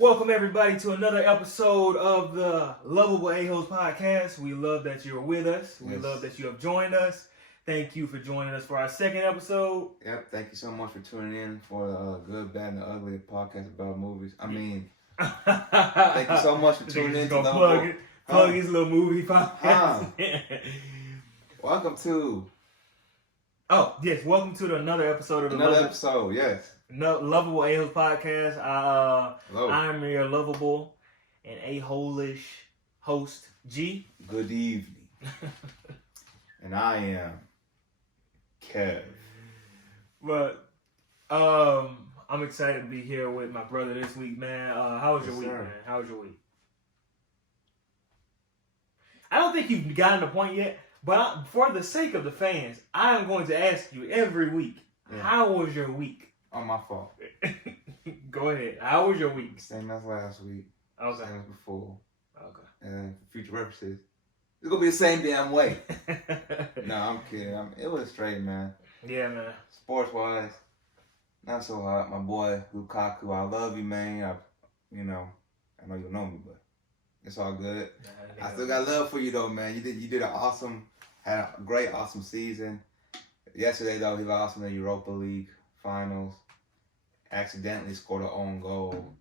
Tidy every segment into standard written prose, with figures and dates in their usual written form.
Welcome everybody to another episode of the Loveable A-Hoes podcast. We love that you're with us. We love that you have joined us. Thank you for joining us for our second episode. Yep, thank you so much for tuning in for the Good, Bad, and the Ugly podcast about movies. Thank you so much for tuning in to plug his little movie podcast. Welcome to... welcome to another episode of the Loveable A-Hoes podcast. I'm your lovable and a-holish host, G. Good evening. And I am Kev. But I'm excited to be here with my brother this week, man. How was your week, man? How was your week? I don't think you've gotten the point yet, but for the sake of the fans, I am going to ask you every week, how was your week? Oh, my fault. Go ahead. How was your week? Same as last week. Okay. Same as before. Okay. And for future references, it's going to be the same damn way. No, I'm kidding. It was straight, man. Yeah, man. Sports-wise, not so hot. My boy, Lukaku, I love you, man. I know you know me, but it's all good. I still got love for you, though, man. You did had a great, awesome season. Yesterday, though, he lost in the Europa League Finals. Accidentally scored an own goal.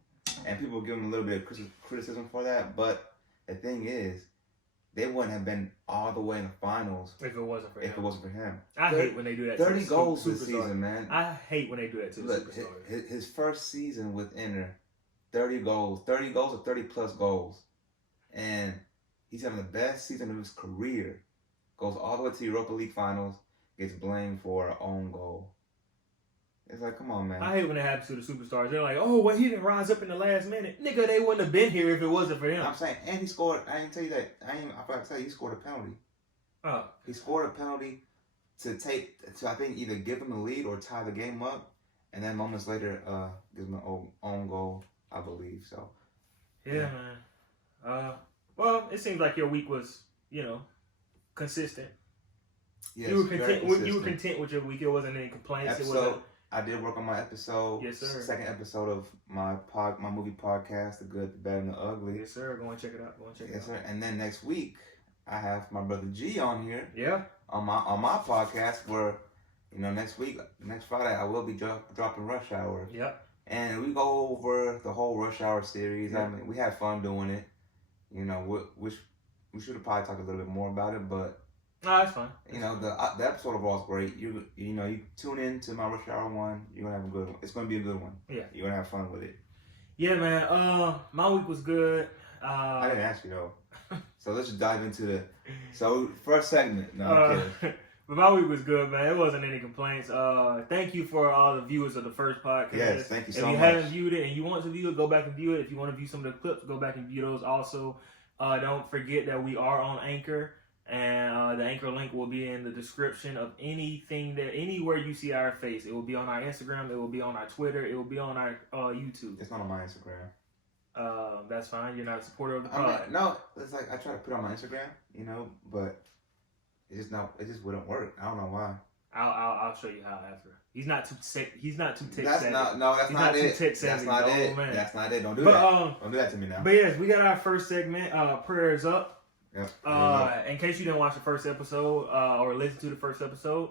And people give him a little bit of criticism for that, but the thing is, they wouldn't have been all the way in the finals if it wasn't for him. I hate when they do that. 30 goals this season, man. I hate when they do that to the superstars. His first season with Inter, 30 goals or 30 plus goals. And he's having the best season of his career. Goes all the way to the Europa League Finals, gets blamed for an own goal. It's like, come on, man. I hate when it happens to the superstars. They're like, oh, well, he didn't rise up in the last minute. Nigga, they wouldn't have been here if it wasn't for him. I'm saying, and he scored, I didn't tell you that. I forgot to tell you, he scored a penalty. Oh. He scored a penalty to I think, either give him the lead or tie the game up. And then moments later, gives him an own goal, I believe. So, yeah, man. Well, it seems like your week was, consistent. Yes, you were content with your week. It wasn't any complaints. I did work on my episode. Yes, sir. Second episode of my movie podcast, The Good, the Bad, and the Ugly. Yes, sir. Go and check it out. Yes, sir. And then next week, I have my brother G on here. Yeah. On my podcast, where next Friday, I will be dropping Rush Hour. Yep. And we go over the whole Rush Hour series. Yep. I mean, we had fun doing it. We should have probably talked a little bit more about it, but. No, that's fine. The episode overall is great. You tune in to my Rush Hour 1, you're going to have a good one. It's going to be a good one. Yeah. You're going to have fun with it. Yeah, man. My week was good. I didn't ask you, though. So let's just dive into first segment. No, I'm kidding. But my week was good, man. It wasn't any complaints. Thank you for all the viewers of the first podcast. Yes, thank you so much. If you haven't viewed it and you want to view it, go back and view it. If you want to view some of the clips, go back and view those also. Don't forget that we are on Anchor. And the Anchor link will be in the description of anywhere you see our face. It will be on our Instagram. It will be on our Twitter. It will be on our YouTube. It's not on my Instagram. That's fine. You're not a supporter of the pod. No, it's like I try to put it on my Instagram, but it just wouldn't work. I don't know why. I'll show you how after. He's not too tech savvy. That's not it. That's not it. Don't do that. Don't do that to me now. But yes, we got our first segment. Prayers up. Yep. In case you didn't watch the first episode or listen to the first episode,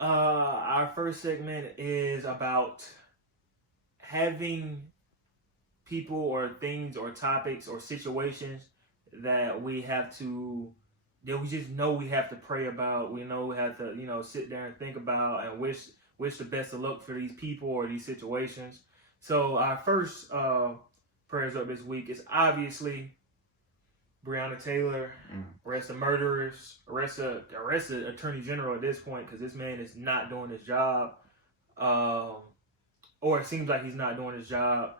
our first segment is about having people or things or topics or situations that we just know we have to pray about. We know we have to, sit there and think about and wish the best of luck for these people or these situations. So our first prayers up this week is obviously Breonna Taylor, arrest the murderers, arrest the Attorney General at this point because this man is not doing his job, or it seems like he's not doing his job,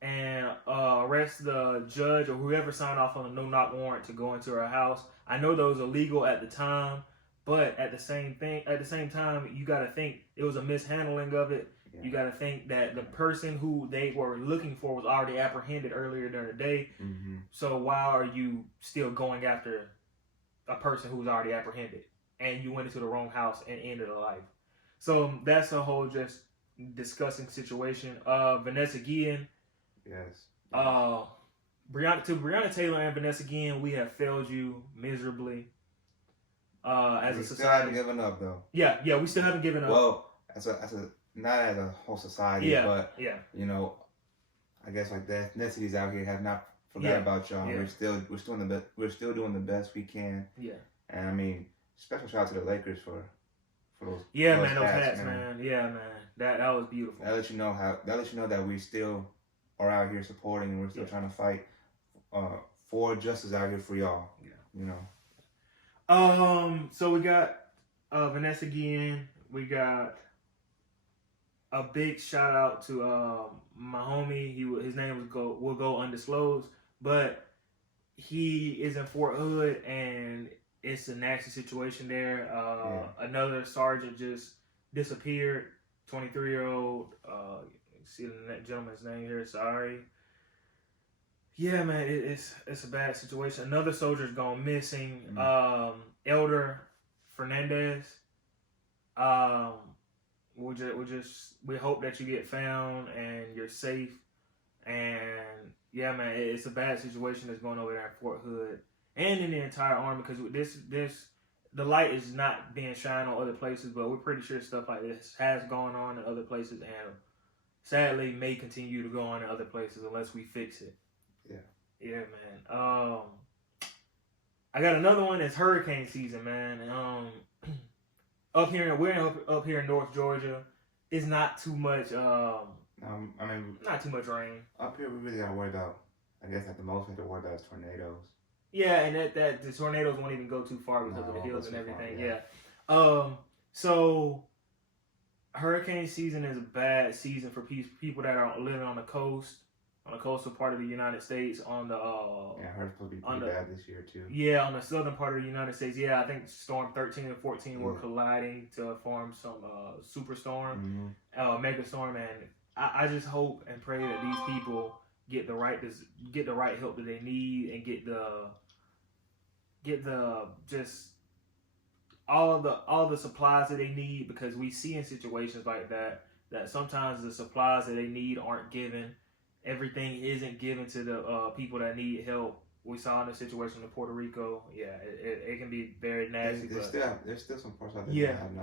and arrest the judge or whoever signed off on a no-knock warrant to go into her house. I know those were illegal at the time, but at the same time, you got to think it was a mishandling of it. Yeah. You got to think that the person who they were looking for was already apprehended earlier during the day. Mm-hmm. So why are you still going after a person who was already apprehended? And you went into the wrong house and ended a life. So that's a whole just disgusting situation. Vanessa Guillen. Yes. Breonna Taylor and Vanessa Guillen, we have failed you miserably. As we a society, still haven't given up though. Yeah, we still haven't given up. Well, not as a whole society, but you know, I guess like the ethnicities out here have not forgot about y'all. We're still doing the best we can. Yeah. And I mean, special shout out to the Lakers for those. Yeah, those hats, man. Yeah, man. That was beautiful. That lets you know that we still are out here supporting and we're still trying to fight for justice out here for y'all. Yeah. You know. So we got Vanessa Guillen. We got a big shout out to my homie. His name will go undisclosed, but he is in Fort Hood and it's a nasty situation there. Another sergeant just disappeared. 23-year-old. See the gentleman's name here. Sorry. Yeah, man, it's a bad situation. Another soldier's gone missing. Elder Fernandez. We hope that you get found and you're safe. And yeah, man, it's a bad situation that's going over there in Fort Hood and in the entire army, because the light is not being shined on other places, but we're pretty sure stuff like this has gone on in other places and sadly may continue to go on in other places unless we fix it. Yeah, man. I got another one. It's hurricane season, man. We're up here in North Georgia. It's not too much. Not too much rain. Up here, we really gotta worry about. I guess at the most we have to worry about is tornadoes. Yeah, and that the tornadoes won't even go too far because of the hills and everything. So hurricane season is a bad season for people that are living on the coast. On the coastal part of the United States, on the I heard it's supposed to be pretty bad this year too. Yeah, on the southern part of the United States. Yeah, I think storm 13 and 14 were colliding to form some superstorm, mega storm, and I just hope and pray that these people get the right help that they need and get the just all the supplies that they need, because we see in situations like that sometimes the supplies that they need aren't given. Everything isn't given to the people that need help. We saw in the situation in Puerto Rico. Yeah, it can be very nasty. There's still some parts out there that have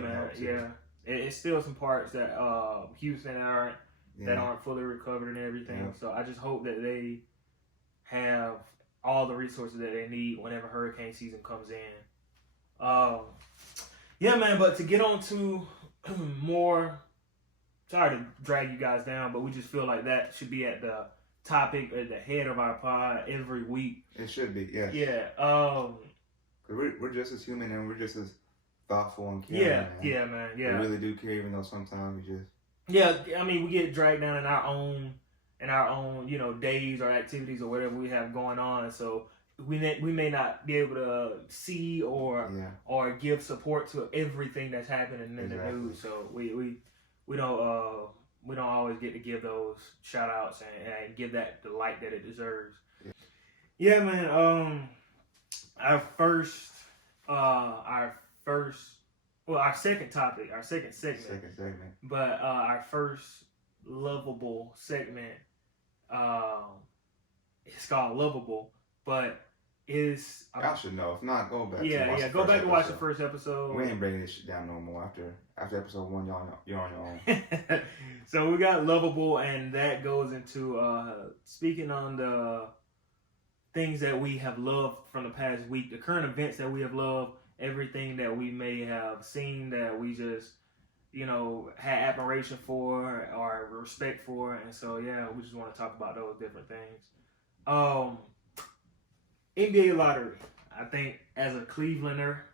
not. It's still some parts that Houston aren't fully recovered and everything. Yeah. So I just hope that they have all the resources that they need whenever hurricane season comes in. Yeah, man. But to get on to more. Sorry to drag you guys down, but we just feel like that should be at the topic or the head of our pod every week. It should be, yes. Yeah. We're just as human and we're just as thoughtful and caring. Yeah, man. Yeah. We really do care, even though sometimes we just. Yeah, I mean, we get dragged down in our own, days or activities or whatever we have going on. So we may not be able to see or give support to everything that's happening in the news. So we don't always get to give those shout outs and give that the light that it deserves. Yeah, man. Our second topic, our second segment. But our first Loveable segment, it's called Loveable, but I should know. If not, go back. Go back to watch the first episode. We ain't breaking this shit down no more. After episode 1, you're on your own. So we got Loveable, and that goes into speaking on the things that we have loved from the past week, the current events that we have loved, everything that we may have seen that we just, had admiration for or respect for, and so we just want to talk about those different things. NBA lottery. I think as a Clevelander,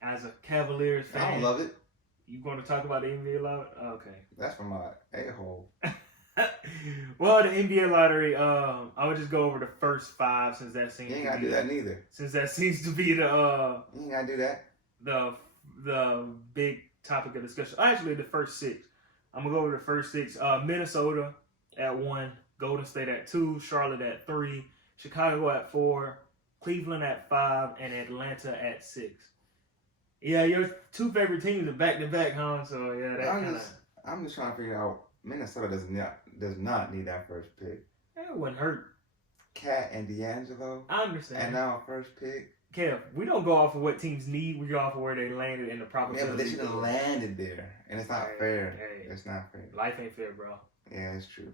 as a Cavaliers fan, I don't love it. You going to talk about the NBA lottery? Okay. That's from my a-hole. Well, the NBA lottery. I would just go over the first 5 since that seems. You ain't gotta do that neither. Since that seems to be the. You ain't gotta do that. The big topic of discussion. Actually, the first 6. I'm gonna go over the first 6. Minnesota at 1, Golden State at 2, Charlotte at 3. Chicago at 4, Cleveland at 5, and Atlanta at 6. Yeah, your 2 favorite teams are back to back, huh? So yeah, I'm just trying to figure out. Minnesota does not need that first pick. It wasn't hurt. Cat and D'Angelo. I understand. And now first pick. Kev, we don't go off of what teams need. We go off of where they landed in the proper. Yeah, but they should have landed there, and it's not fair. Hey, it's not fair. Life ain't fair, bro. Yeah, it's true.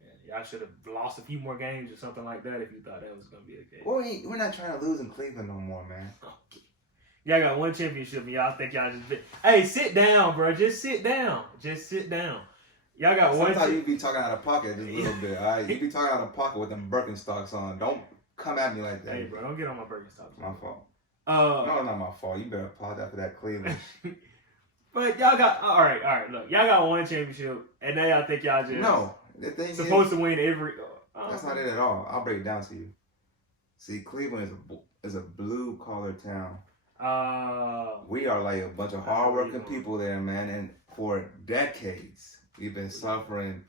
Yeah, y'all should have lost a few more games or something like that if you thought that was gonna be the case. Well, we're not trying to lose in Cleveland no more, man. Okay. Y'all got one championship, and y'all think y'all just. Hey, sit down, bro. Just sit down. Just sit down. Y'all got one. Sometimes you be talking out of pocket just a little bit. All right, you be talking out of pocket with them Birkenstocks on. Don't come at me like that. Hey, bro, don't get on my Birkenstocks. My fault. No, it's not my fault. You better apologize for that, Cleveland. But y'all got all right. Look, y'all got one championship, and now y'all think y'all just the thing supposed to win every. That's not it at all. I'll break it down to you. See, Cleveland is a blue collar town. We are like a bunch of hardworking people there, man, and for decades we've been suffering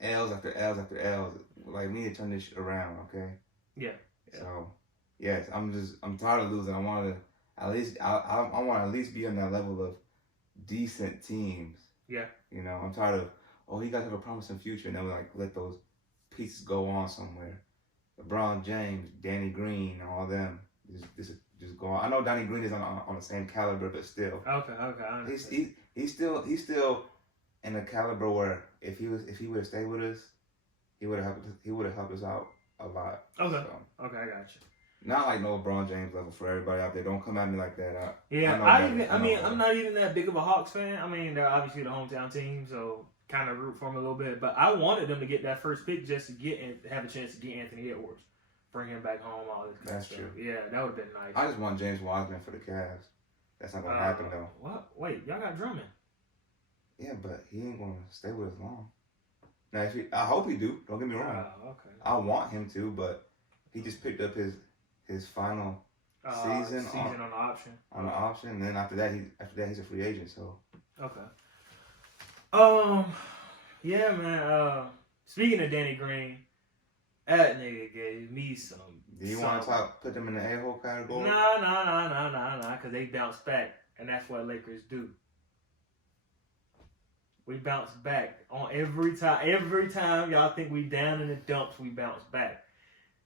L's after L's after L's. Like we need to turn this shit around, okay? Yeah. So, yes, I'm tired of losing. I want to at least I want to at least be on that level of decent teams. Yeah. You know, I'm tired of you guys have a promising future, and then we like let those pieces go on somewhere. LeBron James, Danny Green, all them just go on. I know Danny Green is on the same caliber, but still. Okay. He's still in a caliber where if he would have stayed with us, he would have helped us out a lot. Okay. So, okay, I got you. Not like no LeBron James level for everybody out there. Don't come at me like that. I'm not even that big of a Hawks fan. I mean, they're obviously the hometown team, so kind of root for them a little bit. But I wanted them to get that first pick just to have a chance to get Anthony Edwards, bring him back home, all this kind of stuff. True. Yeah, that would have been nice. I just want James Wiseman for the Cavs. That's not gonna happen though. What? Wait, y'all got Drummond. Yeah, but he ain't gonna stay with us long. Now, I hope he do. Don't get me wrong. Okay. I want him to, but he just picked up his final season on the option. On the option, and then after that he's a free agent. So. Okay. Yeah, man. Speaking of Danny Green, that nigga gave me some. Do you want to put them in the a-hole category? Nah, because they bounce back, and that's what Lakers do. We bounce back on every time. Every time y'all think we down in the dumps, we bounce back.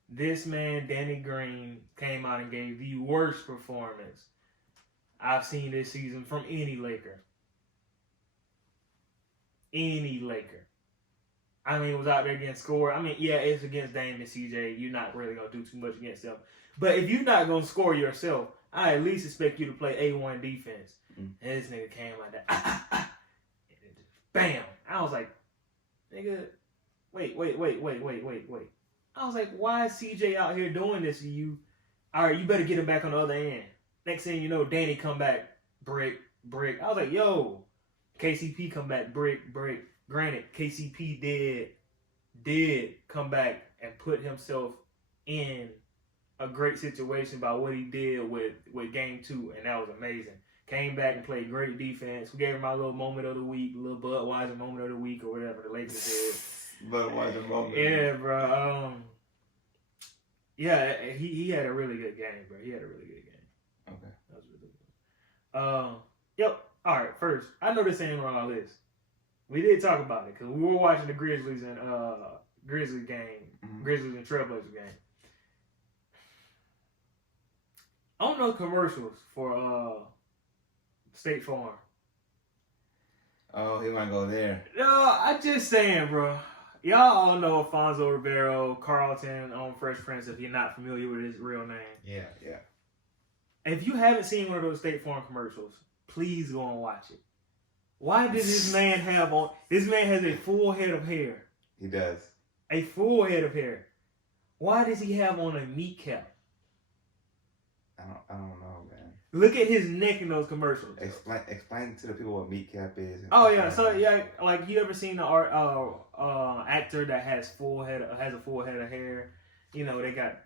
This man, Danny Green, came out and gave the worst performance I've seen this season from any Laker. Any Laker. I mean, was out there getting scored. I mean, yeah, it's against Dame and CJ. You're not really going to do too much against them. But if you're not going to score yourself, I at least expect you to play A1 defense. And this nigga came like that. And it just, bam. I was like, nigga, wait. I was like, why is CJ out here doing this to you? All right, you better get him back on the other end. Next thing you know, Danny come back, brick. I was like, yo, KCP come back, brick. Granted, KCP did come back and put himself in a great situation by what he did with game 2, and that was amazing. Came back and played great defense. We gave him our little moment of the week, little Budweiser moment of the week, or whatever the Lakers did. Budweiser moment. Yeah, bro. Yeah, he had a really good game, bro. He had a really good game. Okay. That was really good. Yep. All right. First, I know this ain't on our list. We did talk about it because we were watching the Grizzlies and Grizzlies and Trailblazers game. On those commercials for State Farm. Oh, he might go there. No, I just saying, bro. Y'all all know Alfonso Ribeiro, Carlton on Fresh Prince if you're not familiar with his real name. Yeah. If you haven't seen one of those State Farm commercials, please go and watch it. Why does this man have on... This man has a full head of hair. He does. A full head of hair. Why does he have on a meat cap? I don't know, man. Look at his neck in those commercials. Explain to the people what meat cap is. Oh yeah, so yeah, like you ever seen the actor that has a full head of hair? You know, they got,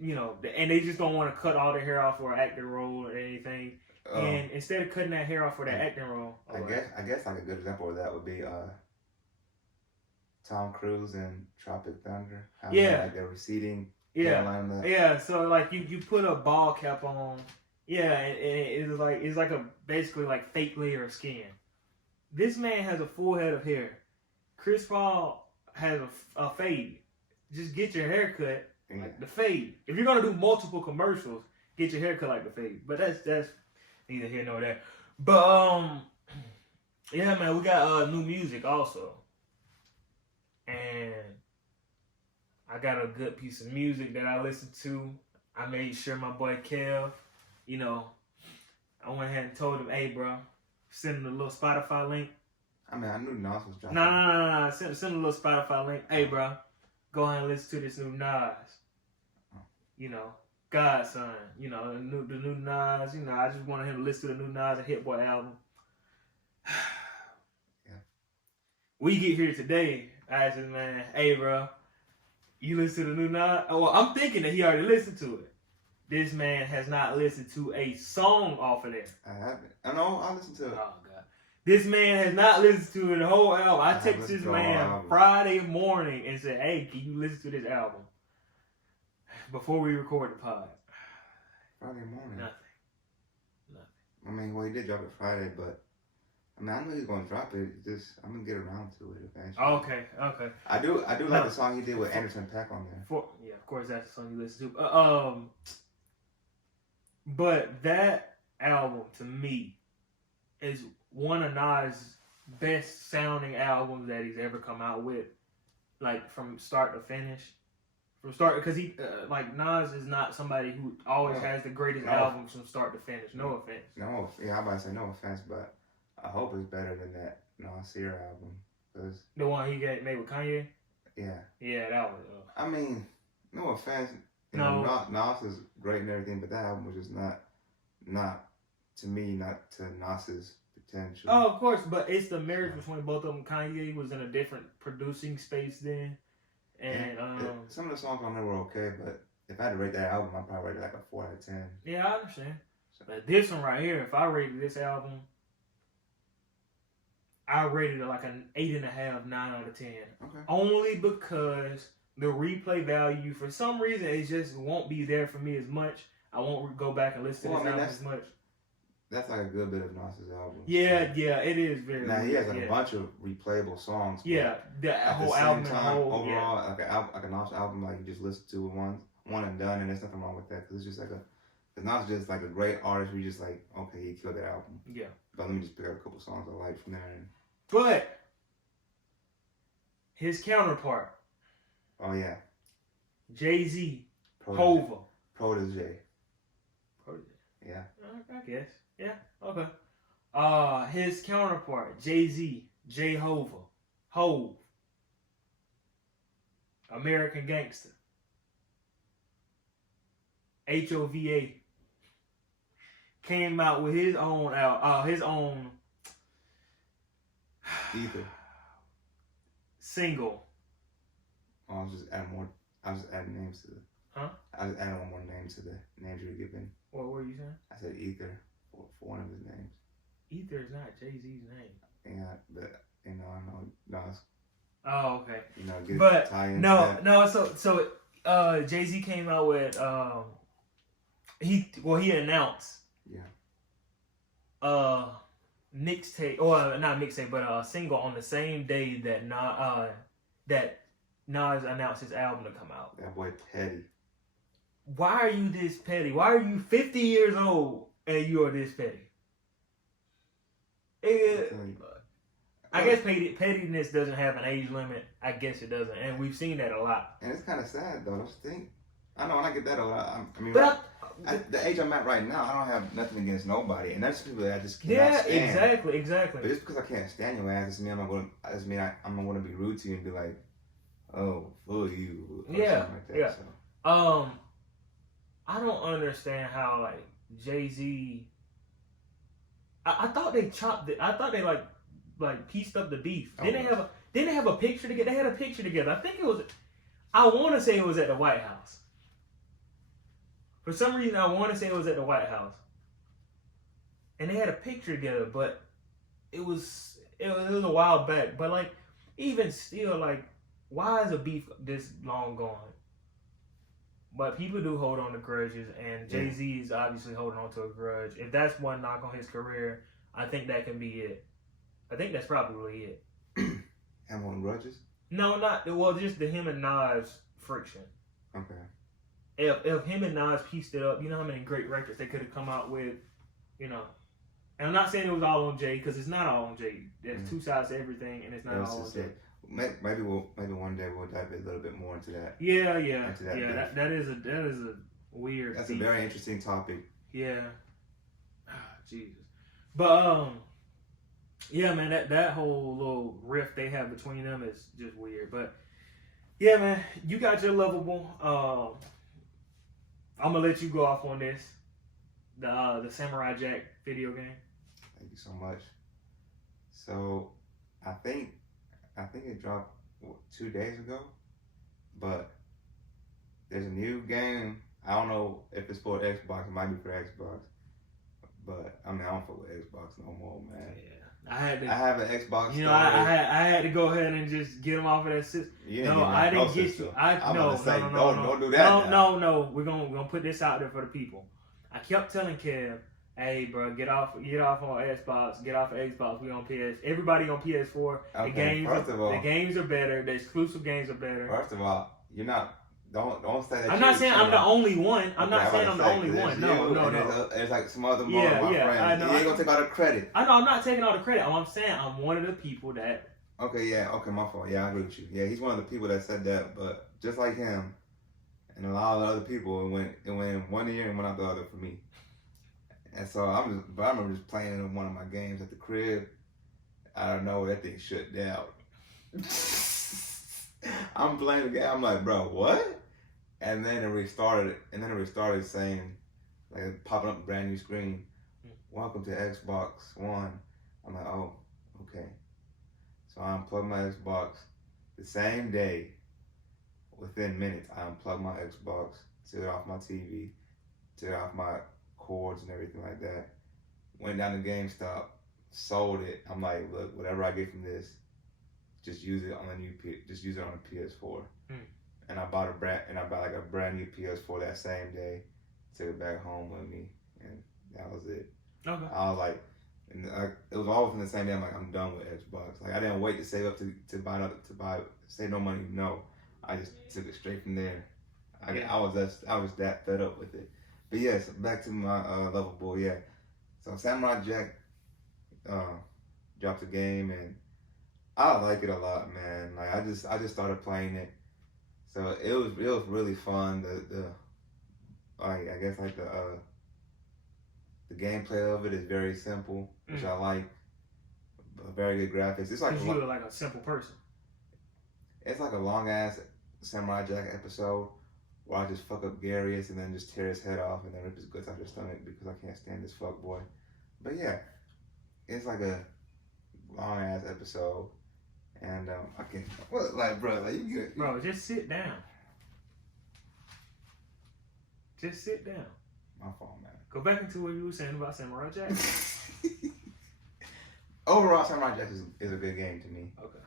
and they just don't want to cut all their hair off for an acting role or anything. And instead of cutting that hair off for that acting role, I guess like a good example of that would be Tom Cruise in Tropic Thunder. Like the receding hairline. Yeah. So like you put a ball cap on. Yeah, and it's like a basically like fake layer of skin. This man has a full head of hair. Chris Paul has a fade. just get your hair cut Yeah. like the Fade. If you're gonna do multiple commercials, get your hair cut like the Fade. But that's neither here nor there. But yeah, man, we got new music also, and I got a good piece of music that I listened to. I made sure my boy Kev, you know, I went ahead and told him, hey, bro, send him a little Spotify link. I mean, I knew Nas was dropping. No. Send a little Spotify link. Hey, bro, go ahead and listen to this new Nas. You know, Godson. You know, the new Nas. You know, I just wanted him to listen to the new Nas and Hit Boy album. Yeah. We get here today. I said, man, hey, bro, you listen to the new Nas? Oh, well, I'm thinking that he already listened to it. This man has not listened to a song off of there. I haven't. I know. I listened to it. Oh, God. This man has not listened to the whole album. I texted this man Friday morning and said, hey, can you listen to this album before we record the pod? Friday morning. Nothing. I mean, well, he did drop it Friday, but I mean, I knew he was gonna drop it. Just I'm gonna get around to it eventually. Okay. I do like the song he did with Anderson .Paak on there. Yeah, of course, that's the song you listen to. But that album to me is one of Nas' best sounding albums that he's ever come out with, like from start to finish. Because he like Nas is not somebody who always has the greatest albums from start to finish. No offense. No, yeah, I'm about to say no offense, but I hope it's better than that Nasir album. Cause the one he made with Kanye. Yeah, that was. I mean, no offense. No, Nas is great and everything, but that album was just not to me, not to Nas's potential. Oh, of course, but it's the marriage between both of them. Kanye was in a different producing space then, and some of the songs on there were okay, but if I had to rate that album, I'd probably rate it like a 4 out of 10. Yeah, I understand. But this one right here, if I rated this album, I rated it like an 8.5, 9 out of 10. Okay. Only because the replay value, for some reason, it just won't be there for me as much. I won't go back and listen to this album as much. That's like a good bit of Nas's album. Yeah, it is very. Now he has like a bunch of replayable songs. Yeah, the whole album. Overall, like a Nas album, like you just listen to it one and done, and there's nothing wrong with that because it's just like Nas is just like a great artist. We just like, okay, he killed that album. Yeah. But let me just pick up a couple songs I like from there. But his counterpart. Oh yeah. Jay-Z. Hova. Protege. Yeah. I guess. Yeah. Okay. His counterpart, Jay-Z, J-Hova, Hove, American Gangster, HOVA, came out with his own Ether single. Oh, I was just adding names to the. Huh? I was adding one more name to the names you were giving. What were you saying? I said Ether for one of his names. Ether is not Jay-Z's name. Yeah, but I know Nas. Oh, okay. Get but tie into no. that. So Jay-Z came out with he announced mixtape, or not mixtape, but a single on the same day that Nas announced his album to come out. That boy petty. Why are you this petty? Why are you 50 years old and you are this petty? I guess pettiness doesn't have an age limit. I guess it doesn't, and we've seen that a lot. And it's kind of sad though. Don't you think? I know when I get that old, at the age I'm at right now, I don't have nothing against nobody, and there's people that I just cannot stand. Exactly. But just because I can't stand your ass doesn't mean I'm going to be rude to you and be like, oh, fool you. Or something like that, So. I don't understand how like Jay-Z. I thought they chopped it. I thought they like pieced up the beef. Didn't they have a picture together? They had a picture together. I think it was. I want to say it was at the White House. For some reason, I want to say it was at the White House. And they had a picture together, but it was a while back. But like, even still, like, why is a beef this long gone? But people do hold on to grudges, and Jay-Z is obviously holding on to a grudge. If that's one knock on his career, I think that can be it. I think that's probably it. Him on grudges? No, just him and Nas friction. Okay. If him and Nas pieced it up, you know how many great records they could have come out with, you know. And I'm not saying it was all on Jay, because it's not all on Jay. There's two sides to everything, and it's not all on Jay. Maybe one day we'll dive a little bit more into that. Yeah. That is a weird. That's a very interesting topic. Yeah. Jesus. But yeah, man, that whole little rift they have between them is just weird. But yeah, man, you got your Loveable. I'm gonna let you go off on this. The Samurai Jack video game. Thank you so much. So, I think it dropped 2 days ago, but there's a new game. I don't know if it's for Xbox. It might be for Xbox, but I mean I don't fuck with Xbox no more, man. Yeah. I have an Xbox. You know, I had to go ahead and just get them off of that system. No, I didn't get you. No. Don't do that. No. We're gonna put this out there for the people. I kept telling Kev, hey, bro, get off on Xbox. Get off of Xbox. We on PS. Everybody on PS4. Okay, the games are better. The exclusive games are better. First of all, you're not. Don't say that. I'm not saying I'm the only one. I'm not saying I'm the only one. No. There's like some other more of my friends. I know. You ain't gonna take all the credit. I know. I'm not taking all the credit. I'm saying I'm one of the people that. Okay, my fault. Yeah, I agree with you. Yeah, he's one of the people that said that. But just like him, and a lot of other people, it went in one ear and went out the other for me. And so I remember just playing one of my games at the crib. I don't know, that thing shut down. I'm playing the game. I'm like, bro, what? And then it restarted saying, like, popping up a brand new screen. Welcome to Xbox One. I'm like, oh, okay. So I unplugged my Xbox the same day. Within minutes, I unplugged my Xbox, took it off my TV, took it off my cords and everything like that. Went down to GameStop, sold it. I'm like, look, whatever I get from this, just use it on a PS4. And I bought like a brand new PS4 that same day. Took it back home with me, and that was it. Okay. I was like, it was all within the same day. I'm like, I'm done with Xbox. Like I didn't wait to save up to buy save no money. No, I just took it straight from there. I was that fed up with it. But yes, back to my Loveable. Yeah. So Samurai Jack dropped a game, and I like it a lot, man. Like I just started playing it. So it was really fun. I guess like the gameplay of it is very simple, which I like. Very good graphics. It's like you're like a simple person. It's like a long ass Samurai Jack episode where I just fuck up Garius and then just tear his head off and then rip his guts out his stomach because I can't stand this fuck boy. But yeah, it's like a long ass episode. And I can't. What, like, bro? Like, you good? Bro, just sit down. Just sit down. My fault, man. Go back into what you were saying about Samurai Jack. Overall, Samurai Jack is a good game to me. Okay.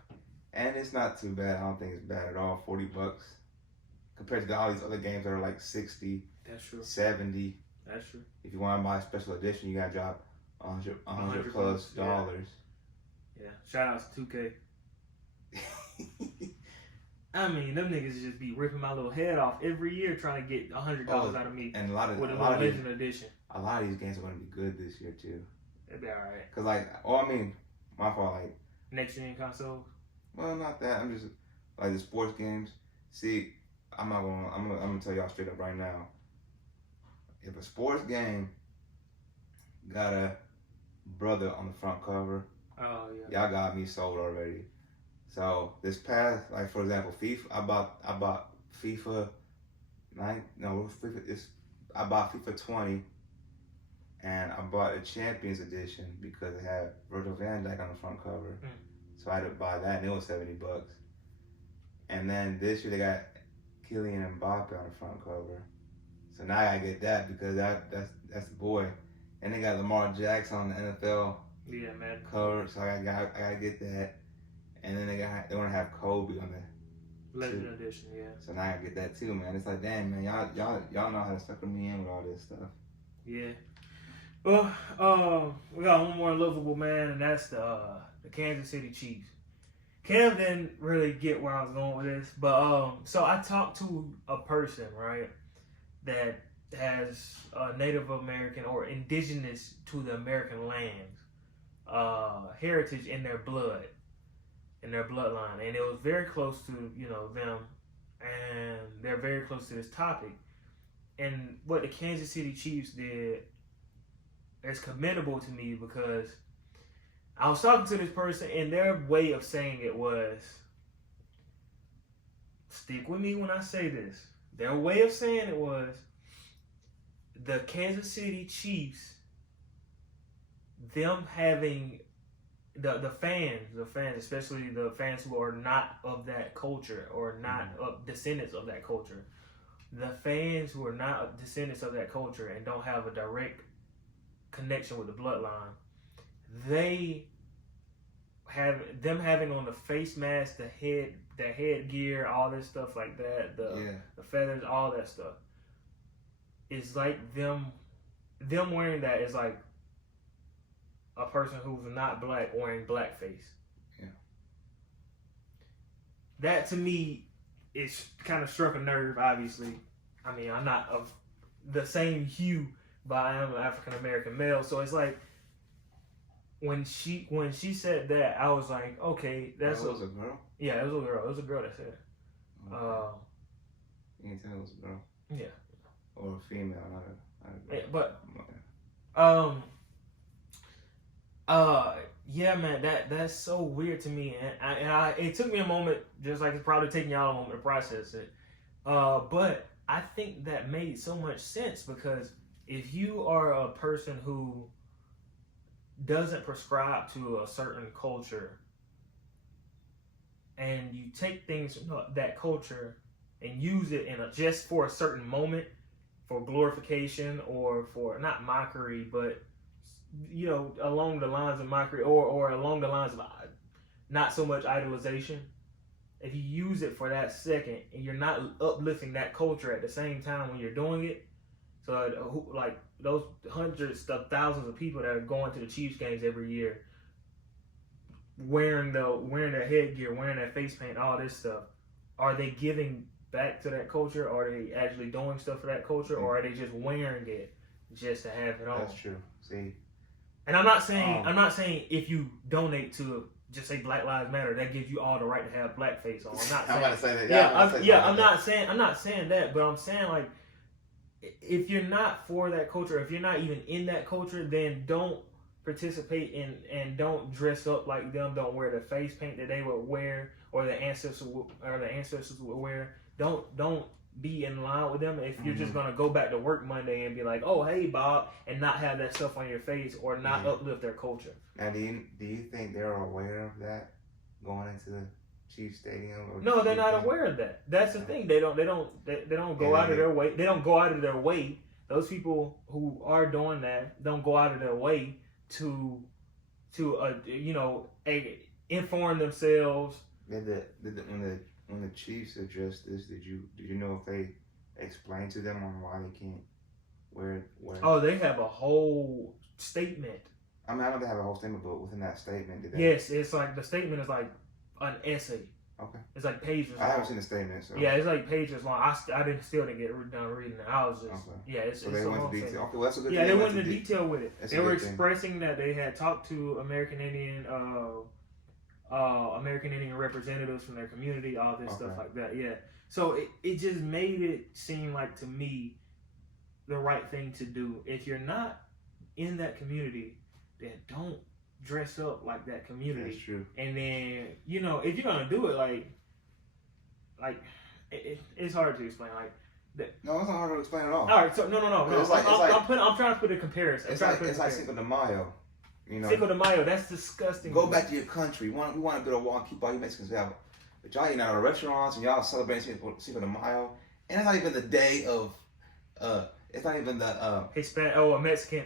And it's not too bad. I don't think it's bad at all. $40 compared to all these other games that are like 60. That's true. 70. That's true. If you want to buy a special edition, you gotta drop $100 plus dollars. Yeah. Shout out to 2K. I mean, them niggas just be ripping my little head off every year trying to get $100 out of me. And with a Legend edition. A lot of these games are gonna be good this year too. They'll be alright. Cause like, my fault. Like next gen consoles. Well, not that. I'm just like the sports games. See, I'm gonna tell y'all straight up right now. If a sports game got a brother on the front cover, oh yeah, y'all got me sold already. So this past, like for example, FIFA. I bought FIFA 9. No, I bought FIFA 20, and I bought a Champions Edition because it had Virgil van Dijk on the front cover. So I had to buy that, and it was $70. And then this year they got Kylian Mbappe on the front cover. So now I gotta get that because that's the boy. And they got Lamar Jackson on the NFL cover, so I gotta get that. And then they wanna have Kobe on the Legend Edition, yeah. So now I gotta get that too, man. It's like, damn, man, y'all know how to sucker me in with all this stuff. Yeah. Well, we got one more Loveable, man, and that's the Kansas City Chiefs. Kev didn't really get where I was going with this, but so I talked to a person, right, that has Native American or indigenous to the American lands heritage in their blood, in their bloodline, and it was very close to them, and they're very close to this topic. And what the Kansas City Chiefs did is commendable to me because I was talking to this person, and their way of saying it was, stick with me when I say this. Their way of saying it was, the Kansas City Chiefs, them having the fans, especially the fans who are not of that culture or not descendants of that culture, the fans who are not descendants of that culture and don't have a direct connection with the bloodline, they have them having on the face mask, the headgear, all this stuff like that, the feathers, all that stuff. It's like them wearing that is like a person who's not black wearing blackface. Yeah. That to me is kind of struck a nerve. Obviously, I mean, I'm not of the same hue, but I am an African American male, so it's like when she said that, I was like, okay, that's was a girl. Yeah, it was a girl. It was a girl that said it. Okay. You can tell it was a girl. Yeah. Or a female, not a yeah, but yeah, man, that's so weird to me, and it took me a moment, just like it's probably taking y'all a moment to process it. But I think that made so much sense because if you are a person who doesn't prescribe to a certain culture, and you take things from that culture and use it just for a certain moment, for glorification or for not mockery, but along the lines of mockery or along the lines of not so much idolization. If you use it for that second and you're not uplifting that culture at the same time when you're doing it, so like those hundreds of thousands of people that are going to the Chiefs games every year, wearing their headgear, wearing their face paint, all this stuff, are they giving back to that culture, or are they actually doing stuff for that culture, or are they just wearing it just to have it on? That's true. See, and I'm not saying if you donate to just say Black Lives Matter, that gives you all the right to have blackface on. I'm not saying, I'm about to say that. I'm not saying that, but I'm saying like, if you're not for that culture, if you're not even in that culture, then don't participate in and don't dress up like them. Don't wear the face paint that they would wear or the ancestors would wear. Don't be in line with them if you're just gonna go back to work Monday and be like, oh hey Bob, and not have that stuff on your face or not uplift their culture. Now, do you think they're aware of that going into the Chiefs Stadium? No, they're not aware of that. That's the thing. They don't go out of their way. They don't go out of their way. Those people who are doing that don't go out of their way to inform themselves. When the Chiefs addressed this, did you know if they explained to them on why they can't wear? Oh, they have a whole statement. I mean, I know they have a whole statement, but within that statement, did they? Yes, it's like the statement is like an essay. Okay. It's like pages long. I haven't seen the statement, so. Yeah, it's like pages long. I still didn't get done reading it. I was just, it's so they went into detail. Okay, well, that's a good thing. Yeah, they went into detail with it. They were expressing thing. that they had talked to American Indian representatives from their community, all this stuff like that. Yeah. So it just made it seem like, to me, the right thing to do. If you're not in that community, then don't dress up like that community. That's true. And then, if you're gonna do it, like it's hard to explain. No, it's not hard to explain at all. All right, so no. I'm trying to put a comparison. It's like Cinco de Mayo. Cinco de Mayo, that's disgusting. Go back to your country. We want to build a wall and keep all you Mexicans out. But y'all eating out of restaurants and y'all celebrating Cinco de Mayo. And it's not even the day of, it's not even the, Mexican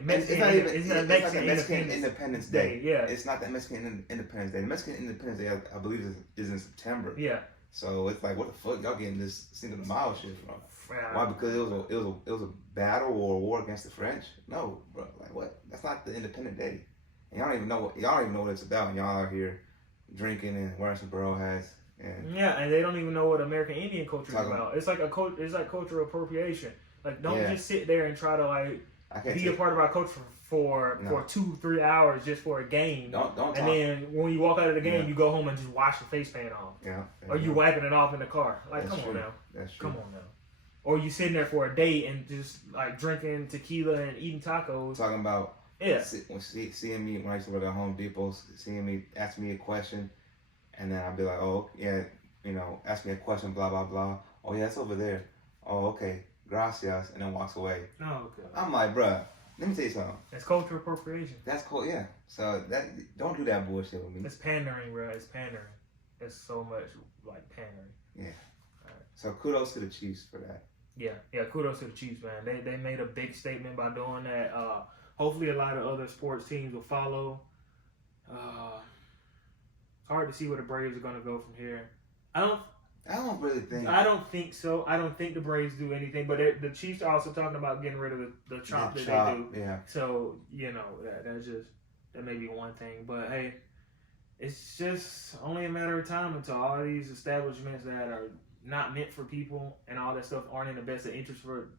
Independence Day. Yeah. It's not that Mexican Independence Day. The Mexican Independence Day, I believe, is in September. Yeah. So it's like, what the fuck y'all getting this Cinco de Mayo shit from? Why? Because it was a battle or a war against the French? No, bro. Like what? That's not the Independent Day. And y'all don't even know what it's about. And y'all are here drinking and wearing some bro hats. And yeah, and they don't even know what American Indian culture is Talking- about. It's like it's like cultural appropriation. Like, don't Yeah. just sit there and try to like I can't be a part of our culture for 2-3 hours just for a game. Don't and talk. then when you walk out of the game, Yeah. you go home and just wash your face paint off, Yeah. or you wiping it off in the car. Like, That's come true. on now, That's true. come on now. Or you sitting there for a date and just like drinking tequila and eating tacos. Talking about Yeah. seeing me when I used to work at Home Depot, seeing me ask me a question, and then I'd be like, oh yeah, ask me a question, blah blah blah. Oh yeah, it's over there. Oh okay, gracias, and then walks away. Oh, okay. I'm like, bruh, let me tell you something. It's cultural appropriation. That's cool, yeah. So don't do that bullshit with me. It's pandering, bro. It's pandering. It's so much like pandering. Yeah. Right. So kudos to the Chiefs for that. Yeah. Kudos to the Chiefs, man. They made a big statement by doing that. Hopefully, a lot of other sports teams will follow. It's hard to see where the Braves are gonna go from here. I don't really think. I don't think so. I don't think the Braves do anything. But the Chiefs are also talking about getting rid of the chop that they do. Yeah. So that may be one thing. But hey, it's just only a matter of time until all these establishments that are not meant for people and all that stuff aren't in the best interest for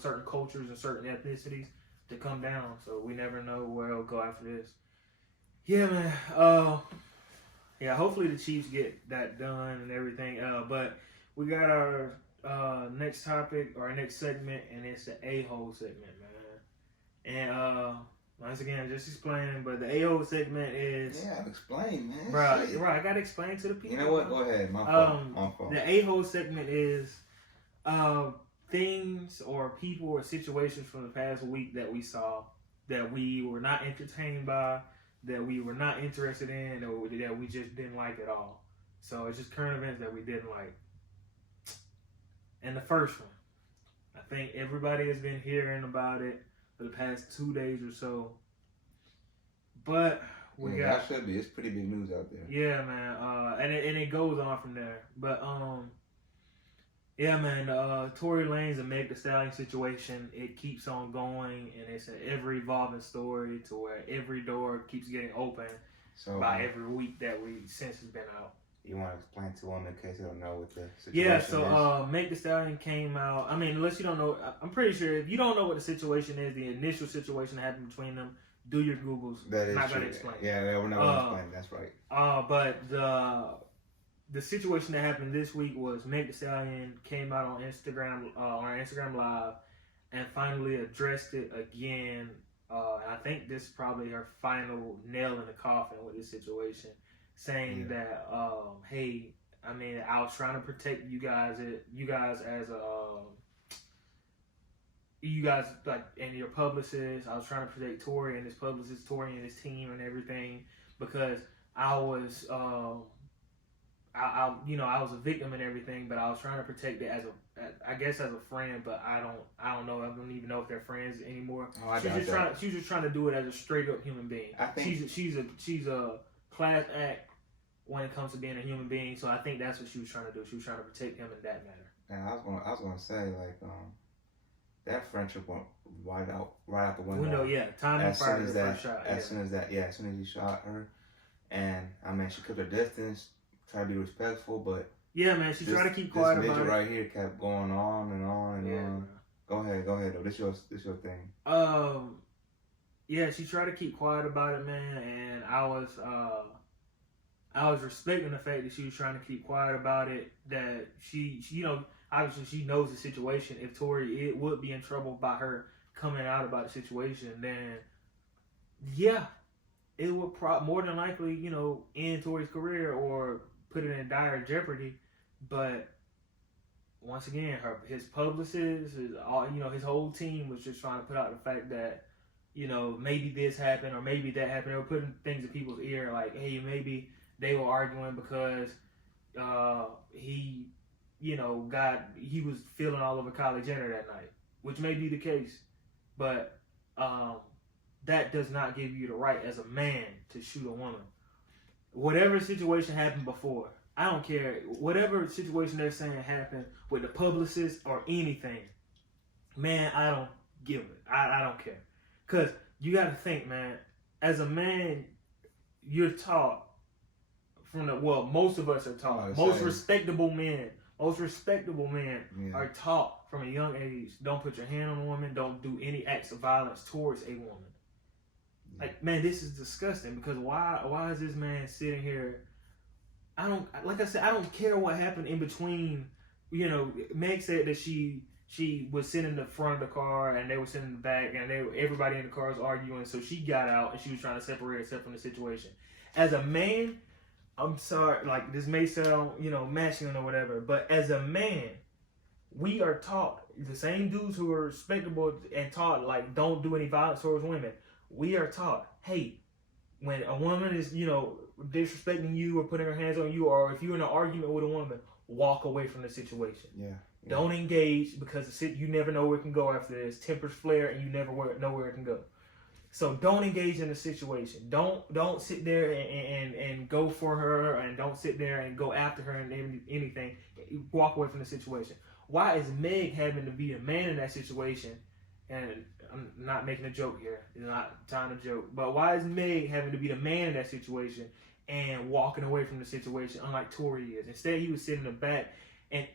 certain cultures and certain ethnicities to come down. So we never know where it'll go after this. Yeah, man. Hopefully the Chiefs get that done and everything. But we got our next topic or our next segment, and it's the A-hole segment, man. And once again, just explaining, but the A-hole segment is... Yeah, explain, man. Right, I got to explain to the people. You know what? Go ahead. My fault. The A-hole segment is things or people or situations from the past week that we saw that we were not entertained by, that we were not interested in, or that we just didn't like at all. So it's just current events that we didn't like. And the first one, I think everybody has been hearing about it for the past 2 days or so. But that should be. It's pretty big news out there. Yeah, man. And it goes on from there. But yeah, man. Tory Lanez and Megan Thee Stallion situation, it keeps on going, and it's an ever evolving story to where every door keeps getting open by every week that since it's been out. You want to explain to them in case they don't know what the situation is? Yeah, so Megan Thee Stallion came out. I mean, unless you don't know, I'm pretty sure if you don't know what the situation is, the initial situation that happened between them, do your Googles. That is not true. Gonna explain. Yeah, we're not going to explain. That's right. But the situation that happened this week was Megan Thee Stallion came out on Instagram, on Instagram Live, and finally addressed it again. And I think this is probably her final nail in the coffin with this situation, saying that, hey, I mean, I was trying to protect you guys as you guys like and your publicist. I was trying to protect Tory and his publicist, Tory and his team and everything, because I was I was a victim and everything, but I was trying to protect it as a friend, but I don't know. I don't even know if they're friends anymore. She's just trying to do it as a straight up human being. I think she's a class act when it comes to being a human being. So I think that's what she was trying to do. She was trying to protect him in that manner. And I was gonna say like that friendship went right out the window. Timing prior to the first shot. As soon as he shot her, and I mean she kept her distance. Try to be respectful, but yeah, man, she tried to keep quiet about it. This midget right here kept going on and on and on. Go ahead though. This your thing. Yeah, she tried to keep quiet about it, man, and I was respecting the fact that she was trying to keep quiet about it. That she obviously she knows the situation. If Tory would be in trouble by her coming out about the situation, then yeah, it would more than likely end Tory's career or put it in dire jeopardy. But once again, his publicist, his whole team was just trying to put out the fact that maybe this happened or maybe that happened. They were putting things in people's ear like, hey, maybe they were arguing because he was feeling all over Kylie Jenner that night, which may be the case, but that does not give you the right as a man to shoot a woman. Whatever situation happened before, I don't care. Whatever situation they're saying happened with the publicist or anything, man, I don't give it. I don't care. Because you got to think, man, as a man, you're taught most of us are taught. Most respectable men are taught from a young age, don't put your hand on a woman, don't do any acts of violence towards a woman. Like, man, this is disgusting, because why is this man sitting here? I don't care what happened in between. You know, Meg said that she was sitting in the front of the car and they were sitting in the back, and everybody in the car was arguing, so she got out and she was trying to separate herself from the situation. As a man, I'm sorry, like, this may sound, masculine or whatever, but as a man, we are taught, the same dudes who are respectable and taught, like, don't do any violence towards women, we are taught, hey, when a woman is, disrespecting you or putting her hands on you, or if you're in an argument with a woman, walk away from the situation. Yeah. Don't engage, because you never know where it can go after this. Tempers flare and you never know where it can go. So don't engage in the situation. Don't sit there and go for her, and don't sit there and go after her and anything. Walk away from the situation. Why is Meg having to be a man in that situation? And I'm not making a joke here. It's not time to joke. But why is Meg having to be the man in that situation and walking away from the situation, unlike Tory is? Instead, he was sitting in the back. And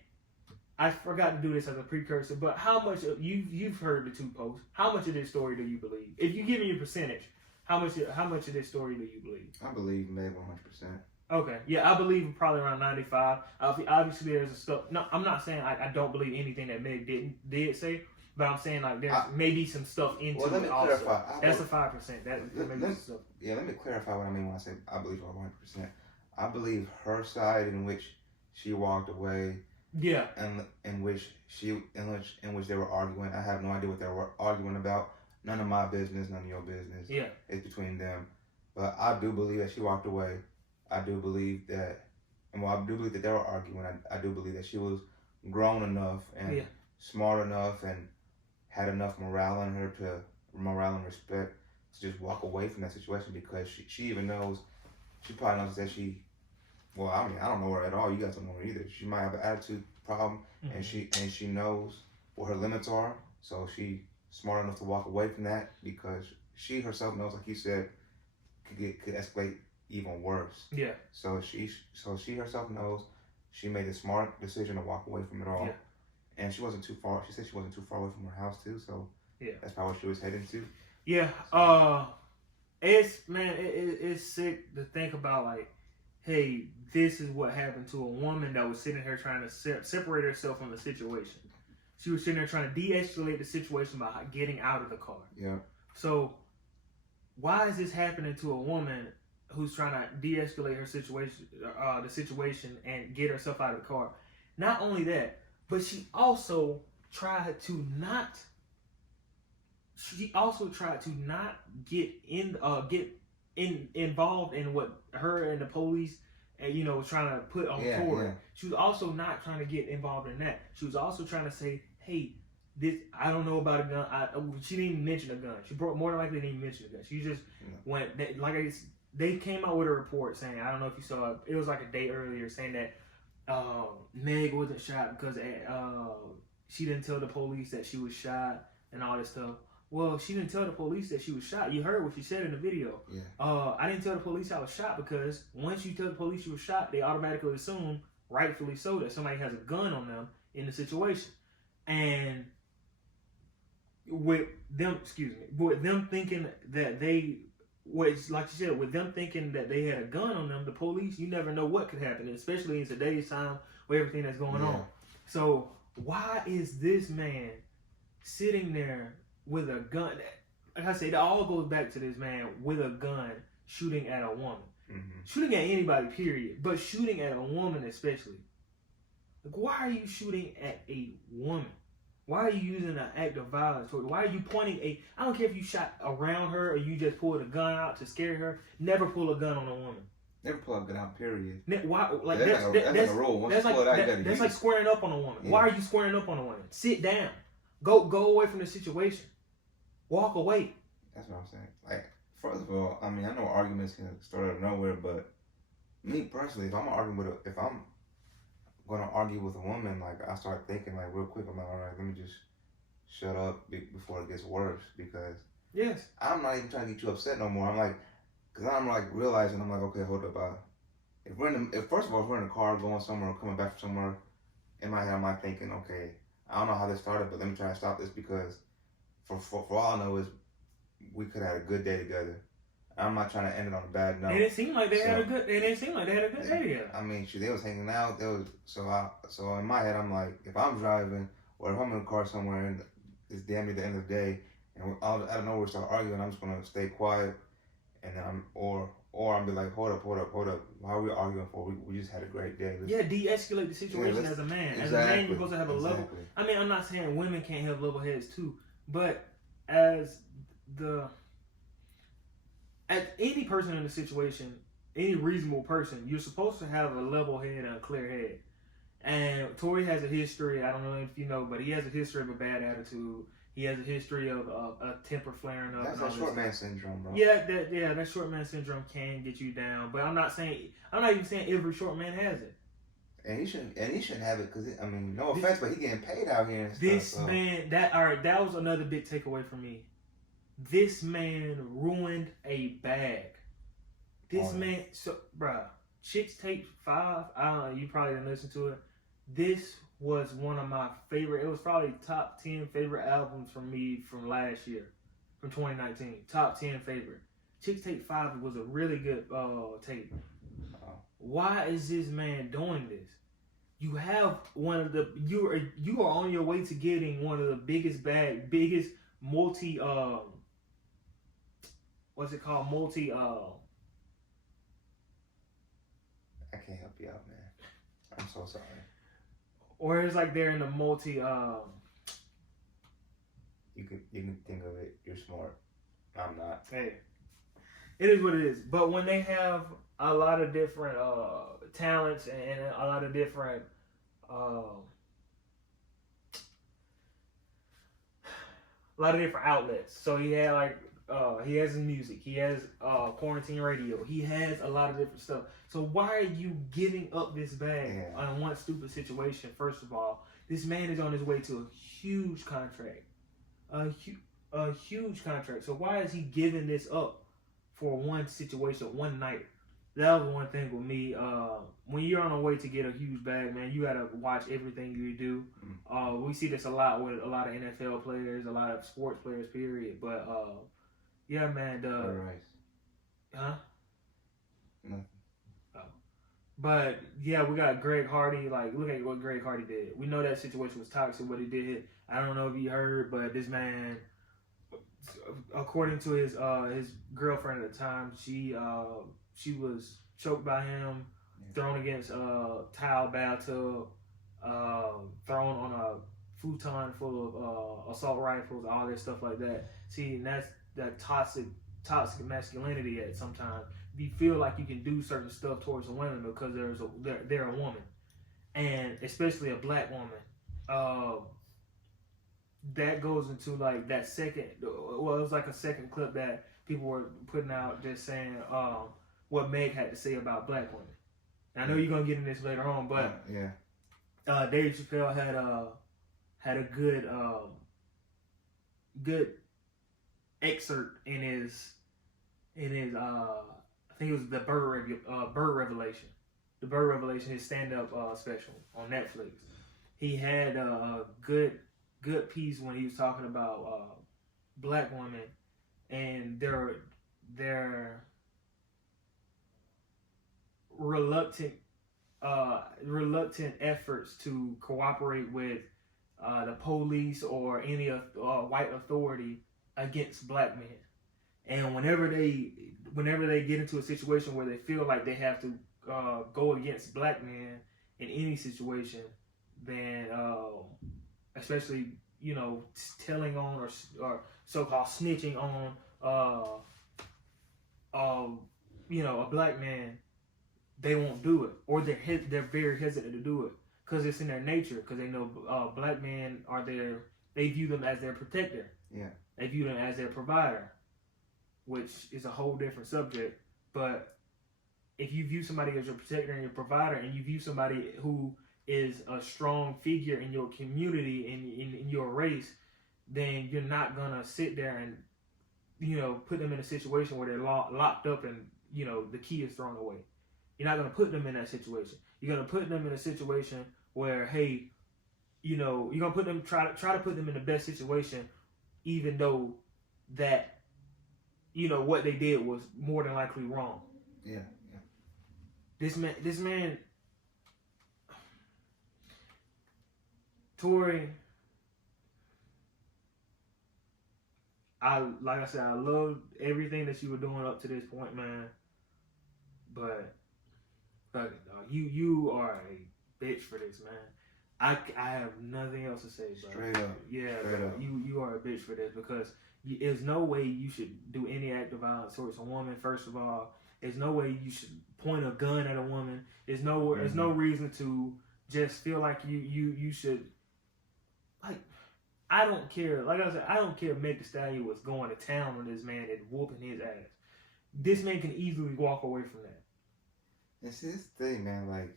I forgot to do this as a precursor, but how much you've heard the two posts? How much of this story do you believe? If you give me a percentage, how much of this story do you believe? I believe Meg 100%. Okay, yeah, I believe probably around 95. Obviously, there's stuff. No, I'm not saying I don't believe anything that Meg did say, but I'm saying, like, there's maybe some stuff into let me it also. clarify. That's the 5%. That makes stuff. Yeah, let me clarify what I mean when I say I believe her 100%. I believe her side, in which she walked away. Yeah. And in which they were arguing. I have no idea what they were arguing about. None of my business, none of your business. Yeah. It's between them. But I do believe that she walked away. I do believe that they were arguing. I do believe that she was grown enough and smart enough and had enough morale and respect to just walk away from that situation, because she even knows, she probably knows that well, I mean, I don't know her at all. You guys don't know her either. She might have an attitude problem, and she knows what her limits are. So she's smart enough to walk away from that, because she herself knows, like you said, could escalate even worse. Yeah. So she herself knows. She made a smart decision to walk away from it all. Yeah. And she wasn't too far. She said she wasn't too far away from her house too. So that's probably what she was heading to. Yeah. It's sick to think about, like, hey, this is what happened to a woman that was sitting here trying to separate herself from the situation. She was sitting there trying to de-escalate the situation by getting out of the car. Yeah. So why is this happening to a woman who's trying to de-escalate her situation, the situation, and get herself out of the car? Not only that, but she also tried to not get involved in what her and the police, was trying to put on Tory. Yeah. She was also not trying to get involved in that. She was also trying to say, hey, I don't know about a gun. She didn't even mention a gun. She more than likely didn't even mention a gun. She just went, they came out with a report saying, I don't know if you saw it, it was like a day earlier, saying that Meg wasn't shot because she didn't tell the police that she was shot and all this stuff. Well, she didn't tell the police that she was shot. You heard what she said in the video. Yeah. I didn't tell the police I was shot because once you tell the police you were shot, they automatically assume, rightfully so, that somebody has a gun on them in the situation. And with them thinking that like you said, with them thinking that they had a gun on them, the police, you never know what could happen, especially in today's time with everything that's going on. So why is this man sitting there with a gun? Like I said, it all goes back to this man with a gun shooting at a woman. Mm-hmm. Shooting at anybody, period. But shooting at a woman especially. Like, why are you shooting at a woman? Why are you using an act of violence toward her? Why are you pointing I don't care if you shot around her or you just pulled a gun out to scare her. Never pull a gun on a woman. Never pull a gun out, period. Why? Like, that's a rule. Once you pull it out, you gotta use it. That's like squaring up on a woman. Yeah. Why are you squaring up on a woman? Sit down. Go away from the situation. Walk away. That's what I'm saying. Like, first of all, I mean, I know arguments can start out of nowhere, but me personally, if I'm going to argue with a woman, like, I start thinking, like, real quick, I'm like, all right, let me just shut up before it gets worse, because I'm not even trying to get you upset no more. I'm like, because I'm like realizing, I'm like, okay, hold up, first of all, if we're in a car going somewhere or coming back from somewhere, in my head I'm like thinking, okay, I don't know how this started, but let me try to stop this because for all I know is we could have had a good day together. I'm not trying to end it on a bad note. It didn't seem like they had a good. It didn't seem like they had a good day together. I mean, they was hanging out. So in my head, I'm like, if I'm driving or if I'm in a car somewhere and it's damn near the end of the day, and out of nowhere start arguing, I'm just gonna stay quiet, and then I'm be like, hold up. Why are we arguing for? We just had a great day. De-escalate the situation as a man. Exactly, as a man, you're supposed to have a level. I mean, I'm not saying women can't have level heads too, but as any person in the situation, any reasonable person, you're supposed to have a level head and a clear head. And Tory has a history, I don't know if you know, but he has a history of a bad attitude. He has a history of a temper flaring up. That's that short man syndrome, bro. Yeah, that short man syndrome can get you down. But I'm not even saying every short man has it. And he shouldn't have it because I mean, no offense, but he getting paid out here and stuff. This man, that was another big takeaway for me. This man ruined a bag. This man, bruh, Chicks Tape 5, I don't know, you probably didn't listen to it. This was one of my favorite, it was probably top 10 favorite albums for me from last year, from 2019. Top 10 favorite. Chicks Tape 5 was a really good tape. Why is this man doing this? You have you are on your way to getting one of the biggest multi what's it called? I can't help you out, man. I'm so sorry. Or it's like they're in the multi You can think of it. You're smart. I'm not. Hey, it is what it is. But when they have a lot of different talents and a lot of different outlets. So he had he has his music, he has quarantine radio, he has a lot of different stuff. So why are you giving up this bag on one stupid situation? First of all, this man is on his way to a huge contract, a huge contract. So why is he giving this up for one situation, one night? That was one thing with me. When you're on the way to get a huge bag, man, you gotta watch everything you do. We see this a lot with a lot of NFL players, a lot of sports players, period. But yeah, man. Huh? Nothing. But yeah, we got Greg Hardy. Like, look at what Greg Hardy did. We know that situation was toxic. What he did, I don't know if you heard, but this man, according to his girlfriend at the time, she was choked by him, thrown against a tile bathtub, thrown on a futon full of assault rifles, all that stuff like that. See, and that's that toxic masculinity at sometimes. You feel like you can do certain stuff towards a woman because they're a woman, and especially a black woman. That goes into like that second. Well, it was like a second clip that people were putting out, just saying what Meg had to say about black women. And I know you're gonna get into this later on, but Dave Chappelle had a good excerpt in his I think it was the Bird Revelation. The Bird Revelation, his stand-up special on Netflix. He had a good piece when he was talking about black women and their reluctant efforts to cooperate with the police or any white authority against black men. And whenever they get into a situation where they feel like they have to go against black men in any situation, then especially telling on or so-called snitching on a black man, they won't do it, or they're very hesitant to do it because it's in their nature, because they know black men they view them as their protector. Yeah. They view them as their provider, which is a whole different subject. But if you view somebody as your protector and your provider, and you view somebody who is a strong figure in your community, in your race, then you're not gonna sit there and put them in a situation where they're locked up and the key is thrown away. You're not gonna put them in that situation. You're gonna put them in a situation where, hey, you know, you're gonna put them try to put them in the best situation, even though that, you know, what they did was more than likely wrong. Yeah. This man, Tory. Like I said, I love everything that you were doing up to this point, man. But fuck it, dog. You are a bitch for this, man. I have nothing else to say, bro. Straight up. Yeah, Straight bro. up. You are a bitch for this because there's no way you should do any act of violence towards a woman. First of all, there's no way you should point a gun at a woman. There's no reason to just feel like you should, like. I don't care. Like I said, I don't care if Megan Thee Stallion was going to town on this man and whooping his ass. This man can easily walk away from that. It's his thing, man. Like,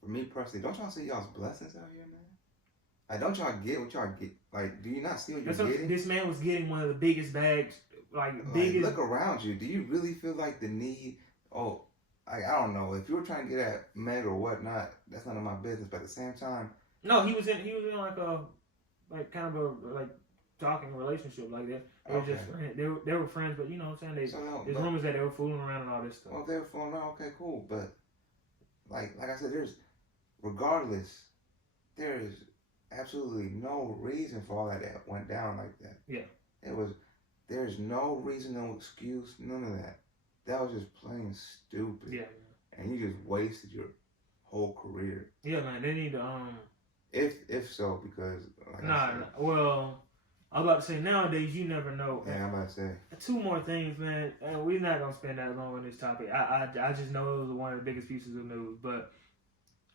for me personally, don't y'all see y'all's blessings out here, man? Like, don't y'all get what y'all get? Like, do you not see what you're getting? This man was getting one of the biggest bags, biggest. Look around you. Do you really feel like the need? Oh, I don't know. If you were trying to get at Meg or whatnot, that's none of my business. But at the same time. No, he was in like kind of a talking relationship like that. They were just friends. They were friends, but you know what I'm saying? There's rumors that they were fooling around and all this stuff. Well, if they were fooling around, okay, cool. But like I said, there's absolutely no reason for all that went down like that. Yeah. There's no reason, no excuse, none of that. That was just plain stupid. Yeah. And you just wasted your whole career. Yeah, man. They need to If so, because well, I was about to say nowadays you never know. Yeah, I'm about to say. Two more things, man. And we're not gonna spend that long on this topic. I just know those are one of the biggest pieces of news. But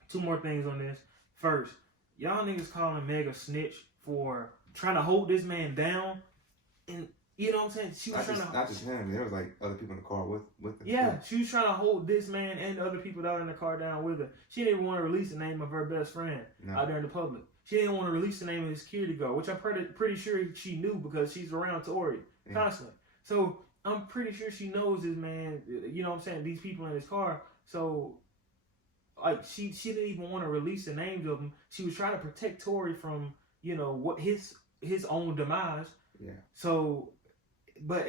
two more things on this. First, y'all niggas calling Meg a snitch for trying to hold this man down, and you know what I'm saying? She was not just him. There was like other people in the car with him. Yeah, she was trying to hold this man and the other people that were in the car down with her. She didn't even want to release the name of her best friend out there in the public. She didn't want to release the name of his security guard, which I'm pretty sure she knew because she's around Tory constantly. So I'm pretty sure she knows this man. You know what I'm saying? These people in his car. So like she didn't even want to release the names of them. She was trying to protect Tory from what his own demise. Yeah. So. But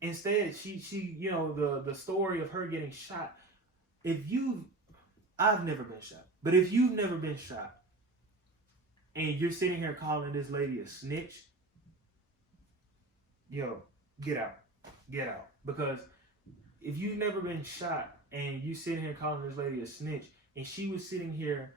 instead, she the story of her getting shot. I've never been shot, but if you've never been shot, and you're sitting here calling this lady a snitch, get out. Because if you've never been shot and you sitting here calling this lady a snitch, and she was sitting here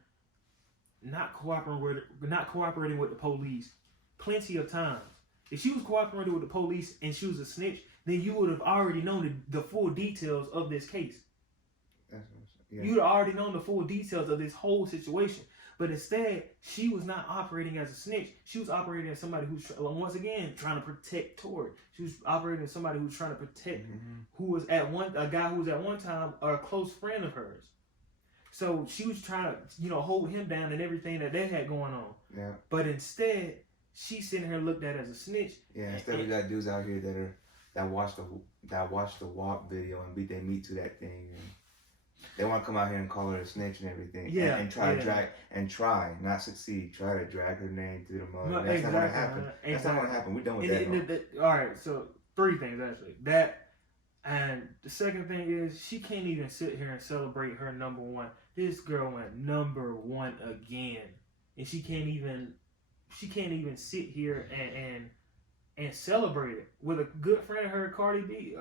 not cooperating with the police plenty of times. If she was cooperating with the police and she was a snitch, then you would have already known the full details of this case. Yeah. You would have already known the full details of this whole situation. But instead, she was not operating as a snitch. She was operating as somebody who's, once again, trying to protect Tory. She was operating as somebody who's trying to protect who was a guy who was at one time a close friend of hers. So she was trying to, hold him down and everything that they had going on. Yeah. But instead, she's sitting here looked at as a snitch. Yeah, instead we got dudes out here that watch the WAP video and beat their meat to that thing, and they want to come out here and call her a snitch and everything. Yeah, and try to not succeed. Try to drag her name through the mud. That's not gonna happen. That's not gonna happen. We're done with that. All right, so 3 things actually. That, and the second thing is she can't even sit here and celebrate her number one. This girl went number one again, and she can't even sit here and celebrate it with a good friend of her, Cardi B.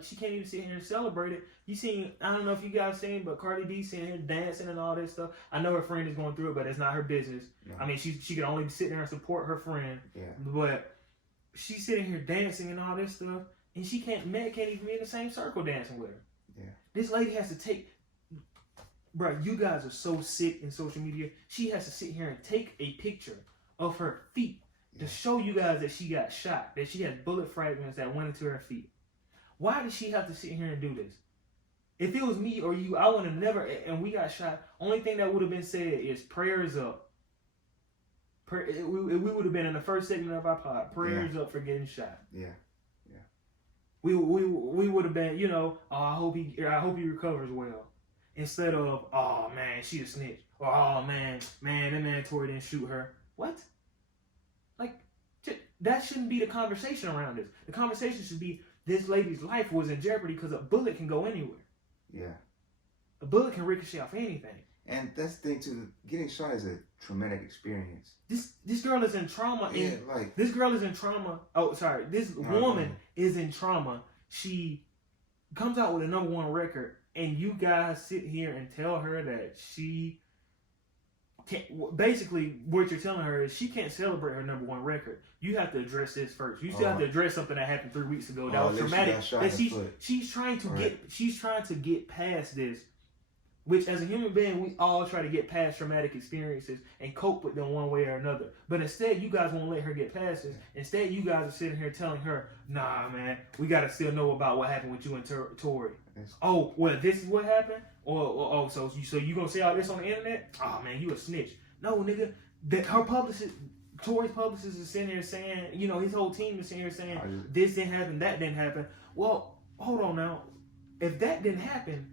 She can't even sit here and celebrate it. You seen? I don't know if you guys seen, but Cardi B sitting here dancing and all this stuff. I know her friend is going through it, but it's not her business. No. I mean, she can only sit there and support her friend. Yeah. But she's sitting here dancing and all this stuff, and Meg can't even be in the same circle dancing with her. Yeah. This lady has to take. Bro, you guys are so sick in social media. She has to sit here and take a picture of her feet to show you guys that she got shot, that she had bullet fragments that went into her feet. Why did she have to sit here and do this? If it was me or you, I would have never, and we got shot, only thing that would have been said is prayers up. We would have been in the first segment of our pod, prayers up for getting shot. Yeah. we would have been, oh, I hope he recovers well, instead of, oh man, she a snitch, or oh man, that man Tory didn't shoot her. What? Like, that shouldn't be the conversation around this. The conversation should be, this lady's life was in jeopardy because a bullet can go anywhere. Yeah. A bullet can ricochet off anything. And that's the thing too. Getting shot is a traumatic experience. This girl is in trauma. Yeah, this girl is in trauma. Oh, sorry. This woman is in trauma. She comes out with a #1 record, and you guys sit here and tell her that she can't. Basically, what you're telling her is she can't celebrate her #1 record. You have to address this first. You still have to address something that happened 3 weeks ago that was traumatic. She's trying to get past this. Which, as a human being, we all try to get past traumatic experiences and cope with them one way or another. But instead, you guys won't let her get past this. Instead, you guys are sitting here telling her, nah, man, we got to still know about what happened with you and Tory. Oh, well, this is what happened? So you going to say all this on the internet? Oh, man, you a snitch. No, nigga. Her publicist, Tory's publicist is sitting here saying, his whole team is sitting here saying, this didn't happen, that didn't happen. Well, hold on now. If that didn't happen,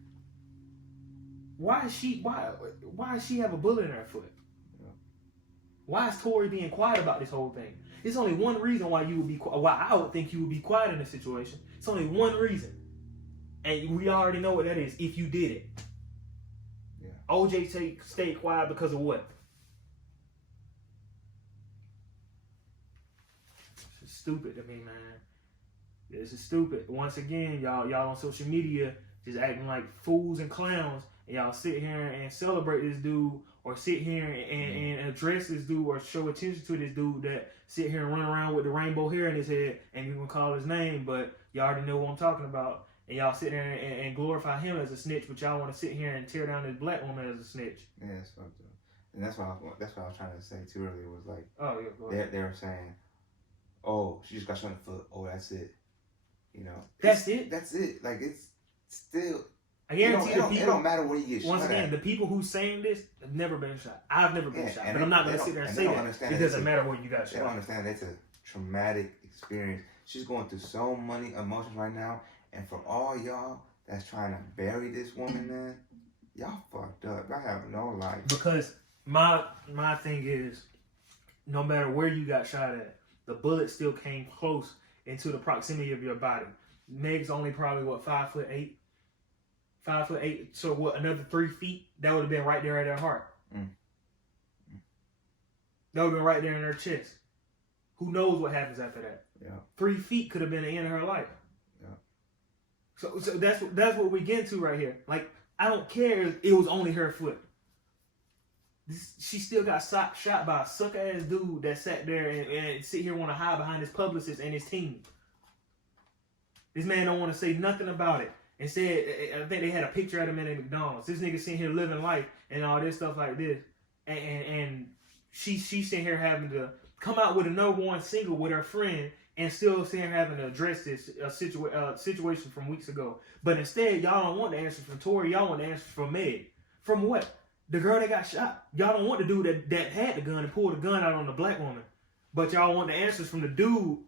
why does she have a bullet in her foot? Yeah. Why is Tory being quiet about this whole thing? It's only one reason why I would think you would be quiet in this situation. It's only one reason. And we already know what that is, if you did it. Yeah. OJ stayed quiet because of what? It's stupid to me, man. This is stupid. Once again, y'all on social media just acting like fools and clowns. Y'all sit here and celebrate this dude, or sit here and address this dude, or show attention to this dude that sit here and run around with the rainbow hair in his head, and you can call his name, but y'all already know what I'm talking about. And y'all sit there and glorify him as a snitch, but y'all want to sit here and tear down this black woman as a snitch. Yeah, that's fucked up. And that's what I was trying to say too earlier, was like, oh yeah, go ahead. They were saying, oh, she just got shot in the foot. Oh, that's it. That's it. That's it. Like, it's still. I guarantee it don't matter where you get shot. Once again, at. the people who's saying this have never been shot. I've never been shot, but I'm not going to sit there and say that. It doesn't doesn't matter where you got shot. They don't understand that's a traumatic experience. She's going through so many emotions right now, and for all y'all that's trying to bury this woman, man, y'all fucked up. I have no life. Because my thing is, no matter where you got shot at, the bullet still came close into the proximity of your body. Meg's only probably 5'8". 5'8", so what? Another 3 feet? That would have been right there at her heart. That would have been right there in her chest. Who knows what happens after that? Yeah. 3 feet could have been the end of her life. Yeah. So that's what we get into right here. Like, I don't care if it was only her foot. She still got shot by a suck ass dude that sat there and sit here want to hide behind his publicist and his team. This man don't want to say nothing about it. And said, I think they had a picture of him at McDonald's. This nigga sitting here living life and all this stuff like this. And she's sitting here having to come out with a #1 single with her friend and still sitting here having to address this situation from weeks ago. But instead, y'all don't want the answers from Tory. Y'all want the answers from Meg. From what? The girl that got shot. Y'all don't want the dude that had the gun and pulled the gun out on the black woman. But y'all want the answers from the dude.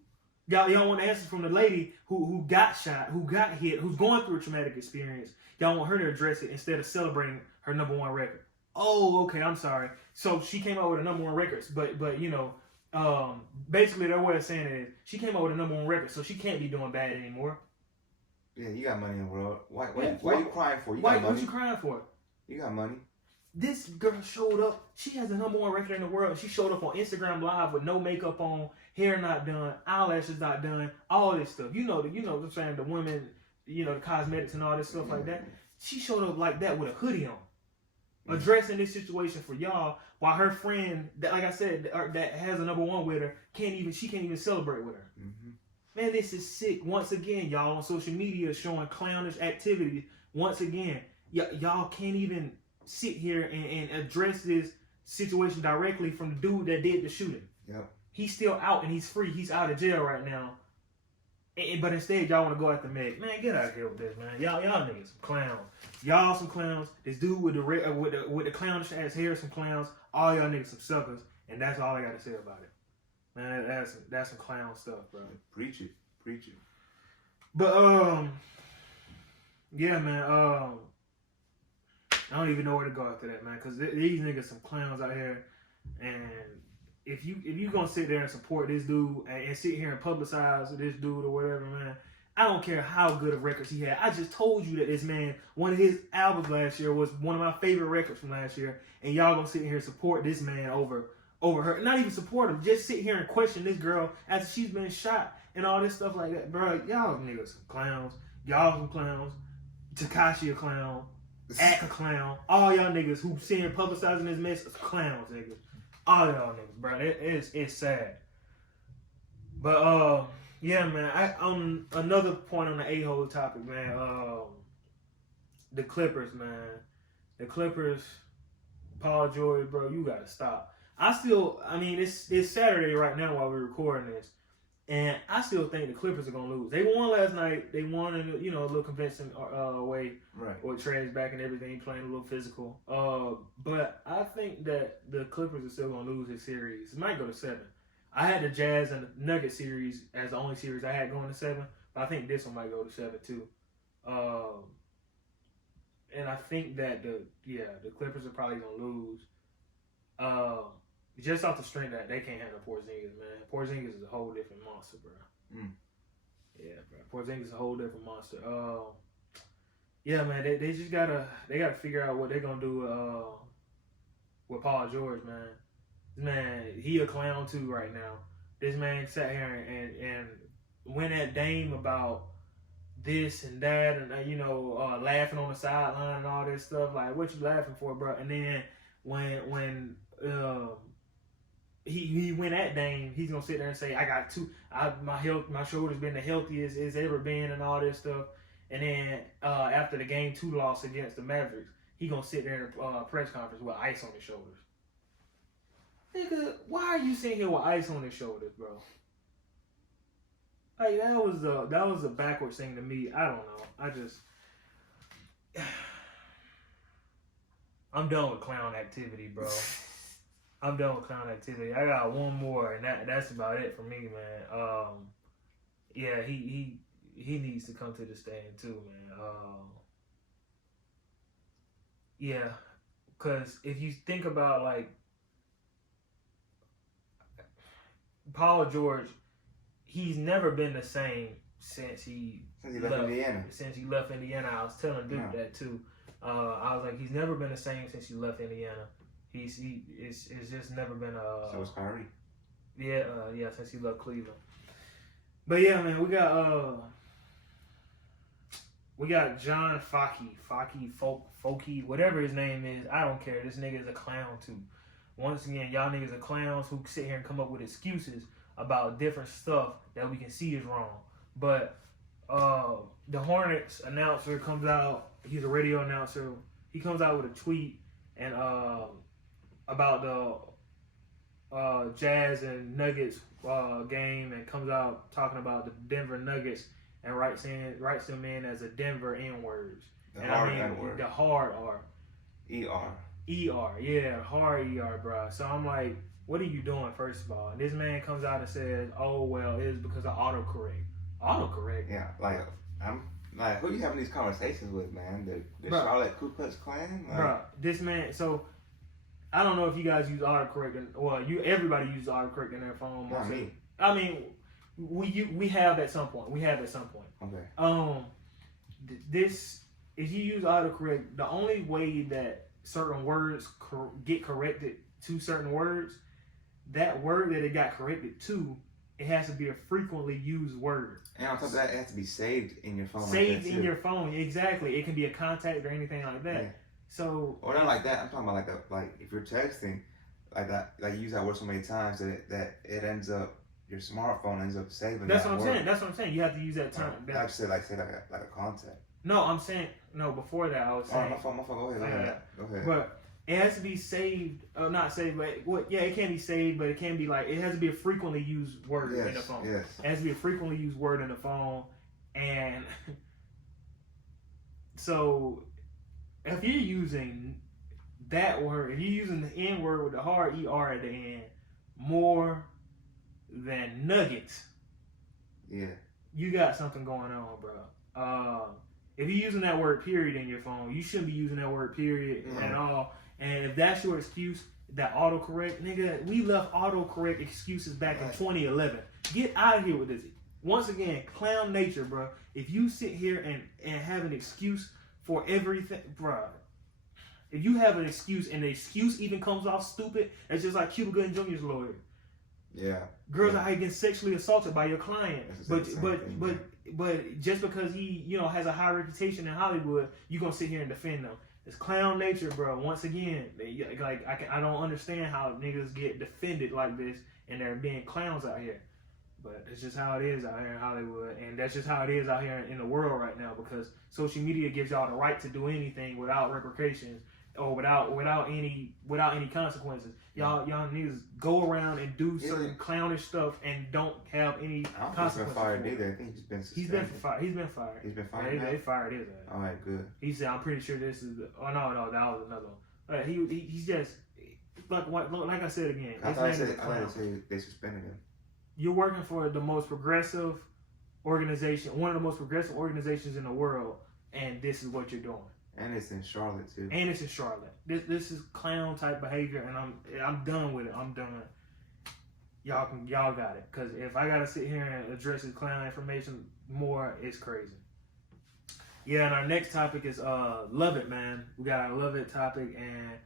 Y'all want answers from the lady who got shot, who got hit, who's going through a traumatic experience. Y'all want her to address it instead of celebrating her #1 record. Oh, okay, I'm sorry. So she came out with a #1 record, but basically their way of saying it is she came out with a #1 record, so she can't be doing bad anymore. Yeah, you got money in the world. Why are you crying for? What you crying for? You got money. This girl showed up. She has the #1 record in the world. She showed up on Instagram Live with no makeup on, hair not done, eyelashes not done, all this stuff. You know what I'm saying, the women, the cosmetics and all this stuff like that. She showed up like that with a hoodie on, addressing this situation for y'all, while her friend, that, like I said, that has a #1 with her, can't even celebrate with her. Man, this is sick. Once again, y'all on social media showing clownish activities. Once again, y'all can't even sit here and address this situation directly from the dude that did the shooting. Yep. He's still out and he's free. He's out of jail right now. But instead, y'all want to go after Meg. Man, get out of here with this, man. Y'all niggas some clowns. Y'all some clowns. This dude with the clownish ass hair, some clowns. All y'all niggas some suckers. And that's all I got to say about it. Man, that's some clown stuff, bro. Preach it. But yeah, man. I don't even know where to go after that, man. Because these niggas some clowns out here, and if you gonna sit there and support this dude and sit here and publicize this dude or whatever, man. I don't care how good of records he had. I just told you that this man, one of his albums last year was one of my favorite records from last year, and y'all gonna sit here and support this man over her. Not even support him, just sit here and question this girl after she's been shot and all this stuff like that, bro. Y'all niggas some clowns. Y'all some clowns. Takashi a clown. Act a clown. All y'all niggas who sitting here publicizing this mess is clowns, niggas. All y'all niggas, bro. It's sad. But yeah, man. On another point on the a-hole topic, man. The Clippers, man. The Clippers, Paul George, bro. You gotta stop. I mean, it's Saturday right now while we're recording this, and I still think the Clippers are gonna lose. They won last night. They won in a little convincing way, right? With Trey's back and everything, playing a little physical. But I think that the Clippers are still gonna lose this series. It might go to 7. I had the Jazz and the Nuggets series as the only series I had going to 7, but I think this one might go to 7 too. And I think that the Clippers are probably gonna lose. Just off the strength that they can't handle Porzingis, man. Porzingis is a whole different monster, bro. Yeah, bro. Porzingis is a whole different monster. Yeah, man. They just gotta figure out what they're gonna do with Paul George, man. Man, he a clown too right now. This man sat here and went at Dame about this and that, and laughing on the sideline and all this stuff. Like, what you laughing for, bro? And then when he went at Dame, he's gonna sit there and say, "I got my shoulder's been the healthiest it's ever been," and all this stuff. And then after the game 2 loss against the Mavericks, he gonna sit there in a press conference with ice on his shoulders. Nigga, why are you sitting here with ice on his shoulders, bro? Like, that was a backwards thing to me. I don't know. I'm done with clown activity, bro. I'm done with clown activity. I got one more, and that's about it for me, man. Yeah, he needs to come to the stand too, man. Yeah, because if you think about, like, Paul George, he's never been the same since he left Indiana. Since he left Indiana, I was telling Duke that too. I was like, he's never been the same since he left Indiana. It's just never been a. So it's Kyrie. Yeah, since he left Cleveland. But yeah, man, we got John Foki, whatever his name is. I don't care. This nigga is a clown too. Once again, y'all niggas are clowns who sit here and come up with excuses about different stuff that we can see is wrong. But the Hornets announcer comes out. He's a radio announcer. He comes out with a tweet and about the Jazz and Nuggets game, and comes out talking about the Denver Nuggets and writes them in as a Denver N-words. The hard N-word. The hard R. E-R. E-R, yeah, hard E-R, bro. So I'm like, what are you doing, first of all? And this man comes out and says, oh, well, it's because of autocorrect. Autocorrect? Yeah, who you having these conversations with, man? The Charlotte Ku Klux Klan? Bro, this man, so, I don't know if you guys use autocorrect, everybody uses autocorrect in their phone. Not me. I mean, we have at some point. Okay. If you use autocorrect, the only way that certain words get corrected to certain words, that word that it got corrected to, it has to be a frequently used word. And on top of that, it has to be saved in your phone. Saved in your phone, exactly. It can be a contact or anything like that. Yeah. So, or not like that. I'm talking about like if you're texting, like that, like you use that word so many times that it ends up, your smartphone ends up saving. That's what I'm saying. That's what I'm saying. You have to use that term. I just say like a contact. No, I'm saying before that I was saying. My phone. Go ahead. But it has to be saved, not saved, but it can be saved, but it can be like, it has to be a frequently used word in the phone. Yes. It has to be a frequently used word in the phone, and so if you're using that word, if you're using the N word with the hard ER at the end more than nuggets, you got something going on, bro. If you're using that word period in your phone, you shouldn't be using that word period at all. And if that's your excuse, that autocorrect, nigga, we left autocorrect excuses back in 2011. Get out of here with this. Once again, clown nature, bro. If you sit here and have an excuse for everything, bro. If you have an excuse and the excuse even comes off stupid, it's just like Cuba Gooding Jr.'s lawyer. Yeah. Girls are getting sexually assaulted by your client, but just because he has a high reputation in Hollywood, you gonna sit here and defend them. It's clown nature, bro. Once again, like I don't understand how niggas get defended like this and they're being clowns out here. But it's just how it is out here in Hollywood, and that's just how it is out here in the world right now because social media gives y'all the right to do anything without repercussions or without any consequences. Y'all niggas go around and do certain clownish stuff and don't have any consequences. He's been fired either. I think he's been suspended. He's been fired. He's been fired. They fired his ass. All right, good. He said, "I'm pretty sure this is." Oh no, that was another one. He's just like I said again. I thought I said they suspended him. You're working for the most progressive organization, one of the most progressive organizations in the world, and this is what you're doing. And it's in Charlotte too. And it's in Charlotte. This is clown type behavior, and I'm done with it. I'm done. Y'all got it. Cause if I gotta sit here and address this clown information more, it's crazy. Yeah, and our next topic is Love It, man. We got our Love It topic, and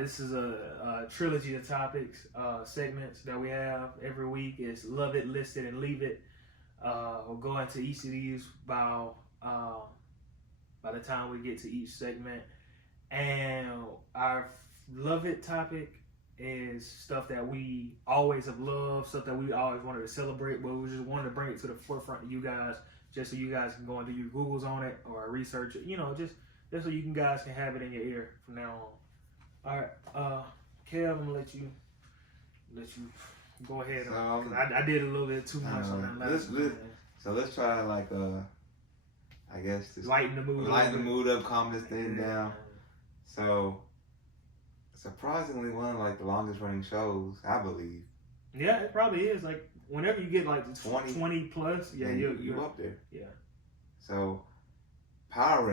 this is a trilogy of topics, segments that we have every week. It's Love It, List It, and Leave It. We'll go into each of these by the time we get to each segment. And our Love It topic is stuff that we always have loved, stuff that we always wanted to celebrate, but we just wanted to bring it to the forefront of you guys, just so you guys can go and do your Googles on it or research it, just so you guys can have it in your ear from now on. All right, Kev, I'm gonna let you go ahead. So, I did a little bit too much on that last one. So let's try I guess just lighten the mood up, calm this thing down. So surprisingly, one of the longest running shows, I believe. Yeah, it probably is. Like whenever you get 20 plus, yeah, you're up there. Yeah. So Power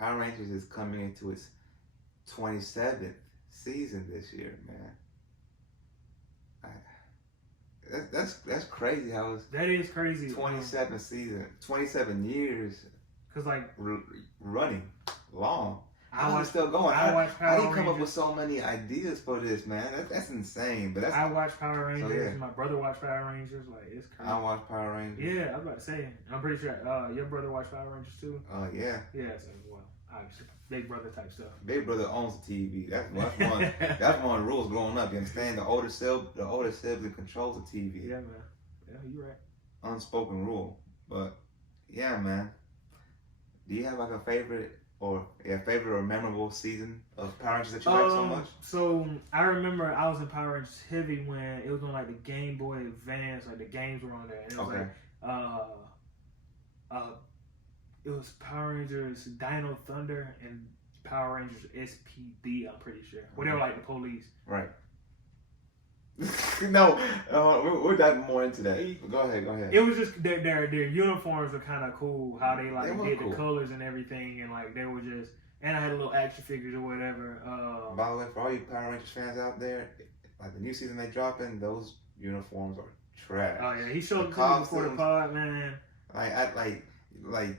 Rangers is coming into its 27th season this year, man. That's crazy how it's... That is crazy. 27 season, 27 years. Cause running long. How's it still going? How do you come up Rangers. with so many ideas for this, man? That's insane. But I watch Power Rangers. So, yeah. My brother watched Power Rangers. It's crazy. I watch Power Rangers. Yeah, I was about to say. I'm pretty sure your brother watched Power Rangers too. Yeah. Yeah, so obviously Big Brother type stuff. Big Brother owns the TV. That's one of the rules growing up. You understand? The older sibling controls the TV. Yeah, man. Yeah, you're right. Unspoken rule. But yeah, man. Do you have a favorite or memorable season of Power Rangers that you like so much? So I remember I was in Power Rangers heavy when it was on the Game Boy Advance, the games were on there. And it was it was Power Rangers Dino Thunder and Power Rangers SPD, I'm pretty sure. Well, they were the police. Right. No, we're diving more into that. Go ahead. It was just their uniforms were kind of cool. How they did cool. The colors and everything, and they were just. And I had a little action figures or whatever. By the way, for all you Power Rangers fans out there, the new season they dropping, those uniforms are trash. Oh yeah, he showed it to me before the pod, man. Like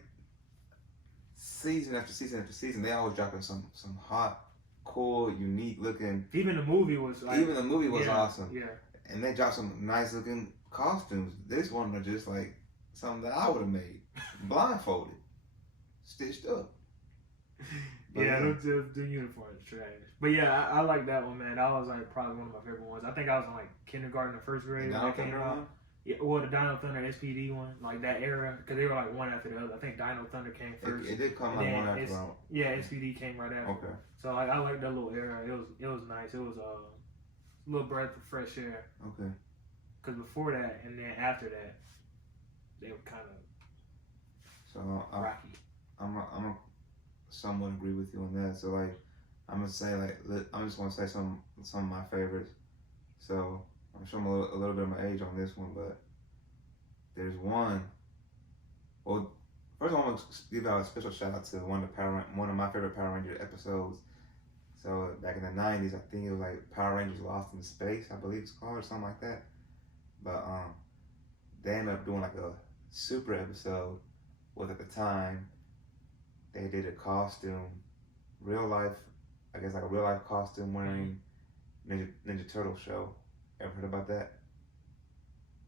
season after season after season, they always dropping some hot, cool, unique looking. Even the movie was awesome. Yeah. And they dropped some nice looking costumes. This one are just something that I would have made, blindfolded, stitched up. But yeah, the uniforms are trash. But yeah, I like that one, man. That was probably one of my favorite ones. I think I was in kindergarten or first grade when that came out. Yeah, well, the Dino Thunder SPD one, that era, because they were one after the other. I think Dino Thunder came first. It did come out one after the other. Yeah, SPD came right after. Okay. So I like that little era. It was nice. It was a little breath of fresh air. Okay. Because before that and then after that, they were kind of rocky. I'm a somewhat agree with you on that. So I'm gonna say I'm just gonna say some of my favorites. So I'm showing a little bit of my age on this one, but there's one. Well, first I want to give out a special shout out to one of my favorite Power Ranger episodes. So back in the '90s, I think it was like Power Rangers Lost in Space, I believe it's called, or something like that. But they ended up doing like a super episode. Was at the time they did a costume, real life, I guess like a real life costume wearing Ninja Turtle show. Ever heard about that?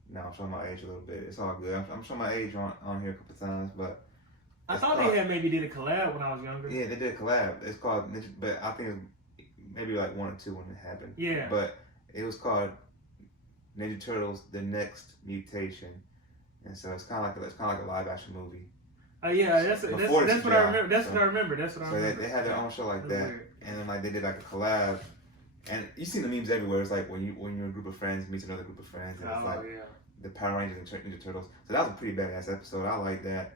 No, I'm showing my age a little bit. It's all good. I'm showing my age on here a couple times, but I thought they had maybe did a collab when I was younger. Yeah, they did a collab. It's called Ninja, but I think it was maybe like 1 or 2 when it happened. Yeah. But it was called Ninja Turtles: The Next Mutation, and so it's kind of like a live action movie. Yeah, that's what I remember. That's what I remember. So they had their own show like that, and then like they did like a collab, and you see the memes everywhere. It's like when you're a group of friends meets another group of friends, and it's like the Power Rangers and Ninja Turtles. So that was a pretty badass episode. I like that.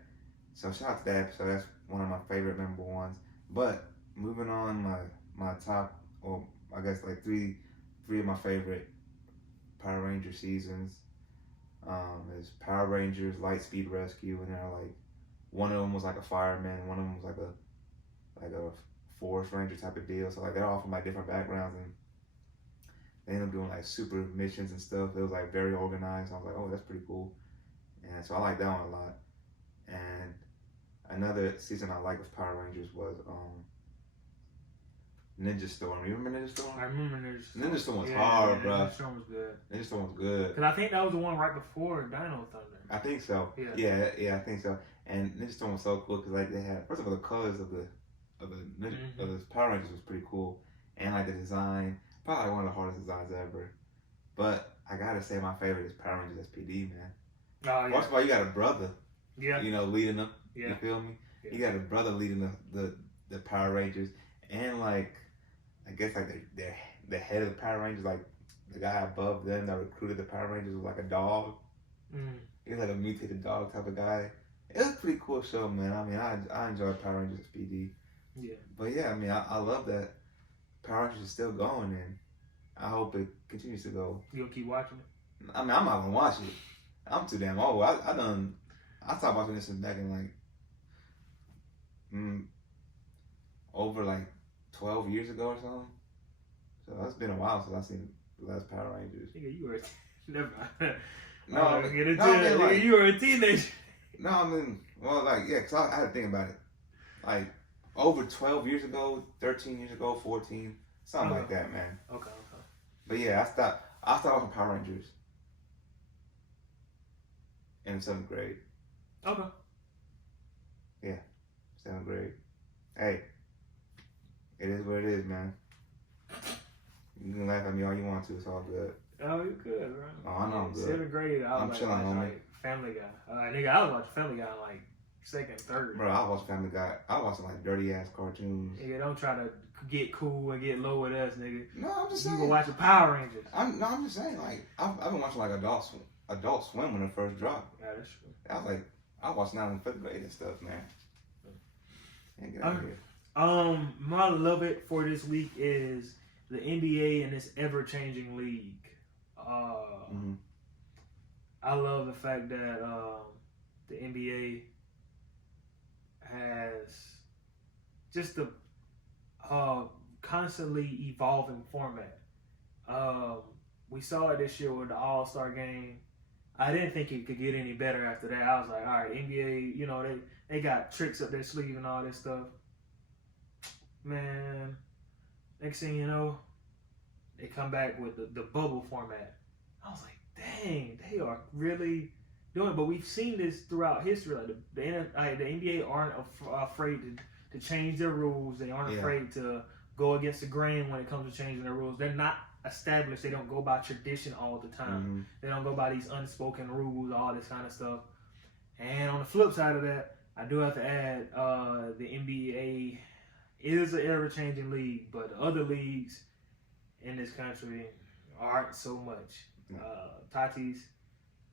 So shout out to that episode. That's one of my favorite memorable ones. But moving on, my top, or I guess like three of my favorite Power Ranger seasons is Power Rangers Lightspeed Rescue, and they're like, one of them was like a fireman, one of them was like a forest ranger type of deal. So like they're all from like different backgrounds, and they ended up doing like super missions and stuff. It was like very organized. I was like, oh, that's pretty cool. And so I like that one a lot. And another season I liked of Power Rangers was Ninja Storm. You remember Ninja Storm? I remember Ninja Storm. Ninja Storm was hard, bro. Ninja Storm was good. Ninja Storm was good. Cause I think that was the one right before Dino Thunder. I think so. Yeah, I think so. And Ninja Storm was so cool because like they had, first of all, the colors of the Power Rangers was pretty cool, and like the design, probably like one of the hardest designs ever. But I gotta say my favorite is Power Rangers SPD, man. Oh yeah. First of all, you got a brother. Yeah. You know, leading them. Yeah. You feel me? Yeah. You got a brother leading the Power Rangers, and like I guess like the head of the Power Rangers, like the guy above them that recruited the Power Rangers was like a dog. He was like a mutated dog type of guy. It was a pretty cool show, man. I mean, I enjoyed Power Rangers SPD. Yeah. But yeah, I mean, I love that Power Rangers is still going, and I hope it continues to go. You gonna keep watching it? I mean, I'm not gonna watch it. I'm too damn old. I stopped watching this since back in like over like 12 years ago or something. So that's been a while since I've seen the last Power Rangers. Nigga, you were never mind. No, I mean, like, you were a teenager. No, I mean, well, like, yeah, because I had to think about it. Like, over 12 years ago, 13 years ago, 14, something like that, man. Okay. But yeah, I stopped watching Power Rangers in 7th grade. Okay. Yeah, 7th grade. Hey, it is what it is, man. You can laugh at me all you want to, it's all good. Oh, you good, bro. Oh, I know I'm good. 7th grade, I'm chilling, homie. Like Family Guy. Nigga, I was watching Family Guy in like 2nd, 3rd. Bro, I watch Family Guy. I watch like dirty ass cartoons. Nigga, don't try to get cool and get low with us, nigga. No, I'm just saying. You can watch the Power Rangers. I'm just saying. Like, I've been watching like Adult Swim when it first dropped. Yeah, that's true. I was like, I watched now in 5th grade and stuff, man. Yeah, get out of here. My love it for this week is the NBA and this ever-changing league. I love the fact that the NBA has just a constantly evolving format. We saw it this year with the All-Star game. I didn't think it could get any better after that. I was like, all right, NBA, you know, they got tricks up their sleeve and all this stuff. Man, next thing you know, they come back with the bubble format. I was like, dang, they are really doing it. But we've seen this throughout history. Like the NBA aren't afraid to change their rules. They aren't afraid to go against the grain when it comes to changing their rules. They're not established. They don't go by tradition all the time. They don't go by these unspoken rules, all this kind of stuff. And on the flip side of that, I do have to add the NBA is an ever-changing league, but other leagues in this country aren't so much. Tatis,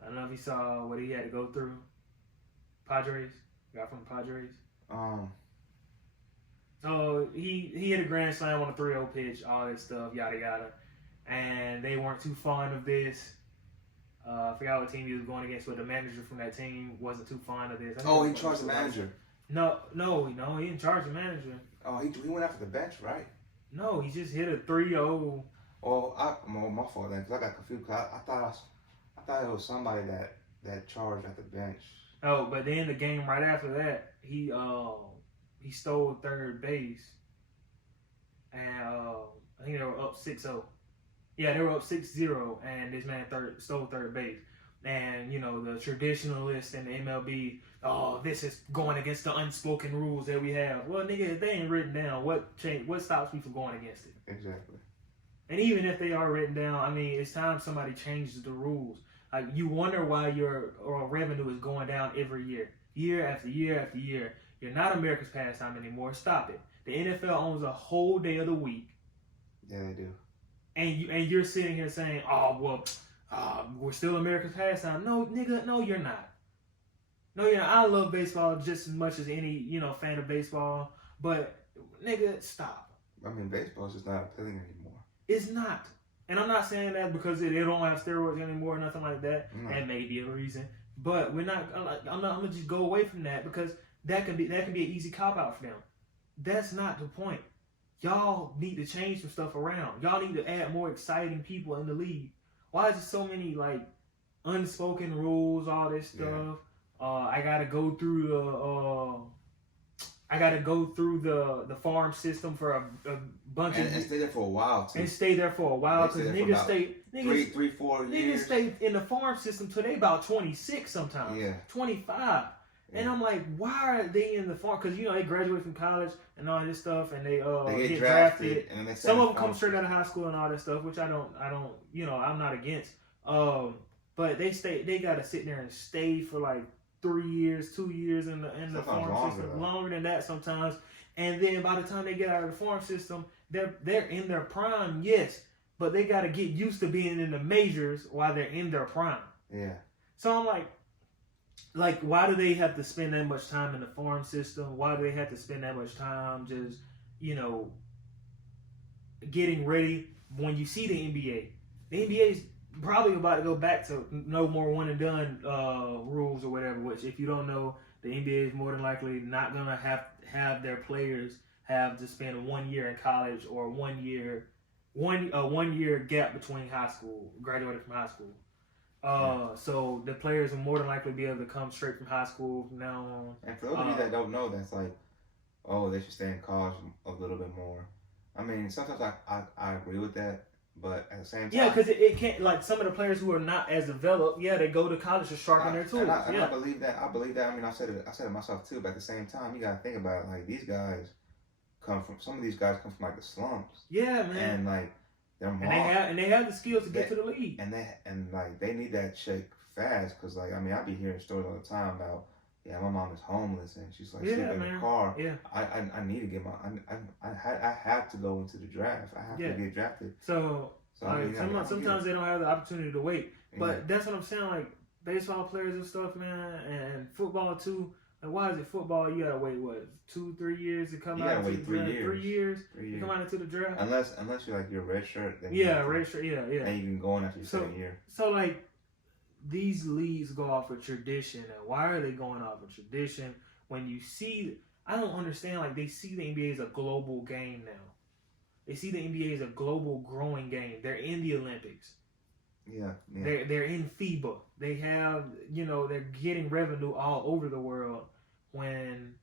I don't know if you saw what he had to go through. Padres, guy from the Padres. So he hit a grand slam on a 3-0 pitch, all that stuff, yada yada, and they weren't too fond of this. I forgot what team he was going against, but the manager from that team wasn't too fond of this. Oh, he charged the manager. No, he didn't charge the manager. Oh, he went after the bench, right? No, he just hit a 3-0. Oh, my fault then, because I got confused. I thought it was somebody that charged at the bench. Oh, but then the game right after that, he stole third base, and I think they were up 6-0. Yeah, they were up 6-0, and this man stole third base. And, you know, the traditionalists in the MLB, oh, this is going against the unspoken rules that we have. Well, nigga, if they ain't written down, what stops me from going against it? Exactly. And even if they are written down, I mean, it's time somebody changes the rules. Like, you wonder why your revenue is going down every year. Year after year after year. You're not America's pastime anymore. Stop it. The NFL owns a whole day of the week. Yeah, they do. And you're sitting here saying, oh, well, we're still America's pastime. No, nigga, no, you're not. No, you're not. I love baseball just as much as any, you know, fan of baseball. But, nigga, stop. I mean, baseball's just not appealing anymore. It's not. And I'm not saying that because they don't have steroids anymore or nothing like that. No. That may be a reason. But we're not. I'm gonna just go away from that because that can be an easy cop out for them. That's not the point. Y'all need to change some stuff around. Y'all need to add more exciting people in the league. Why is there so many like unspoken rules, all this stuff? Yeah. I gotta go through the farm system for a bunch of and stay there for a while too. And stay there for a while because niggas stay 3-4 years. Niggas stay in the farm system till they about 26 sometimes. Yeah. 25. Yeah. And I'm like, why are they in the farm? Because you know they graduate from college and all this stuff, and they get drafted. And then some of them come straight out of high school and all that stuff, which I don't, you know, I'm not against. But they gotta sit there and stay for like 3 years, 2 years in the farm system, longer than that sometimes. And then by the time they get out of the farm system, they're in their prime, yes, but they gotta get used to being in the majors while they're in their prime. Yeah. So I'm like, why do they have to spend that much time in the farm system? Why do they have to spend that much time just, you know, getting ready when you see the NBA? The NBA's probably about to go back to no more one and done rules or whatever, which if you don't know, the NBA is more than likely not going to have their players have to spend 1 year in college or 1 year gap between graduating from high school. So the players will more than likely be able to come straight from high school from now on. And for those of you that don't know, that's like, oh, they should stay in college a little bit more. I mean, sometimes I agree with that, but at the same time, yeah, because it can't, like some of the players who are not as developed, yeah, they go to college to sharpen their tools. I believe that. I mean, I said it myself too. But at the same time, you gotta think about it. Like some of these guys come from like the slums. Yeah, man. And like. And they have the skills to get to the league. And they need that check fast because like I mean I be hearing stories all the time about my mom is homeless and she's like sleeping in the car. Yeah. I need to get I have to go into the draft. I have to get drafted. So I mean, sometimes they don't have the opportunity to wait. But that's what I'm saying. Like baseball players and stuff, man, and football too. Like, why is it football? You gotta wait 2-3 years to come out. You gotta wait 3 years. 3 years. To come out into the draft. Unless you're like your red shirt. Then red shirt. Yeah. And you can go in after your second year. So like, these leagues go off of tradition, and why are they going off of tradition? When you see, I don't understand. Like they see the NBA as a global game now. They see the NBA as a global growing game. They're in the Olympics. Yeah. They're in FIBA. They have, they're getting revenue all over the world. When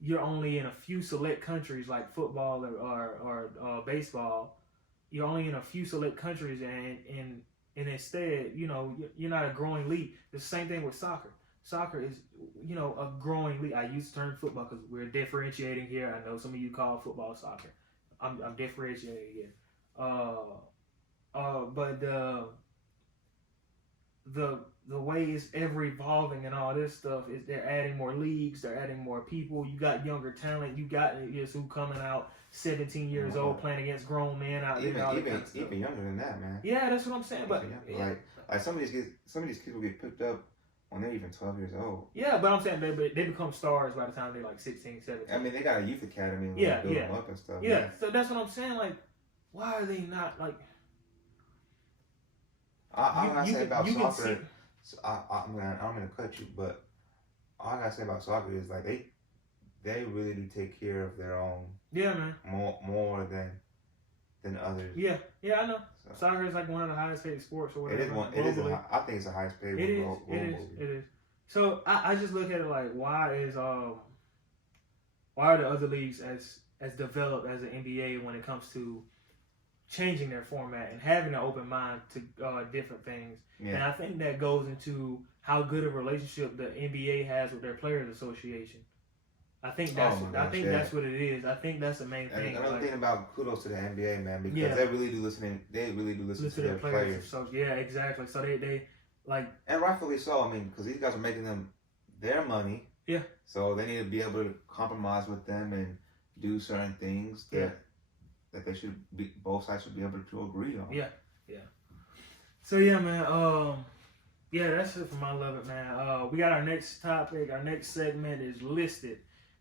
you're only in a few select countries like football or baseball, you're only in a few select countries, and instead, you're not a growing league. The same thing with soccer. Soccer is, a growing league. I use the term football because we're differentiating here. I know some of you call football soccer. I'm differentiating here. But the way it's ever evolving and all this stuff is they're adding more leagues, they're adding more people. You got younger talent. You got kids who coming out 17 years old playing against grown men out there. Even younger than that, man. Yeah, that's what I'm saying. But like some of these kids will get picked up when they're even 12 years old. Yeah, but I'm saying they become stars by the time they're like 16, 17. I mean, they got a youth academy. Build them up and stuff. Yeah, so that's what I'm saying. Like, why are they not like? All I gotta say about you can soccer, so I don't mean to cut you, but all I gotta say about soccer is like they really do take care of their own. Yeah, man. More than others. Yeah, I know. So. Soccer is like one of the highest paid sports or whatever. It is one. It is. I think it's the highest paid. It is. It is. So I just look at it like why are the other leagues as developed as the NBA when it comes to changing their format and having an open mind to different things. Yeah. And I think that goes into how good a relationship the NBA has with their Players Association. I think that's that's what it is. I think that's the main thing. Another thing about kudos to the NBA, man, because they really do listen. They really do listen to their players. So yeah, exactly. So they like, and rightfully so. I mean, because these guys are making them their money. Yeah. So they need to be able to compromise with them and do certain things that they should be. Both sides should be able to agree on. Yeah. So yeah, man. Yeah, that's it for my Love It, man. We got our next topic. Our next segment is listed.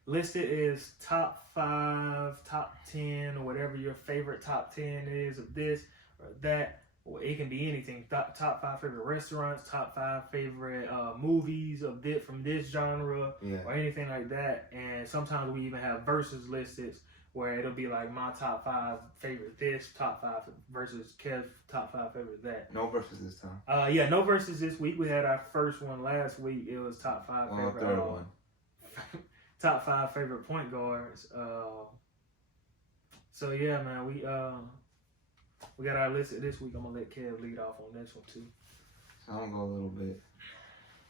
Listed is top 5, top 10, or whatever your favorite top 10 is of this or that. Or it can be anything. Top 5 favorite restaurants, top 5 favorite movies of this from this genre, or anything like that. And sometimes we even have versus listed where it'll be like my top 5 favorite this, top 5 versus Kev's top 5 favorite that. No versus this time. Yeah, no versus this week. We had our first one last week. It was top 5 favorite. Third one. Top 5 favorite point guards. So yeah, man, we got our list this week. I'm gonna let Kev lead off on this one too. So I'm gonna go a little bit.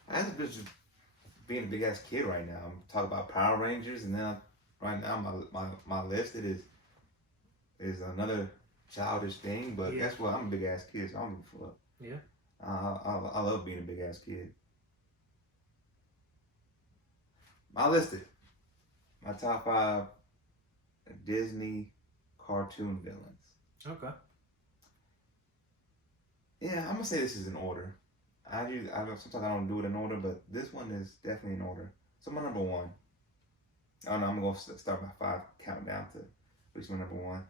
I'm just being a big ass kid right now. I'm talking about Power Rangers, and then right now my list is another childish thing. But guess what? I'm a big ass kid, so I don't give a fuck. Yeah. I love being a big ass kid. My top 5 Disney cartoon villains. Okay. Yeah, I'm gonna say this is in order. Sometimes I don't do it in order, but this one is definitely in order. So my number 1. Oh no, I'm gonna start by 5, count down to reach my number 1.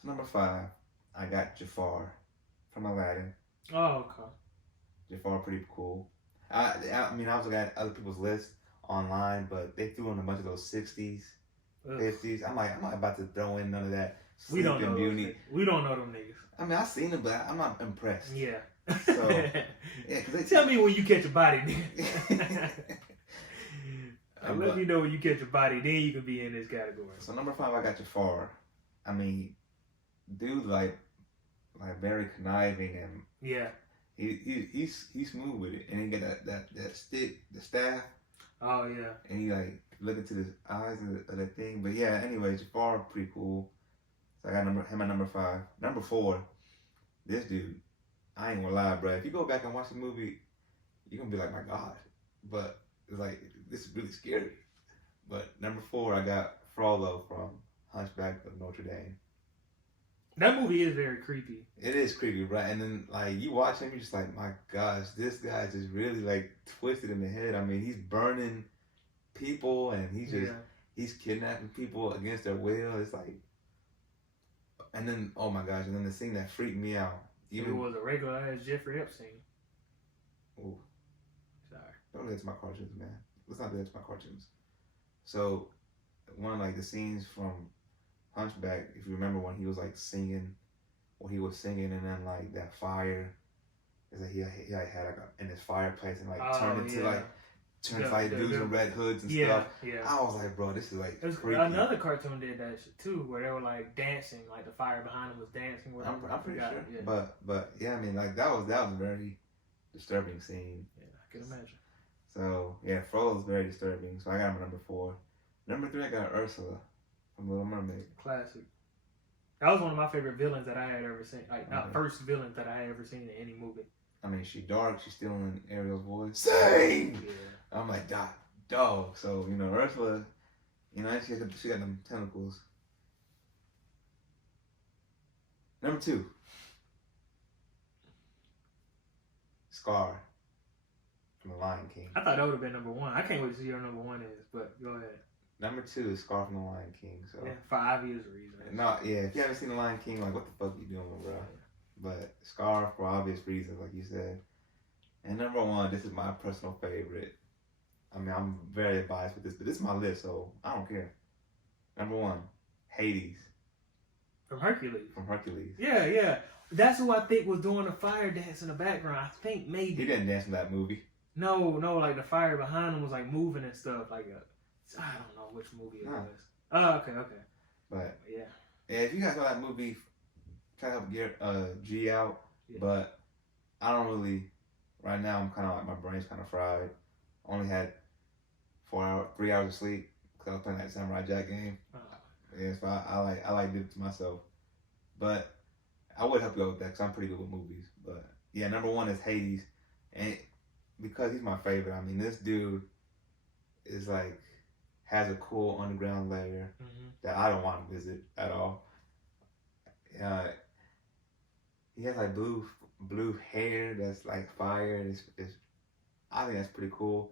So number 5, I got Jafar from Aladdin. Oh, okay. Jafar, pretty cool. I mean, I was looking at other people's lists online, but they threw in a bunch of those 60s, 50s. I'm not about to throw in none of that. We don't know Beauty. We don't know them niggas. I mean, I've seen them, but I'm not impressed. Yeah. So, yeah, cause tell me when you catch a body, nigga. Let me know when you catch a body, then you can be in this category. So number 5, I got Jafar. I mean, dude, like very conniving, and he's smooth with it, and he got that stick, the staff. Oh yeah. And he like look into the eyes of the thing. But yeah, anyway, Jafar pretty cool. So I got him at number 5. Number 4, this dude. I ain't gonna lie, bro. If you go back and watch the movie, you're gonna be like, my God. But it's like, this is really scary. But number 4, I got Frollo from Hunchback of Notre Dame. That movie is very creepy. It is creepy, right? And then like you watch him, you're just like, my gosh, this guy's just really like twisted in the head. I mean, he's burning people, and he's kidnapping people against their will. It's like, and then oh my gosh, and then the scene that freaked me out. It was a regular ass Jeffrey Epstein. Oh, sorry. Don't get to my cartoons, man. Let's not get to my cartoons. So, one of like the scenes from Hunchback, if you remember when he was like singing, and then like that fire, is that he had like in his fireplace and like turned into dudes in red hoods and stuff. Yeah. I was like, bro, this is like creepy. Another cartoon did that shit too, where they were like dancing, like the fire behind them was dancing. I'm pretty sure. Yeah. But yeah, I mean, like that was a very disturbing scene. Yeah, I can imagine. So yeah, Frollo's very disturbing. So I got him at number 4. Number 3, I got Ursula from Little Mermaid. Classic. That was one of my favorite villains that I had ever seen. Like, not first villain that I had ever seen in any movie. I mean, she's dark. She's still in Ariel's voice. Sing! Yeah. I'm like, dog. So, you know, Ursula, you know, she got them tentacles. Number 2. Scar from The Lion King. I thought that would have been number 1. I can't wait to see what number 1 is, but go ahead. Number 2 is Scar from The Lion King. So yeah, for obvious reasons. No, yeah, if you haven't seen The Lion King, like, what the fuck you doing, bro? but Scar for obvious reasons, like you said. And number one, this is my personal favorite. I mean, I'm very biased with this, but this is my list, so I don't care. Number one, Hades. From Hercules. From Hercules. Yeah. That's who I think was doing the fire dance in the background. I think maybe. He didn't dance in that movie. No, like the fire behind him was like moving and stuff. Like I don't know which movie it was. Oh, okay. But yeah, if you guys saw that movie, try to help get G out. Yeah. But I don't really. Right now, I'm kind of like my brain's kind of fried. Only had 3 hours of sleep because I was playing that Samurai Jack game. Yeah, so I like did it to myself. But I would help you out with that because I'm pretty good with movies. But yeah, number one is Hades, and because he's my favorite. I mean, this dude is like has a cool underground layer that I don't want to visit at all. He has like blue hair that's like fire. I think that's pretty cool.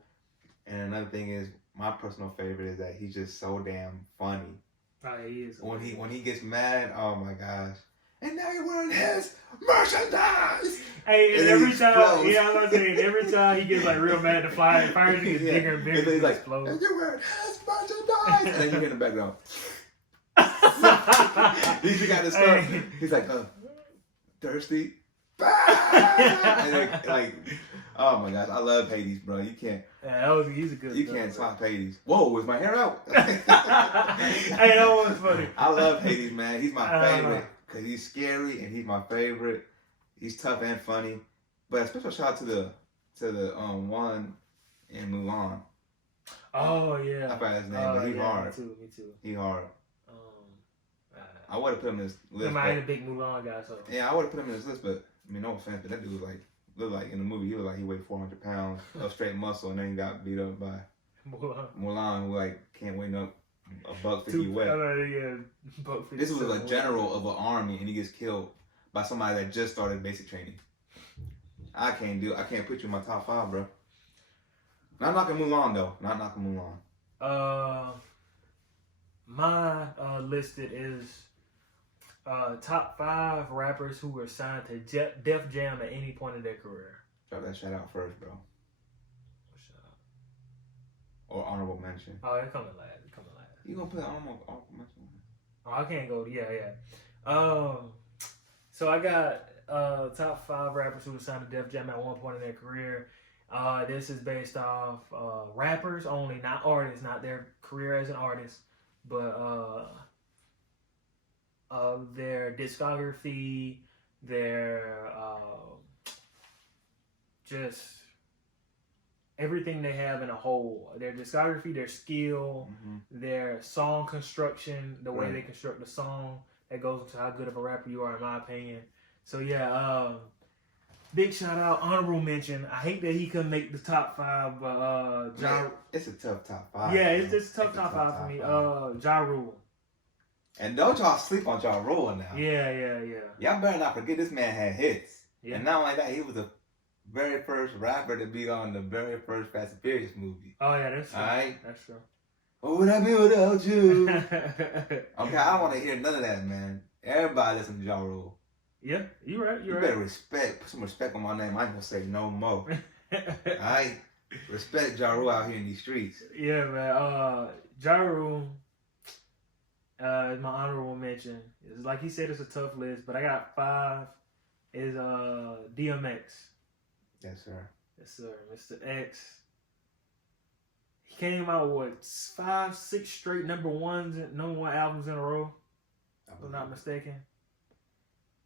And another thing is, my personal favorite is that he's just so damn funny. Oh, he is. When he gets mad, oh my gosh. And now you're wearing his merchandise. Hey, and every time, I was saying, every time he gets like real mad, the fire gets bigger and bigger. And then he's like, explode. and you're wearing his merchandise. And then you hear in the background. He got his stuff. He's like, thirsty. And like, oh my gosh, I love Hades, bro. You can't. Yeah, he's a good. You can't stop Hades. Whoa, is my hair out? Hey, that was funny. I love Hades, man. He's my favorite because he's scary and he's my favorite. He's tough and funny. But a special shout out to the one in Mulan. Oh yeah. I forgot his name, but he's hard. Me too. He hard. I would have put him in this list. I ain't a big Mulan guy, so. Yeah, I would have put him in this list, but I mean, no offense, but that dude looked like in the movie, he looked like he weighed 400 pounds of straight muscle, and then he got beat up by Mulan, who like can't weigh up $150 weight. $150. This was a general of an army, and he gets killed by somebody that just started basic training. I can't put you in my top 5, bro. Not knocking Mulan though. Not knocking Mulan. My listed is top 5 rappers who were signed to Def Jam at any point in their career. Drop that shout out first, bro. Shout out. Or honorable mention. Oh, it's coming last. You gonna put honorable mention? Oh, I can't go. Yeah. So I got top 5 rappers who were signed to Def Jam at one point in their career. This is based off rappers only, not artists, not their career as an artist, but their discography, their just everything they have in a whole. Their discography, their skill, their song construction, the way they construct the song, that goes into how good of a rapper you are, in my opinion. So yeah, big shout out, honorable mention. I hate that he couldn't make the top 5, but it's a tough top 5. Yeah, it's a tough top 5 for me. Ja Rule. And don't y'all sleep on Ja Rule now. Yeah. Y'all better not forget this man had hits. Yeah. And not only that, he was the very first rapper to be on the very first Fast and Furious movie. Oh yeah, that's true. Alright? That's true. What would I be without you? Okay, I don't want to hear none of that, man. Everybody listen to Ja Rule. Yeah, you're right. You better put some respect on my name. I ain't gonna say no more. Alright? Respect Ja Rule out here in these streets. Yeah, man. Ja Rule is my honorable mention. It's like he said, it's a tough list, but I got 5. Is DMX. Yes, sir. Yes, sir. Mr. X. He came out with 5, 6 straight number 1 albums in a row, if I'm not mistaken.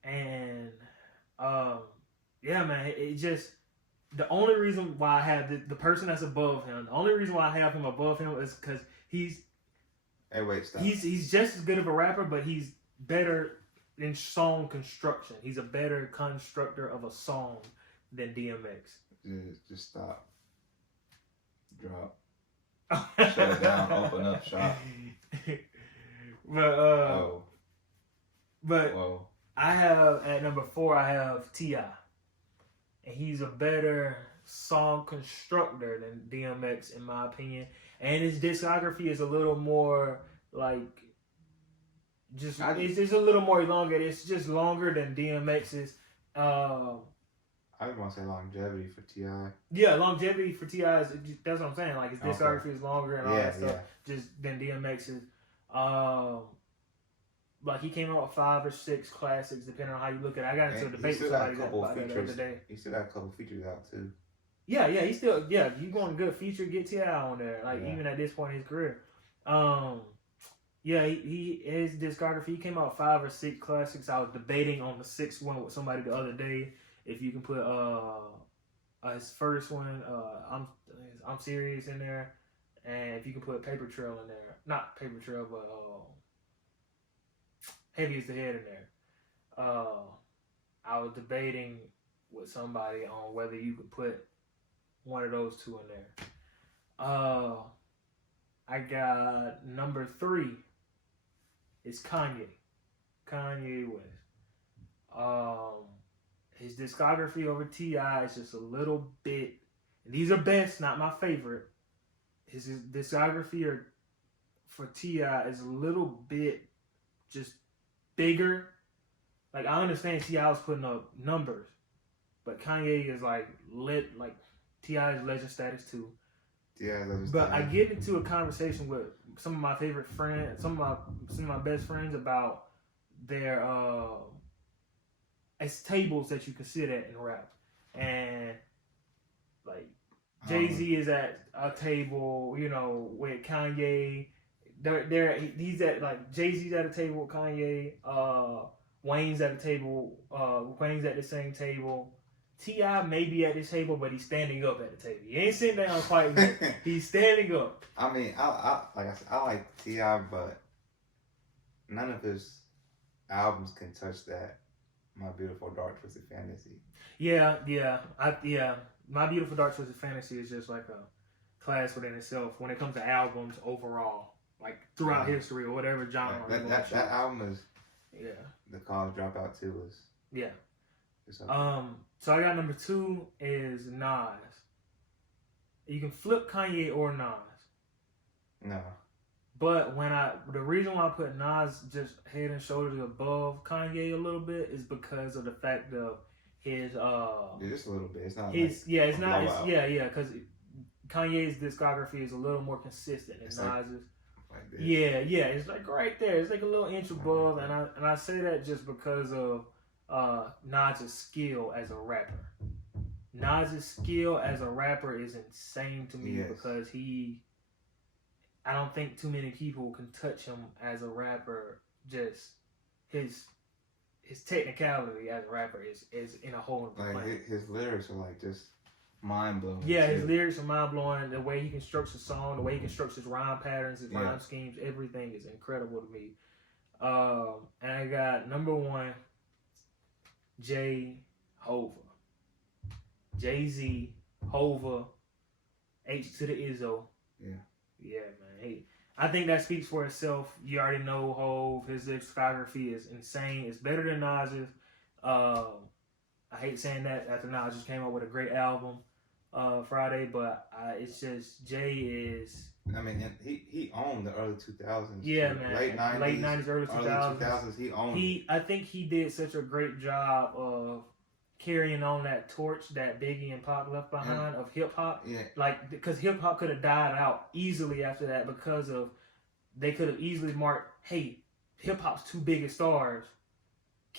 And yeah, man, it just, the only reason why I have the person that's above him, the only reason why I have him above him is because he's just as good of a rapper, but he's better in song construction. He's a better constructor of a song than DMX. Just stop. Drop. Shut it down. Open up shop. But I have at number 4. I have T.I. and he's a better song constructor than DMX in my opinion. And his discography is a little more like it's a little more elongated. It's just longer than DMX's. I just want to say longevity for T.I. Yeah, longevity for T.I. That's what I'm saying. Like his discography is longer and all that stuff. Just than DMX's. Like he came out with 5 or 6 classics, depending on how you look at it. I got into a debate with somebody about that the other day. He still got a couple features out too. Yeah, you going good feature, get T.I. on there. Like even at this point in his career. Yeah, he his discography, he came out 5 or 6 classics. I was debating on the 6th one with somebody the other day. If you can put his first one, I'm Serious in there, and if you can put Paper Trail in there, not Paper Trail, but Heavy Is the Head in there. I was debating with somebody on whether you could put one of those 2 in there. I got number 3. It's Kanye West. His discography over T.I. is just a little bit. These are best, not my favorite. His discography for T.I. is a little bit just bigger. Like I understand T.I. was putting up numbers, but Kanye is like lit. Like T.I. is legend status too. Yeah, but I get into a conversation with some of my favorite friends, some of my best friends about their as tables that you can sit at in rap, and like Jay-Z is at a table, you know, with Kanye. He's at like Jay-Z's at a table with Kanye. Wayne's at a table. Wayne's at the same table. T.I. may be at this table, but he's standing up at the table. He ain't sitting down fighting. He's standing up. I mean, I like I said, I like T.I., but none of his albums can touch that My Beautiful Dark Twisted Fantasy. Yeah. My Beautiful Dark Twisted Fantasy is just like a class within itself when it comes to albums overall, like throughout history or whatever genre. That album is. Yeah. The College Dropout too was. Yeah. So I got number 2 is Nas. You can flip Kanye or Nas. No. But the reason why I put Nas just head and shoulders above Kanye a little bit is because of the fact of his just a little bit. It's not. Because Kanye's discography is a little more consistent than Nas's. Like this. Yeah, it's like right there. It's like a little inch above, and I say that just because of Nas's skill as a rapper. Nas's skill as a rapper is insane to me because I don't think too many people can touch him as a rapper. Just his technicality as a rapper is in a whole other planet. His lyrics are like just mind blowing. Yeah, his lyrics are mind blowing. The way he constructs a song, the way he constructs his rhyme patterns, his rhyme schemes, everything is incredible to me. And I got number 1, Hova. Jay-Z, Hova, H to the Izzo. Yeah. Yeah, man. I think that speaks for itself. You already know Hov. His discography is insane. It's better than Nas's. I hate saying that after Nas just came out with a great album Friday, but it's just Jay is. I mean, he owned the early 2000s. Yeah, man. Late 90s, early 2000s. He owned. I think he did such a great job of carrying on that torch that Biggie and Pac left behind of hip hop. Yeah. Like, because hip hop could have died out easily after that because of they could have easily marked, hey, hip hop's 2 biggest stars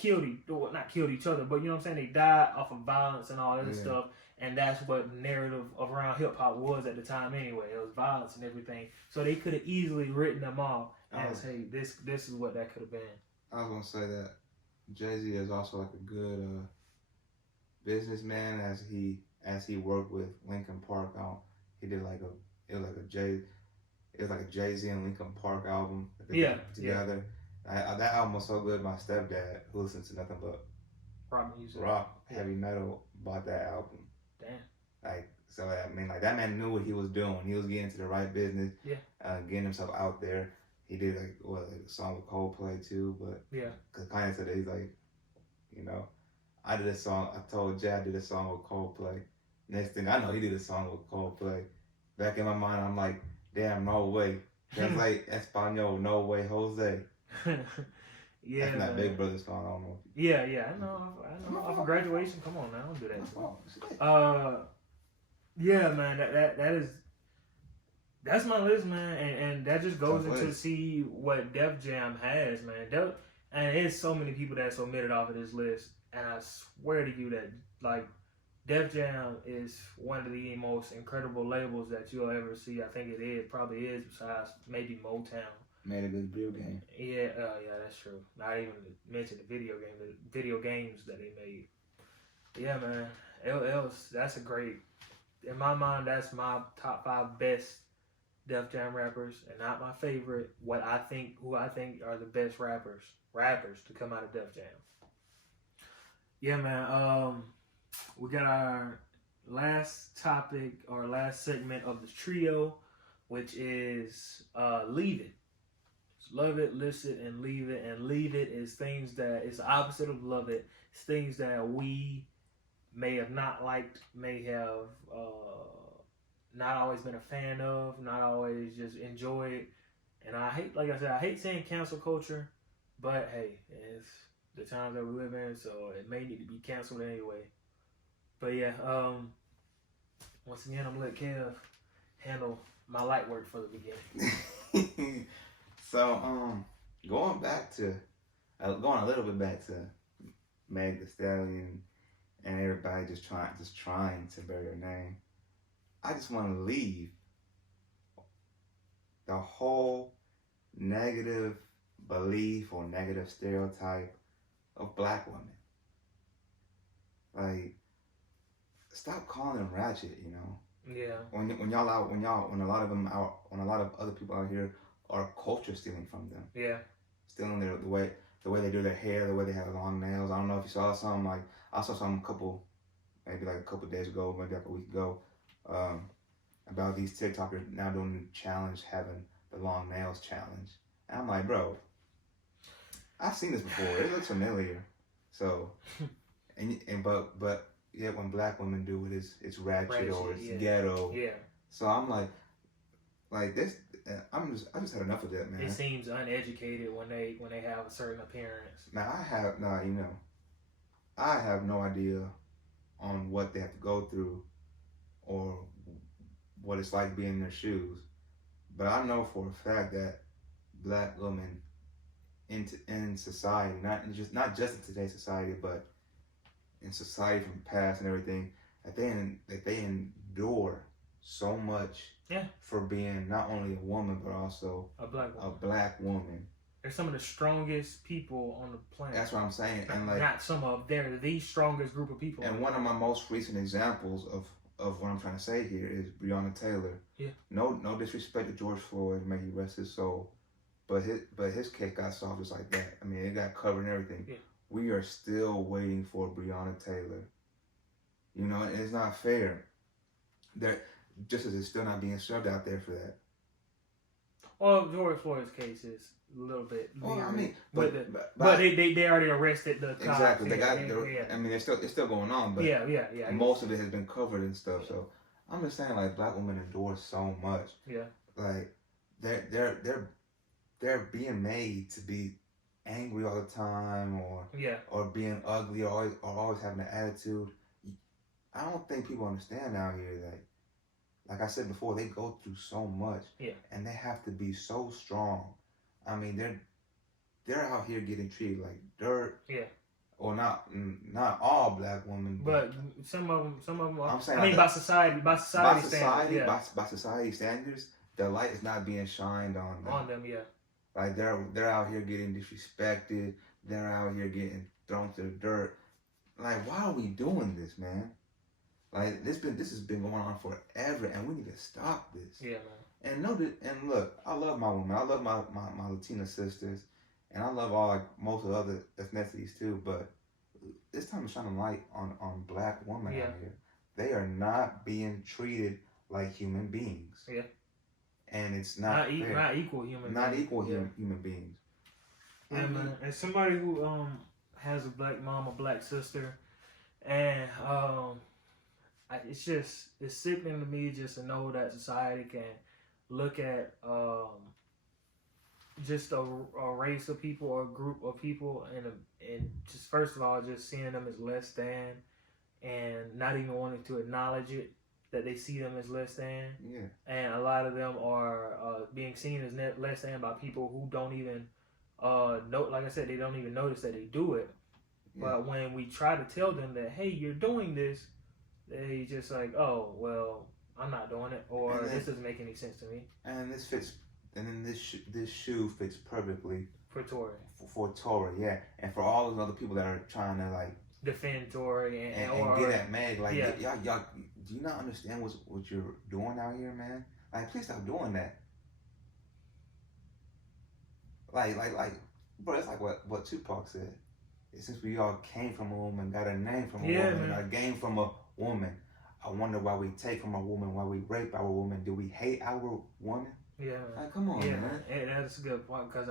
not killed each other, but you know what I'm saying? They died off of violence and all that stuff. And that's what narrative around hip hop was at the time anyway. It was violence and everything. So they could have easily written them off as, hey, this is what that could have been. I was going to say that Jay-Z is also like a good businessman as he worked with Linkin Park on. He did like it was like a Jay-Z and Linkin Park album that they did together. That album was so good. My stepdad, who listens to nothing but rock, heavy metal, bought that album. Damn. Like, so I mean, like that man knew what he was doing. He was getting into the right business. Yeah. Getting himself out there. He did like a song with Coldplay too, but because Kanye said that he's like, you know, I did a song. I told Jay I did a song with Coldplay. Next thing I know, he did a song with Coldplay. Back in my mind, I'm like, damn, no way. Translate Espanol, no way, Jose. Yeah, that's not man. Big Brother's fault. I don't know. Yeah, I know. Off of graduation, come on now, don't do that. Yeah, man. That's my list, man, and that just goes into see what Def Jam has, man. And there's so many people that's omitted off of this list, and I swear to you that like Def Jam is one of the most incredible labels that you'll ever see. I think probably is, besides maybe Motown. Made a good video game. Yeah, that's true. Not even mention the video games that they made. Yeah, man. That's a great. In my mind, that's my top 5 best Def Jam rappers, and not my favorite. Who I think are the best rappers to come out of Def Jam. Yeah, man. We got our last topic or last segment of the trio, which is Leave It. Love it, listen, and leave it. And leave it is things that it's the opposite of love it. It's things that we may have not liked, may have not always been a fan of, not always just enjoyed. And I hate saying cancel culture, but hey, it's the times that we live in, so it may need to be canceled anyway. But yeah, once again, I'm gonna let Kev handle my light work for the beginning. So, going a little bit back to Megan Thee Stallion and everybody just trying to bury her name. I just want to leave the whole negative belief or negative stereotype of black women. Like, stop calling them ratchet, you know. Yeah. When a lot of other people out here are culture stealing from them. Yeah. Stealing the way they do their hair, the way they have long nails. I don't know if you saw some, like I saw some maybe like a couple days ago, maybe like a week ago, about these TikTokers now doing the challenge, having the long nails challenge. And I'm like, bro, I've seen this before. It looks familiar. So, but yeah, when black women do it, it's ratchet or it's ghetto. Yeah. So I'm like this. I just had enough of that, man. It seems uneducated when they have a certain appearance. Now I have no idea on what they have to go through or what it's like being in their shoes, but I know for a fact that black women in society, not just in today's society, but in society from the past and everything, that they endure so much. Yeah. For being not only a woman but also a black woman. They're some of the strongest people on the planet. That's what I'm saying. And they're the strongest group of people. And one of my most recent examples of what I'm trying to say here is Breonna Taylor. Yeah. No disrespect to George Floyd, may he rest his soul, but his case got solved just like that. I mean, it got covered and everything. Yeah. We are still waiting for Breonna Taylor. You know, and it's not fair. Just as it's still not being shoved out there for that. Well, George Floyd's case is a little bit. Well, I mean, but they already arrested the cops. Exactly. They got. I mean, it's still going on, but yeah. Most of it has been covered and stuff. So I'm just saying, like, black women endure so much. Yeah. Like, they're being made to be angry all the time, or being ugly, or always having an attitude. I don't think people understand out here that. Like I said before, they go through so much, and they have to be so strong. I mean, they're out here getting treated like dirt. Yeah. Or not all black women, but some of them. I'm saying, I mean, by society standards. By society standards, the light is not being shined on them. On them, yeah. Like they're out here getting disrespected. They're out here getting thrown to the dirt. Like, why are we doing this, man? Like, this has been going on forever, and we need to stop this. Yeah, man. And look, I love my women. I love my Latina sisters, and I love most of the other ethnicities too. But it's time to shine a light on black women out here. They are not being treated like human beings. Yeah. And it's not fair. Not equal human. Not equal human beings. Yeah, man. As somebody who has a black mom, a black sister, and it's sickening to me just to know that society can look at just a race of people or a group of people, and just first of all, just seeing them as less than, and not even wanting to acknowledge it that they see them as less than. Yeah. And a lot of them are being seen as less than by people who don't even know. Like I said, they don't even notice that they do it. Yeah. But when we try to tell them that, hey, you're doing this, they just like, oh, well, I'm not doing it, or this doesn't make any sense to me. And this fits. And then this shoe fits perfectly for Tory. For Tory, yeah, and for all those other people that are trying to like defend Tory and get at Meg, like y'all, do you not understand what you're doing out here, man? Like, please stop doing that. Like, bro, it's like what Tupac said. Since we all came from a woman, got a name from a woman, a game from a woman, I wonder why we take from a woman, why we rape our woman. Do we hate our woman? Yeah, like, come on, man. And that's a good point, because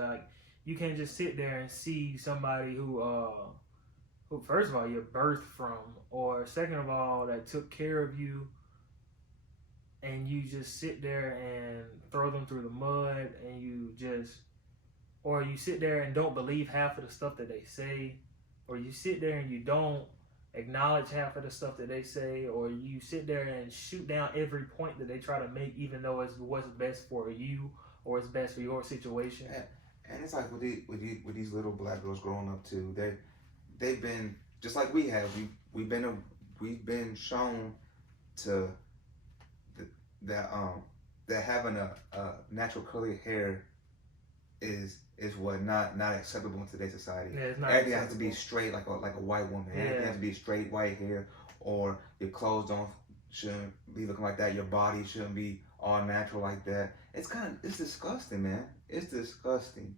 you can't just sit there and see somebody who first of all you're birthed from, or second of all that took care of you, and you just sit there and throw them through the mud, and you sit there and don't believe half of the stuff that they say, or you sit there and you don't acknowledge half of the stuff that they say, or you sit there and shoot down every point that they try to make, even though it's what's best for you or it's best for your situation. And it's like with these little black girls growing up too, they've been just like we have. We've been shown to that having a natural curly hair is what not acceptable in today's society. Yeah, it's not everything acceptable. has to be straight like a white woman. Yeah. Everything has to be straight white hair, or your clothes shouldn't be looking like that. Your body shouldn't be all natural like that. It's disgusting, man. It's disgusting.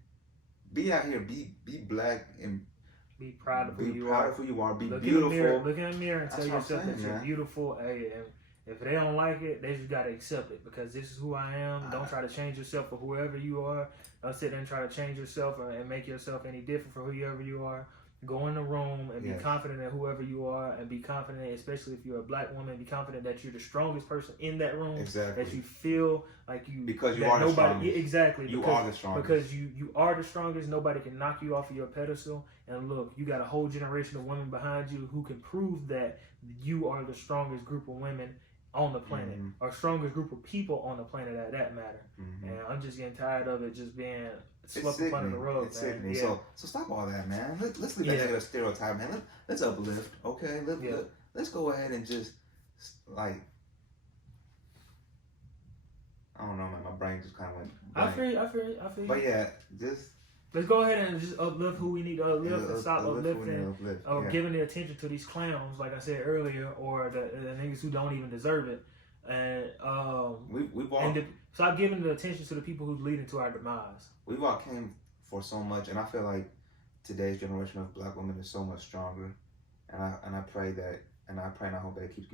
Be out here, be black, and be proud of who you are. Be proud of who you are. Be beautiful. Look in the mirror and tell yourself that you're beautiful. Hey, and if they don't like it, they just gotta accept it, because this is who I am. Don't try to change yourself for whoever you are. Don't sit there and try to change yourself and make yourself any different for whoever you are. Go in the room and be confident in whoever you are, and be confident, especially if you're a black woman, be confident that you're the strongest person in that room. Exactly. That you feel like you, because you are the strongest. Exactly. You are the strongest. Because you are the strongest. Nobody can knock you off of your pedestal. And look, you got a whole generation of women behind you who can prove that you are the strongest group of women on the planet, or strongest group of people on the planet at that matter. And I'm just getting tired of it just being swept up under the rug. It's sickening. So stop all that, man. Let's leave that negative stereotype, man. Let's uplift, okay? Let's go ahead and just like, I don't know, man. My brain just kind of went blank. I feel you. But yeah, just let's go ahead and just uplift who we need to uplift, and stop uplifting or giving the attention to these clowns, like I said earlier, or the niggas who don't even deserve it. And stop giving the attention to the people who's leading to our demise. We've all came for so much, and I feel like today's generation of black women is so much stronger. And I pray and I hope that it keeps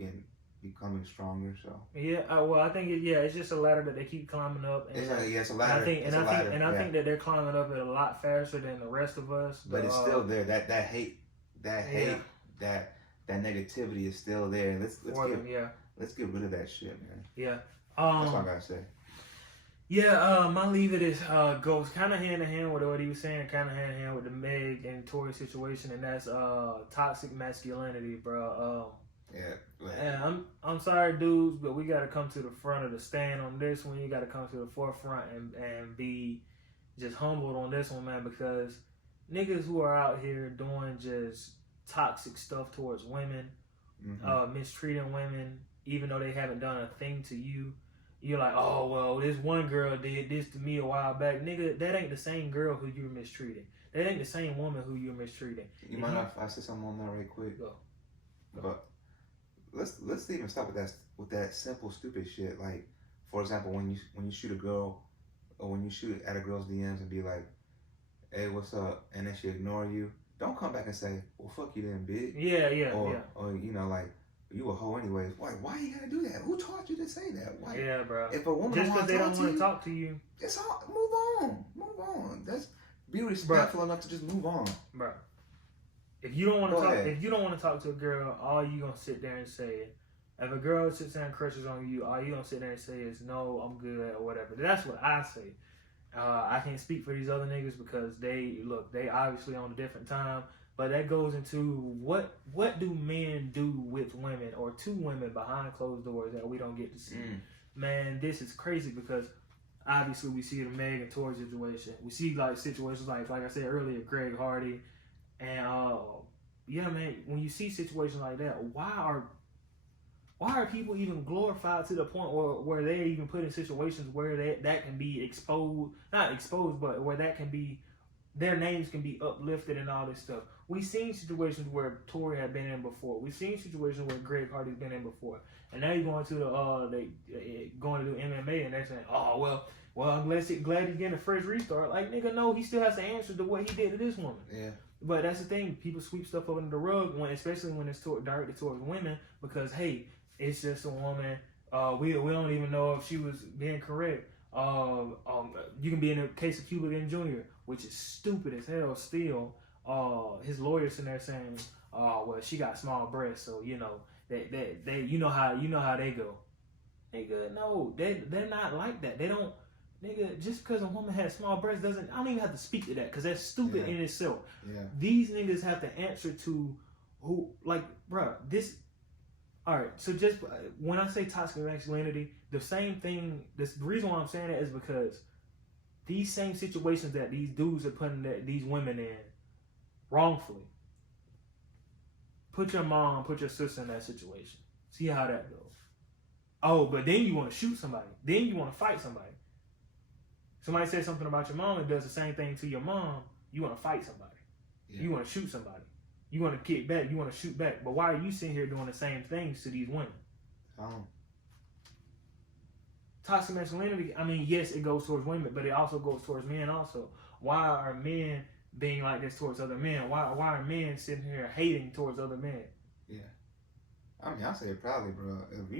becoming stronger. So I think it's just a ladder that they keep climbing up. And it's a ladder. I think that they're climbing up it a lot faster than the rest of us. But it's still there. That hate, that negativity is still there. Let's get rid of that shit, man. Yeah. That's all I gotta say. Yeah, my leave it is goes kind of hand in hand with what he was saying, kind of hand in hand with the Meg and Tory situation, and that's toxic masculinity, bro. And I'm sorry, dudes, but we got to come to the front of the stand on this one. You got to come to the forefront and be just humbled on this one, man, because niggas who are out here doing just toxic stuff towards women, mistreating women, even though they haven't done a thing to you. You're like, oh, well, this one girl did this to me a while back. Nigga, that ain't the same girl who you were mistreating. That ain't the same woman who you were mistreating. You mind if I say something on that right quick? Go. But let's even stop with that simple stupid shit. Like, for example, when you shoot a girl, or when you shoot at a girl's DMs and be like, hey, what's up? And then she ignore you. Don't come back and say, well, fuck you then, bitch. Or you know, like, you a hoe anyways. Why you gotta do that? Who taught you to say that? Why? Yeah, bro. If a woman just because they don't want to talk to you, it's all move on. That's be respectful enough to just move on, bro. If you don't want to talk to a girl, all you gonna sit there and say, if a girl sits there and crushes on you, all you gonna sit there and say is, no, I'm good, or whatever. That's what I say. I can't speak for these other niggas because they obviously on a different time. But that goes into what do men do with women or to women behind closed doors that we don't get to see. Man, this is crazy because obviously we see the Meg and Tory situation. We see like situations like I said earlier, Greg Hardy, and yeah, man. When you see situations like that, why are people even glorified to the point where they're even put in situations where that can be exposed, not exposed, but where that can be, their names can be uplifted and all this stuff. We've seen situations where Tory had been in before. We've seen situations where Greg Hardy's been in before. And now you're going to going to do MMA and they're saying, oh, well, I'm glad he's getting a fresh restart. Like, nigga, no, he still has to answer to what he did to this woman. Yeah. But that's the thing. People sweep stuff under the rug, especially when it's directed towards women, because, hey, it's just a woman. We don't even know if she was being correct. You can be in the case of Cuba Gooding Jr., which is stupid as hell still. His lawyer's sitting there saying, well, she got small breasts, so they you know how they go. Nigga, no, they're not like that. They don't, nigga, just because a woman has small breasts doesn't, I don't even have to speak to that because that's stupid in itself. Yeah. These niggas have to answer to who, like, bruh, this. All right, so just when I say toxic masculinity, the same thing, the reason why I'm saying that is because these same situations that these dudes are putting these women in wrongfully. Put your mom, put your sister in that situation. See how that goes. Oh, but then you want to shoot somebody. Then you want to fight somebody. Somebody says something about your mom and does the same thing to your mom, you want to fight somebody. Yeah. You want to shoot somebody. You want to kick back. You want to shoot back. But why are you sitting here doing the same things to these women? Toxic masculinity, I mean, yes, it goes towards women, but it also goes towards men also. Why are men being like this towards other men? Why are men sitting here hating towards other men? Yeah. I mean, I say it proudly, bro. If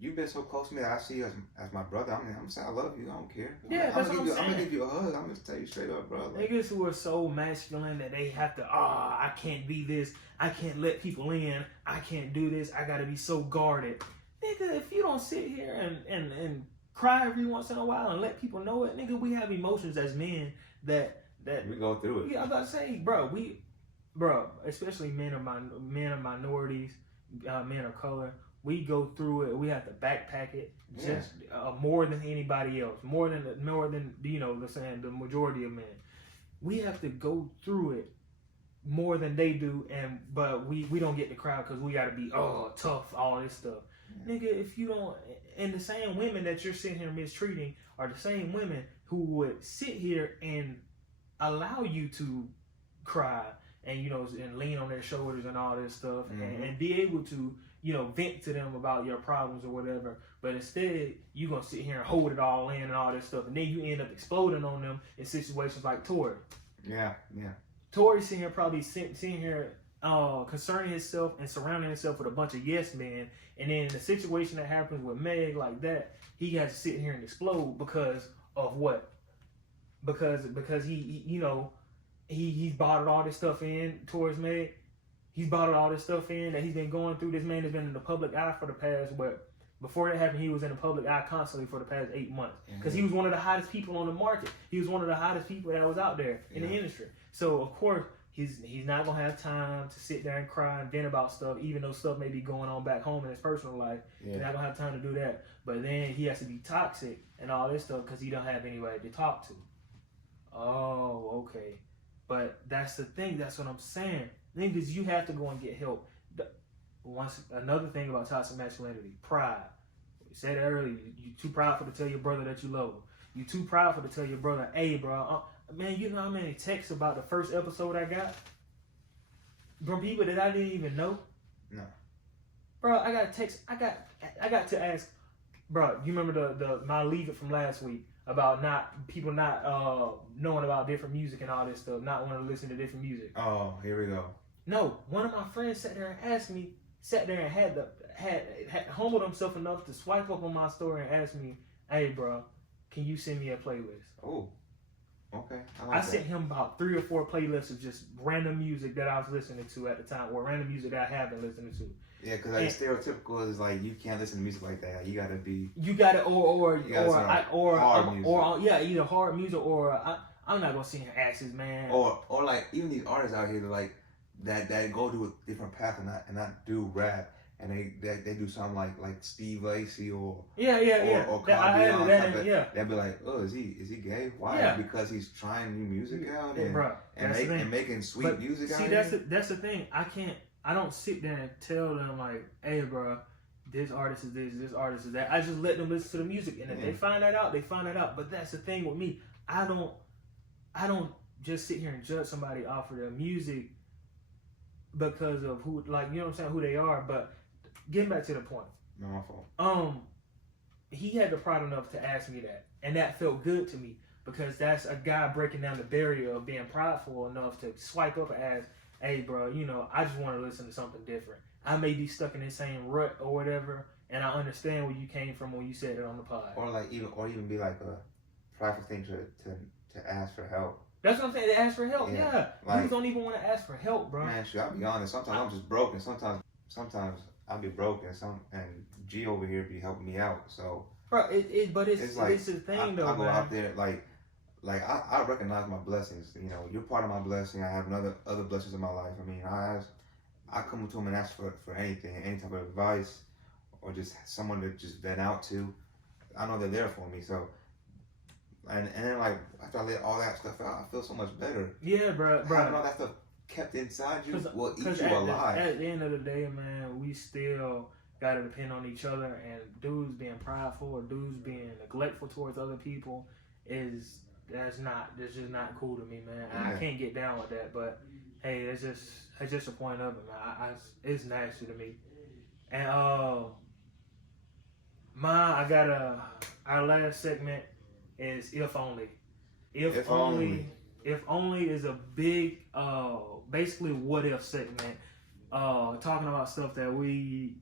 you've been so close to me that I see you as my brother, I'm gonna say I love you. I don't care. Yeah, that's what I'm saying. I'm gonna give you a hug. I'm gonna tell you straight up, bro. Like, niggas who are so masculine that they have to, I can't be this. I can't let people in. I can't do this. I gotta be so guarded. Nigga, if you don't sit here and cry every once in a while and let people know it, nigga, we have emotions as men that we go through it. Yeah, I was about to say, especially men of minorities, men of color. We go through it. We have to backpack it just more than anybody else. More than the majority of men. We have to go through it more than they do, but we don't get the crowd because we got to be tough, all this stuff. Yeah. Nigga, if you don't, and the same women that you're sitting here mistreating are the same women who would sit here and allow you to cry and and lean on their shoulders and all this stuff and be able to vent to them about your problems or whatever. But instead, you're going to sit here and hold it all in and all this stuff. And then you end up exploding on them in situations like Tory. Yeah. Tory sitting here concerning himself and surrounding himself with a bunch of yes men. And then the situation that happens with Meg like that, he has to sit here and explode because of what? Because he's bottled all this stuff in towards Meg. He's bottled all this stuff in that he's been going through. This man has been in the public eye for the past, before that happened, he was in the public eye constantly for the past 8 months. Because he was one of the hottest people on the market. He was one of the hottest people that was out there in the industry. So, of course, he's not going to have time to sit there and cry and vent about stuff, even though stuff may be going on back home in his personal life. Yeah. He's not going to have time to do that. But then he has to be toxic and all this stuff because he don't have anybody to talk to. Oh, okay. But that's the thing. That's what I'm saying. Niggas, you have to go and get help. Another thing about toxic masculinity, pride. We said it earlier. You too proudful to tell your brother that you love him. You too proudful to tell your brother, hey, bro, man, you know how many texts about the first episode I got from people that I didn't even know? No. Bro, I got a text. I got to ask, bro. You remember my leave it from last week about people not knowing about different music and all this stuff, not wanting to listen to different music. Oh, here we go. No, one of my friends sat there and had humbled himself enough to swipe up on my story and ask me, hey, bro, can you send me a playlist? Oh, okay. I sent him about 3 or 4 playlists of just random music that I was listening to at the time, or random music that I have been listening to. Yeah, because like stereotypical is like you can't listen to music like that. You gotta be. You gotta hard music. Yeah, either hard music or I'm not gonna sing her asses, man. Or like even these artists out here that go to a different path and not do rap. And they do something like Steve Lacy or yeah. Or they'll be like, oh, is he gay? Why? Yeah. Because he's trying new music out and making sweet music out. See, that's the thing. I don't sit there and tell them like, hey, bro, this artist is this artist is that. I just let them listen to the music, and if they find that out, they find that out. But that's the thing with me. I don't just sit here and judge somebody off of their music because of who, like, you know what I'm saying, who they are, but. Getting back to the point. No, my fault. He had the pride enough to ask me that, and that felt good to me because that's a guy breaking down the barrier of being prideful enough to swipe up and ask, "Hey, bro, you know, I just want to listen to something different. I may be stuck in the same rut or whatever, and I understand where you came from when you said it on the pod." Or even be like a prideful thing to ask for help. That's what I'm saying. To ask for help, yeah. Like, you don't even want to ask for help, bro. Man, I'll be honest. Sometimes I'm just broken. Sometimes I'll be broken, and G over here be helping me out. So, bro, it's like, it's the thing though. I go out there like I recognize my blessings. You know, you're part of my blessing. I have other blessings in my life. I mean, I come to them and ask for anything, any type of advice, or just someone to just vent out to. I know they're there for me. So, and then like after I let all that stuff out, I feel so much better. Yeah, bro. Having all that stuff kept inside you will eat you alive. At the end of the day, man, we still gotta depend on each other, and dudes being prideful or dudes being neglectful towards other people that's just not cool to me, man. Yeah. I can't get down with that, but hey, that's just a point of it, man. It's nasty to me. And our last segment is If Only. If only is a big basically what if segment, talking about stuff that we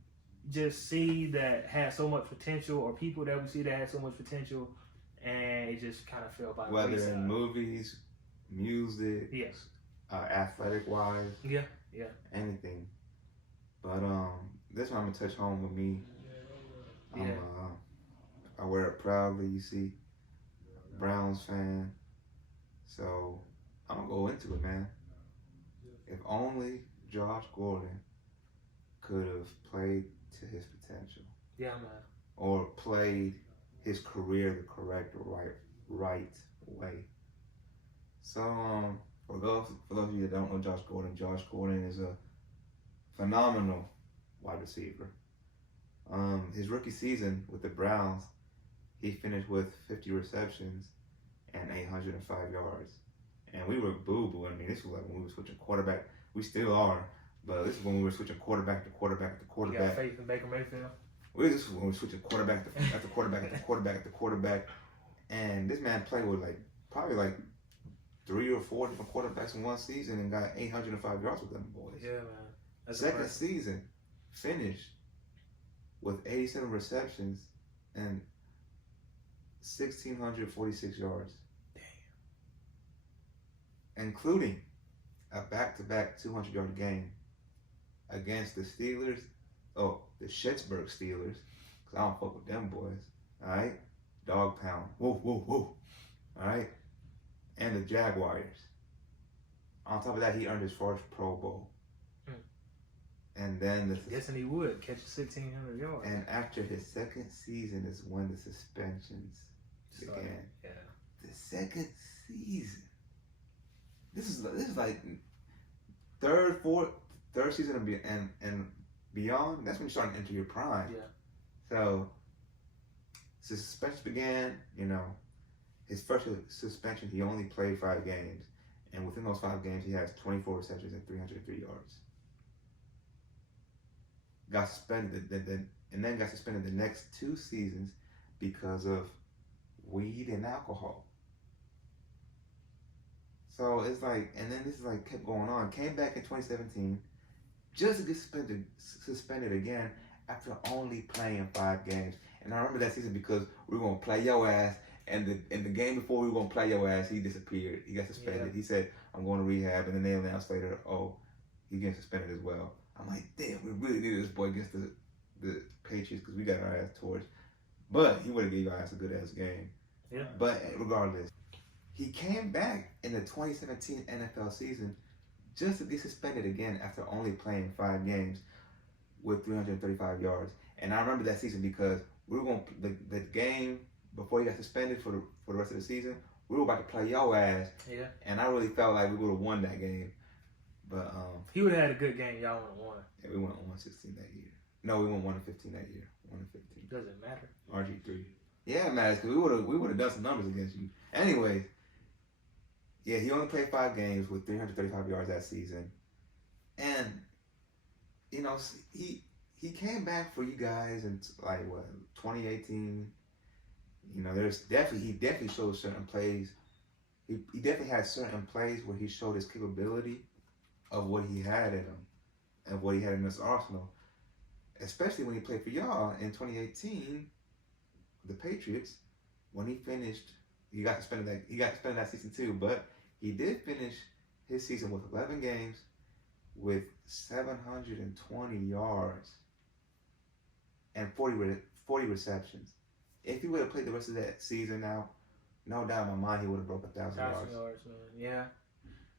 just see that had so much potential, or people that we see that had so much potential, and it just kind of fell by the wayside. Whether in movies, music, yes, athletic wise, yeah, anything. But this one I'm gonna touch home with me. I wear it proudly. You see, Browns fan. So I'm gonna go into it, man. If only Josh Gordon could have played to his potential. Yeah, man. Or played his career the correct right way. So for those of you that don't know Josh Gordon is a phenomenal wide receiver. His rookie season with the Browns, he finished with 50 receptions and 805 yards. And we were boo-boo. I mean, this was like when we were switching quarterback. We still are, but this is when we were switching quarterback to quarterback to quarterback. You got faith in Baker Mayfield? This is when we were switching quarterback after quarterback after quarterback after quarterback. And this man played with probably 3 or 4 different quarterbacks in one season and got 805 yards with them boys. Yeah, man. That's Second season, finished with 87 receptions and 1,646 yards. Including a back-to-back 200-yard game against the Steelers, the Schittsburg Steelers, because I don't fuck with them boys, all right? Dog pound, woo, woo, woo, all right? And the Jaguars. On top of that, he earned his first Pro Bowl. And then guessing he would catch 1,600 yards. And after his second season is when the suspensions began. Yeah. The second season. This is like third season and beyond. That's when you start to enter your prime. Yeah. So suspension began. You know, his first suspension, he only played 5 games, and within those 5 games, he has 24 receptions and 303 yards. Got suspended, and then got suspended the next 2 seasons because of weed and alcohol. So it's like, and then this is like kept going on. Came back in 2017, just to get suspended again after only playing 5 games. And I remember that season because we were gonna play your ass, and in the game before we were gonna play your ass, he disappeared. He got suspended. Yeah. He said, "I'm going to rehab," and then they announced later, "Oh, he's getting suspended as well." I'm like, damn, we really needed this boy against the Patriots because we got our ass torched. But he would have gave our ass a good ass game. Yeah. But regardless, he came back in the 2017 NFL season just to be suspended again after only playing 5 games with 335 yards. And I remember that season because we were going the game before he got suspended for the rest of the season. We were about to play your ass. Yeah. And I really felt like we would have won that game. But he would have had a good game. Y'all would have won. Yeah, we won 116 that year. No, we won 115 that year. 115. Doesn't matter. RG3. Yeah, it matters because we would have done some numbers against you. Anyways, yeah, he only played 5 games with 335 yards that season, and you know he came back for you guys in like what 2018. You know, he definitely showed certain plays. He definitely had certain plays where he showed his capability of what he had in him and what he had in his arsenal. Especially when he played for y'all in 2018, the Patriots. When he finished, he got suspended that season too. But he did finish his season with 11 games, with 720 yards and 40 receptions. If he would have played the rest of that season now, no doubt in my mind he would have broke 1,000 yards. Man. Yeah,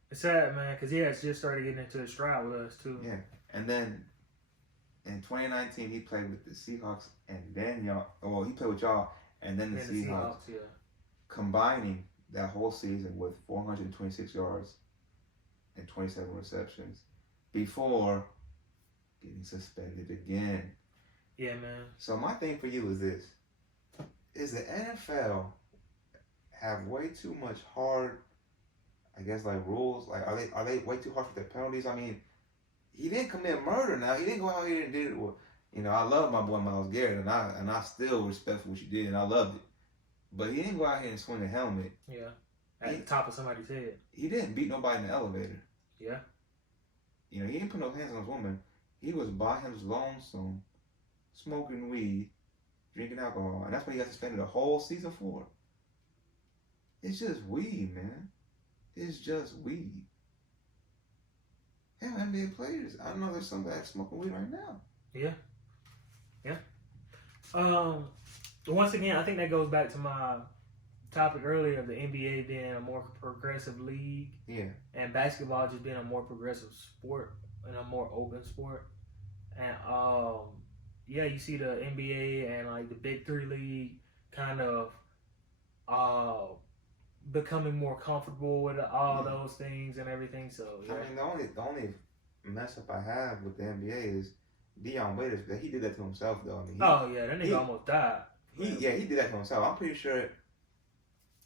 it's sad, man, because he has just started getting into his stride with us too. Yeah, and then in 2019 he played with the Seahawks, and then he played with y'all, and then the Seahawks, yeah. Combining that whole season with 426 yards and 27 receptions before getting suspended again. Yeah, man. So my thing for you is this: is the NFL have way too much hard, I guess, like rules? Like, are they way too harsh with their penalties? I mean, he didn't commit murder. Now he didn't go out here and did it. Well, you know, I love my boy Myles Garrett, and I still respect what you did, and I loved it. But he didn't go out here and swing a helmet. Yeah, at the top of somebody's head. He didn't beat nobody in the elevator. Yeah. You know, he didn't put no hands on his woman. He was by his lonesome, smoking weed, drinking alcohol, and that's what he got suspended the whole season for. It's just weed, man. It's just weed. Hell, NBA players, I know there's some guys smoking weed right now. Yeah. Once again, I think that goes back to my topic earlier of the NBA being a more progressive league. Yeah. And basketball just being a more progressive sport and a more open sport. And yeah, you see the NBA and like the Big Three league kind of becoming more comfortable with all those things and everything. So yeah. I mean, the only mess up I have with the NBA is Deion Waiters. He did that to himself, though. I mean, that nigga almost died. He did that to himself. I'm pretty sure.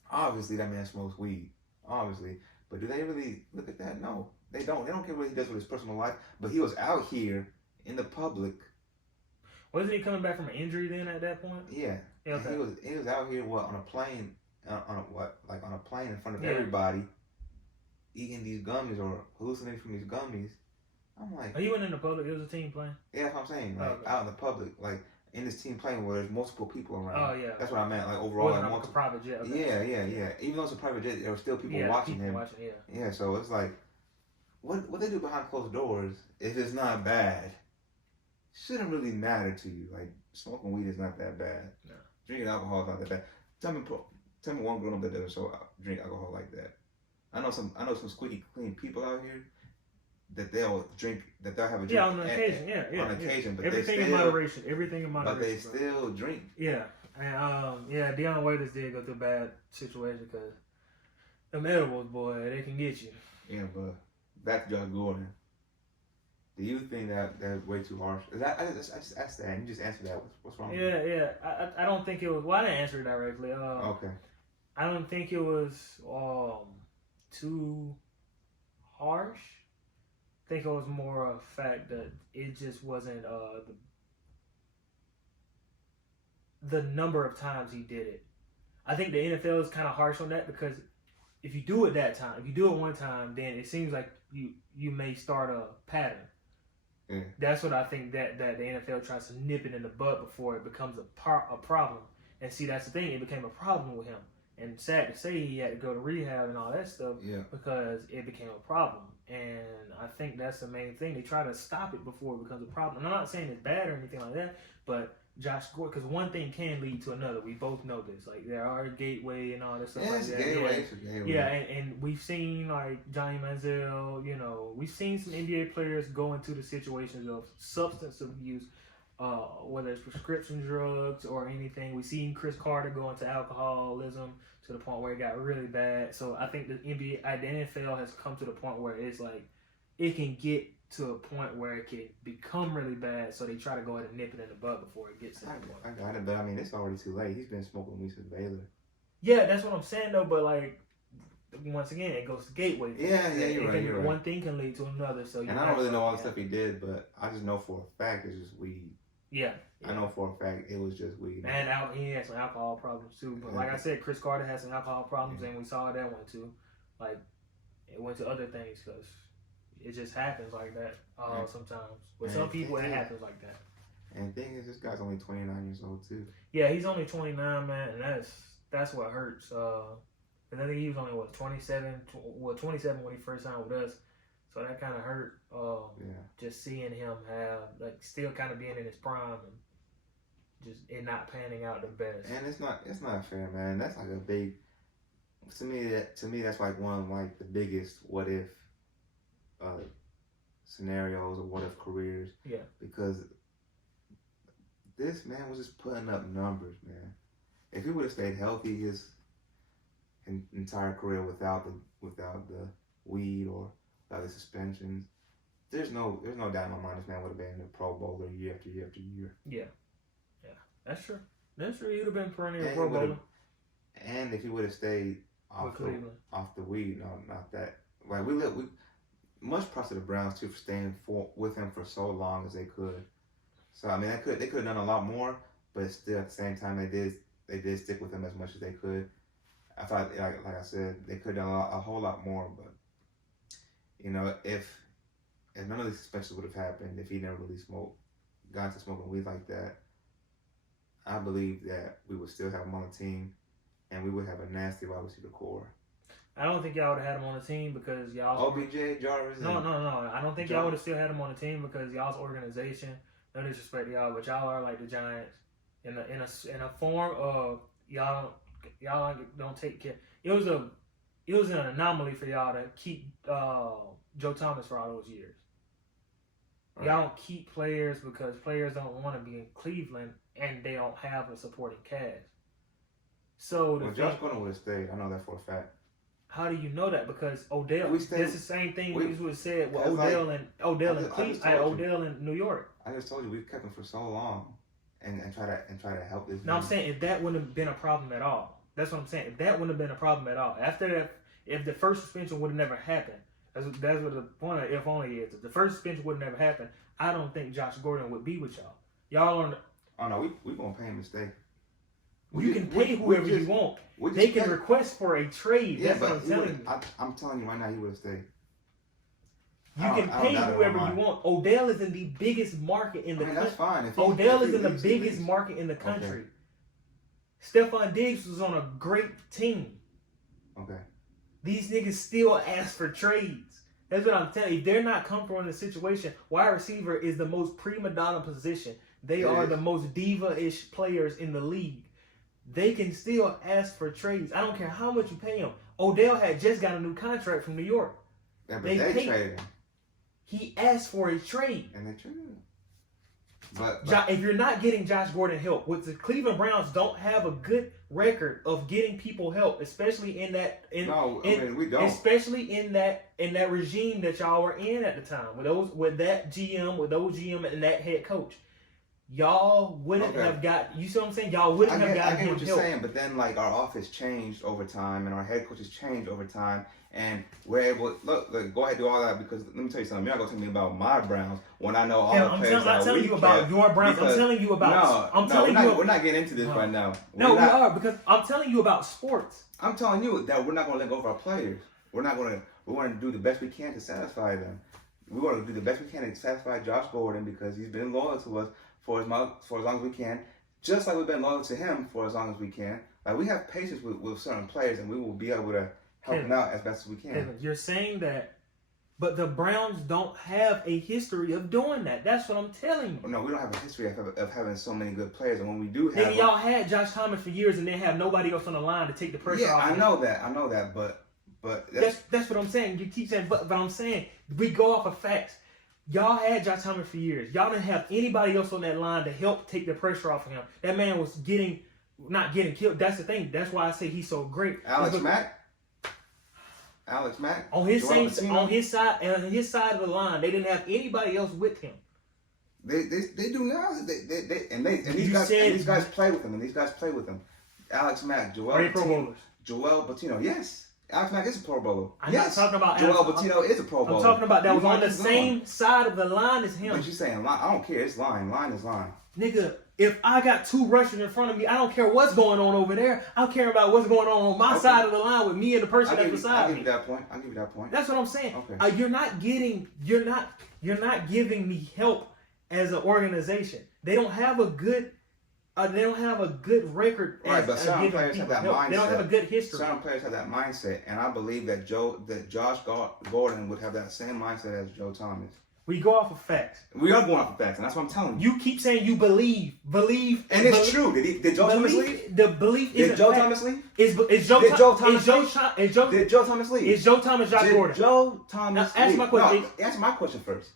Obviously, that man smokes weed. Obviously, but do they really look at that? No, they don't. They don't care what he does with his personal life. But he was out here in the public. Wasn't he coming back from an injury then at that point? Yeah. Okay. He was out here on a plane on a plane in front of everybody, eating these gummies or hallucinating from these gummies. I'm like, he went in the public. It was a team plane. Yeah, that's what I'm saying. Like out in the public, like in this team plane where there's multiple people around. Oh yeah. That's what I meant. Like overall, like multiple. A private jet. Okay. Yeah. Even though it's a private jet, there were still people watching him. Yeah. So it's like, what they do behind closed doors, if it's not bad, shouldn't really matter to you. Like smoking weed is not that bad. No. Drinking alcohol is not that bad. Tell me one grown up that doesn't drink alcohol like that. I know some squeaky clean people out here that they'll have a drink. Yeah, on occasion. On occasion, but everything in moderation. Everything in moderation. But they still drink. Yeah, and Deion Waiters did go through a bad situation because them edibles, boy, they can get you. Yeah, but back to Josh Gordon. Do you think that that's way too harsh? I just asked that, and you just answered that. What's wrong? Yeah. I don't think it was. Well, I didn't answer it directly. Okay. I don't think it was too harsh. I think it was more a fact that it just wasn't the number of times he did it. I think the NFL is kind of harsh on that because if you do it one time, then it seems like you may start a pattern. Yeah. That's what I think that the NFL tries to nip it in the bud before it becomes a problem. And see, that's the thing. It became a problem with him. And sad to say, he had to go to rehab and all that stuff because it became a problem. And I think that's the main thing. They try to stop it before it becomes a problem. And I'm not saying it's bad or anything like that, but Josh Gordon, because one thing can lead to another. We both know this. Like, there are gateway and all that stuff like that. Gateway. Yeah, and we've seen, like, Johnny Manziel, you know, we've seen some NBA players go into the situations of substance abuse, whether it's prescription drugs or anything. We've seen Chris Carter go into alcoholism to the point where it got really bad. So I think the NFL has come to the point where it's like, it can get to a point where it can become really bad, so they try to go ahead and nip it in the bud before it gets to that point. I got it, but I mean, it's already too late. He's been smoking weed since Baylor. Yeah, that's what I'm saying, though, but, like, once again, it goes to gateway. Yeah, you're right. One thing can lead to another. So and I don't really know all the stuff he did, but I just know for a fact it's just weed. Yeah. I know for a fact it was just weed. And he had some alcohol problems, too. But like I said, Chris Carter had some alcohol problems, and we saw that one, too. Like, it went to other things, because it just happens like that sometimes. With some people, it happens like that. And the thing is, this guy's only 29 years old, too. Yeah, he's only 29, man, and that's what hurts. And I think he was only, 27 when he first signed with us. So that kind of hurt, just seeing him have, like, still kind of being in his prime and just it not panning out the best. And it's not fair, man. That's like a big, to me, that's like one of, like, the biggest what if scenarios or what if careers. Yeah. Because this man was just putting up numbers, man. If he would have stayed healthy his entire career without the weed or without the suspensions, there's no doubt in my mind this man would have been a Pro Bowler year after year after year. Yeah, that's true. That's true. He would have been perennial Pro Bowler. And if he would have stayed off the weed, no, not that. Like we much props to the Browns too for staying with him for so long as they could. So I mean, they could have done a lot more, but still at the same time they did stick with him as much as they could. I thought, like I said, they could have done a whole lot more, but you know, if none of these suspensions would have happened, if he never really got into smoking weed like that, I believe that we would still have him on the team, and we would have a nasty wide receiver core. I don't think y'all would have had him on the team because y'all. OBJ, Jarvis. No. I don't think y'all would have still had him on the team because y'all's organization. No disrespect to y'all, but y'all are like the Giants in a form of y'all don't take care. It was an anomaly for y'all to keep Joe Thomas for all those years. Right. Y'all don't keep players because players don't want to be in Cleveland and they don't have a supporting cast. So Josh Gordon would have stayed. I know that for a fact. How do you know that? Because Odell. It's the same thing we would have said with Odell in New York. I just told you we've kept him for so long, and try to help this. No, I'm saying if that wouldn't have been a problem at all. That's what I'm saying. If that wouldn't have been a problem at all. After that, if the first suspension would have never happened, that's what the point of if only is. If the first suspension would have never happened, I don't think Josh Gordon would be with y'all. Y'all on. Oh no, we gonna pay him to stay. You can pay whoever you want. They can request for a trade. Yeah, that's what I'm telling you. I'm telling you right now, he would have stayed. You can pay whoever you want. Odell is in the biggest market in the country. That's fine. Odell is in the biggest market in the country. Okay. Stephon Diggs was on a great team. Okay. These niggas still ask for trades. That's what I'm telling you. If they're not comfortable in the situation, wide receiver is the most prima donna position. They are the most diva-ish players in the league. They can still ask for trades. I don't care how much you pay him. Odell had just got a new contract from New York. Yeah, but they traded him. He asked for a trade. And they traded him. But if you're not getting Josh Gordon help, which the Cleveland Browns don't have a good record of getting people help, especially we don't. Especially in that regime that y'all were in at the time, with that GM and that head coach. Y'all wouldn't have got. You see what I'm saying? Y'all wouldn't have gotten him help. I get what you're saying, but then like our offense changed over time, and our head coaches changed over time, and we're able look. Go ahead, do all that because let me tell you something. You're not gonna tell me about my Browns when I know all the players. I'm not telling you about your Browns. I'm telling you about. We're not getting into this right now. We are because I'm telling you about sports. I'm telling you that we're not gonna let go of our players. We want to do the best we can to satisfy them. We want to do the best we can to satisfy Josh Gordon because he's been loyal to us for as long as we can, just like we've been loyal to him for as long as we can. Like, we have patience with certain players, and we will be able to help them out as best as we can. Kevin, you're saying that, but the Browns don't have a history of doing that. That's what I'm telling you. No, we don't have a history of having so many good players, and when we do have, y'all had Josh Thomas for years, and then have nobody else on the line to take the pressure off. I know that, but that's what I'm saying. You keep saying, but I'm saying we go off of facts. Y'all had Josh Thomas for years. Y'all didn't have anybody else on that line to help take the pressure off of him. That man was not getting killed. That's the thing. That's why I say he's so great. Alex Mack on his side of the line, they didn't have anybody else with him. They do now. These guys play with him. Alex Mack, Joel Patino, yes. Alex Mack is a Pro Bowler. I'm not talking about Joel Patino is a Pro Bowler. I'm talking about that was on the same side of the line as him. But you saying line? I don't care. It's line. Line is line. Nigga, if I got two rushers in front of me, I don't care what's going on over there. I care about what's going on my side of the line with me and the person that's beside me. I'll give you that point. That's what I'm saying. Okay. You're not giving me help as an organization. They don't have a good record. Right, but certain players have that mindset. They don't have a good history. Certain players have that mindset, and I believe that Josh Gordon would have that same mindset as Joe Thomas. We go off of facts. We are going off of facts, and that's what I'm telling you. You keep saying you believe, and it's true. Did Joe Thomas leave? The belief is. Did Joe Thomas leave? Did Joe Thomas leave? Did Joe Thomas leave? Is Joe Thomas Josh Gordon? Joe Thomas leave? Answer my question first.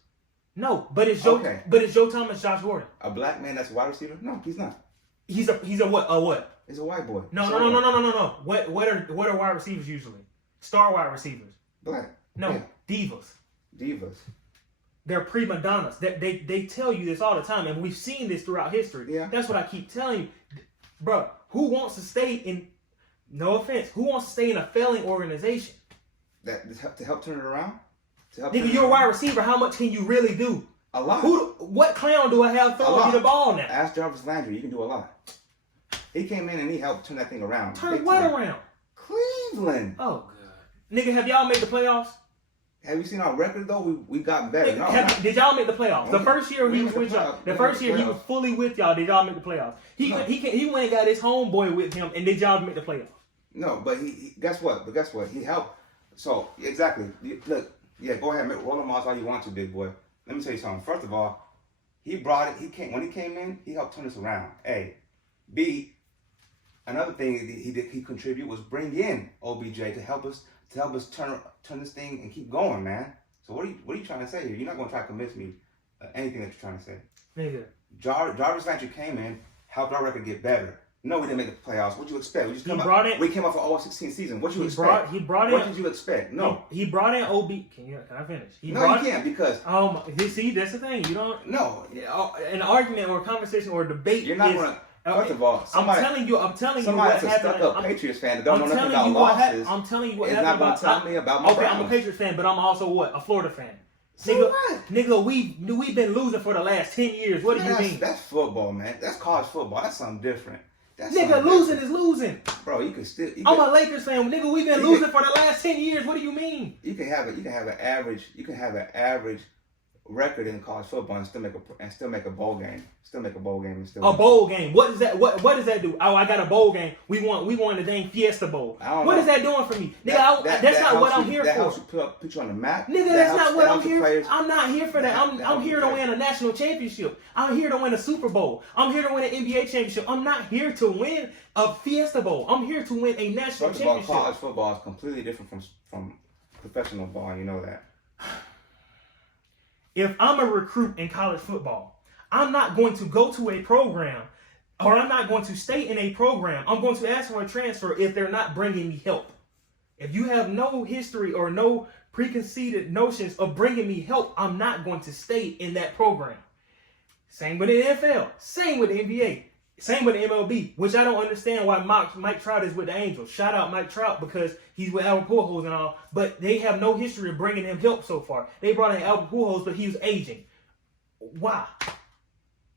No, but it's Joe Thomas Josh Gordon. A black man that's a wide receiver? No, he's not. He's a what? A what? He's a white boy. No. What are wide receivers usually? Star wide receivers. Black. No, yeah. Divas. They're prima donnas. They tell you this all the time, and we've seen this throughout history. Yeah. That's what I keep telling you, bro. Who wants to stay in? No offense. Who wants to stay in a failing organization? To help turn it around. Nigga, you're a wide receiver. How much can you really do? A lot. What clown do I have throwing you the ball now? Ask Jarvis Landry. You can do a lot. He came in and he helped turn that thing around. Turn what around? Cleveland. Oh, God. Nigga, have y'all made the playoffs? Have you seen our record, though? We gotten better. Did y'all make the playoffs? The first year he was with y'all. The first year he was fully with y'all. Did y'all make the playoffs? He went and got his homeboy with him, and did y'all make the playoffs? No, but guess what? He helped. So, exactly. Look, yeah, go ahead. Roll them off all you want to, big boy. Let me tell you something. First of all, he brought it. When he came in, he helped turn this around. A. B. Another thing he contributed was bring in OBJ to help us turn this thing and keep going, man. So what are you trying to say here? You're not gonna try to convince me anything that you're trying to say. Nigga. Jarvis Landry came in, helped our record get better. No, we didn't make the playoffs. What'd you expect? We came off an 0-16 season. What'd you expect? What did you expect? No. He brought in OB. Can I finish? You can't because. See, that's the thing. You don't. No. An argument or a conversation or a debate. You're not gonna. First of all, I'm telling you what happened. Somebody that's a stuck-up Patriots fan that don't know nothing about losses. I'm telling you what happened. Is not gonna tell me about my Browns. I'm a Patriots fan, but I'm also what? A Florida fan. So nigga, what? Nigga, we've been losing for the last 10 years. What do you mean? That's football, man. That's college football. That's something different. Losing is losing. Bro, you can still. I'm a Lakers fan. Nigga, we've been losing for the last 10 years. What do you mean? You can have an average record in college football and still make a bowl game. A bowl game. What does that? What does that do? Oh, I got a bowl game. We won the dang Fiesta Bowl. What is that doing for me, nigga? That's not what I'm here for. That helps you put you on the map. Nigga, that's not what I'm here for. I'm not here for that. I'm here to win a national championship. I'm here to win a Super Bowl. I'm here to win an NBA championship. I'm not here to win a Fiesta Bowl. I'm here to win a national championship. College football is completely different from professional ball, and you know that. If I'm a recruit in college football, I'm not going to go to a program or I'm not going to stay in a program. I'm going to ask for a transfer if they're not bringing me help. If you have no history or no preconceived notions of bringing me help, I'm not going to stay in that program. Same with the NFL. Same with the NBA. Same with the MLB, which I don't understand why Mike Trout is with the Angels. Shout out Mike Trout because he's with Albert Pujols and all, but they have no history of bringing him help so far. They brought in Albert Pujols, but he was aging. Why?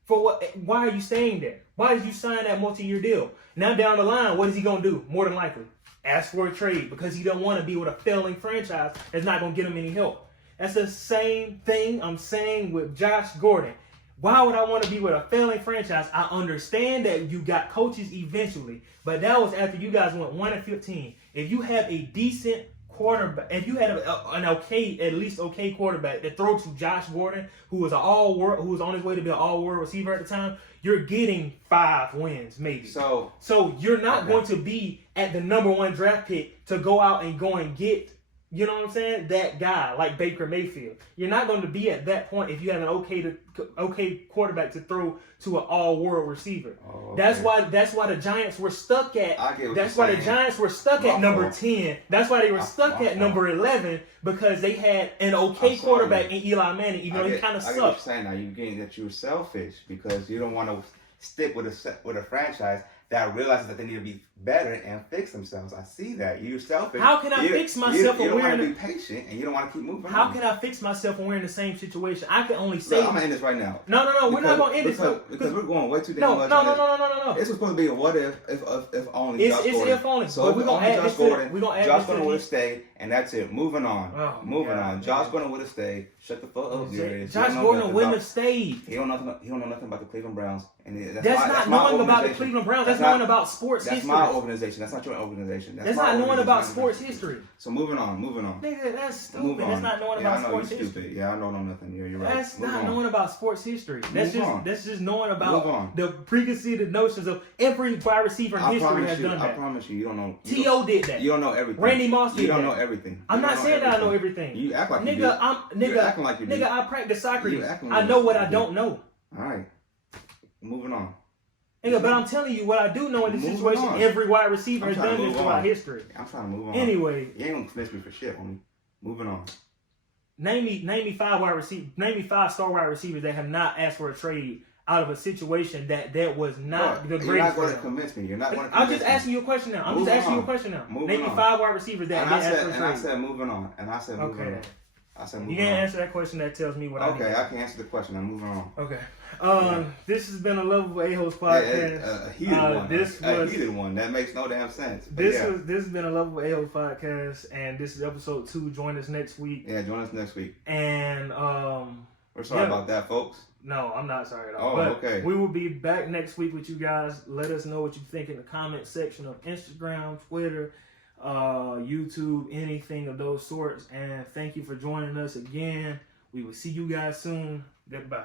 For what? Why are you staying there? Why did you sign that multi-year deal? Now down the line, what is he going to do? More than likely, ask for a trade because he don't want to be with a failing franchise that's not going to get him any help. That's the same thing I'm saying with Josh Gordon. Why would I want to be with a failing franchise? I understand that you got coaches eventually, but that was after you guys went 1-15. If you have a decent quarterback, if you had an at least okay quarterback that throw to Josh Gordon, who was who was on his way to be an all-world receiver at the time, you're getting 5 wins maybe. So you're not going to be at the number 1 draft pick to go out and go and get, you know what I'm saying, that guy like Baker Mayfield. You're not going to be at that point if you have an okay quarterback to throw to an all-world receiver. Oh, okay. That's why the Giants were stuck at. That's why the Giants were stuck at number 10. That's why they were stuck at number 11, because they had an okay quarterback in Eli Manning, even though he kind of sucked. I get what you're saying now. You're getting that you're selfish because you don't want to stick with a franchise that realizes that they need to be better and fix themselves. I see that. You're selfish. How can I fix myself? You don't want to be patient, and you don't want to keep moving. How can I fix myself when we're in the same situation? I can only say. I'm gonna end this right now. No. We're not gonna end this because we're going way too damn much. No. This was supposed to be a what if only. It's if only. So we're gonna add Josh Gordon. We're gonna add Josh Gordon would have stayed, and that's it. Moving on. Moving on. Josh Gordon would have stayed. Shut the fuck up, Josh Gordon wouldn't have stayed. He don't know nothing about the Cleveland Browns. And that's not knowing about the Cleveland Browns. That's knowing about sports history. That's my organization. That's not your organization. That's not knowing about sports history. So moving on. Nigga, that's stupid. That's not knowing about sports history. Stupid. Yeah, I don't know nothing. You're right. That's not knowing about sports history. That's just knowing about the preconceived notions of every wide receiver in history has done that. I promise you don't know. T.O. did that. You don't know everything. Randy Moss did that. You don't know everything. I'm not saying that I know everything. You act like you do. You're acting like you do. Nigga, I practice Socrates. I know what I don't know. All right. Moving on. Nigga, but I'm telling you what I do know in this situation. Every wide receiver has done this throughout history. I'm trying to move on. Anyway, you ain't gonna finish me for shit, homie. Moving on. Name me 5 wide receivers. Name me 5 star wide receivers that have not asked for a trade out of a situation that was not the greatest. You're not going to convince me. You're not going to. I'm just asking you a question now. Name me 5 wide receivers that didn't ask for a trade. And I said moving on. Okay. I said moving on. You can't answer that question. That tells me what I need. Okay, I can answer the question. I'm moving on. Okay. This has been a Loveable A-Host podcast. A heated one. That makes no damn sense. This has been a Loveable A-Host podcast, and this is episode 2. Join us next week. Yeah, join us next week. And we're sorry about that, folks. No, I'm not sorry at all. But okay. We will be back next week with you guys. Let us know what you think in the comment section of Instagram, Twitter, YouTube, anything of those sorts. And thank you for joining us again. We will see you guys soon. Goodbye.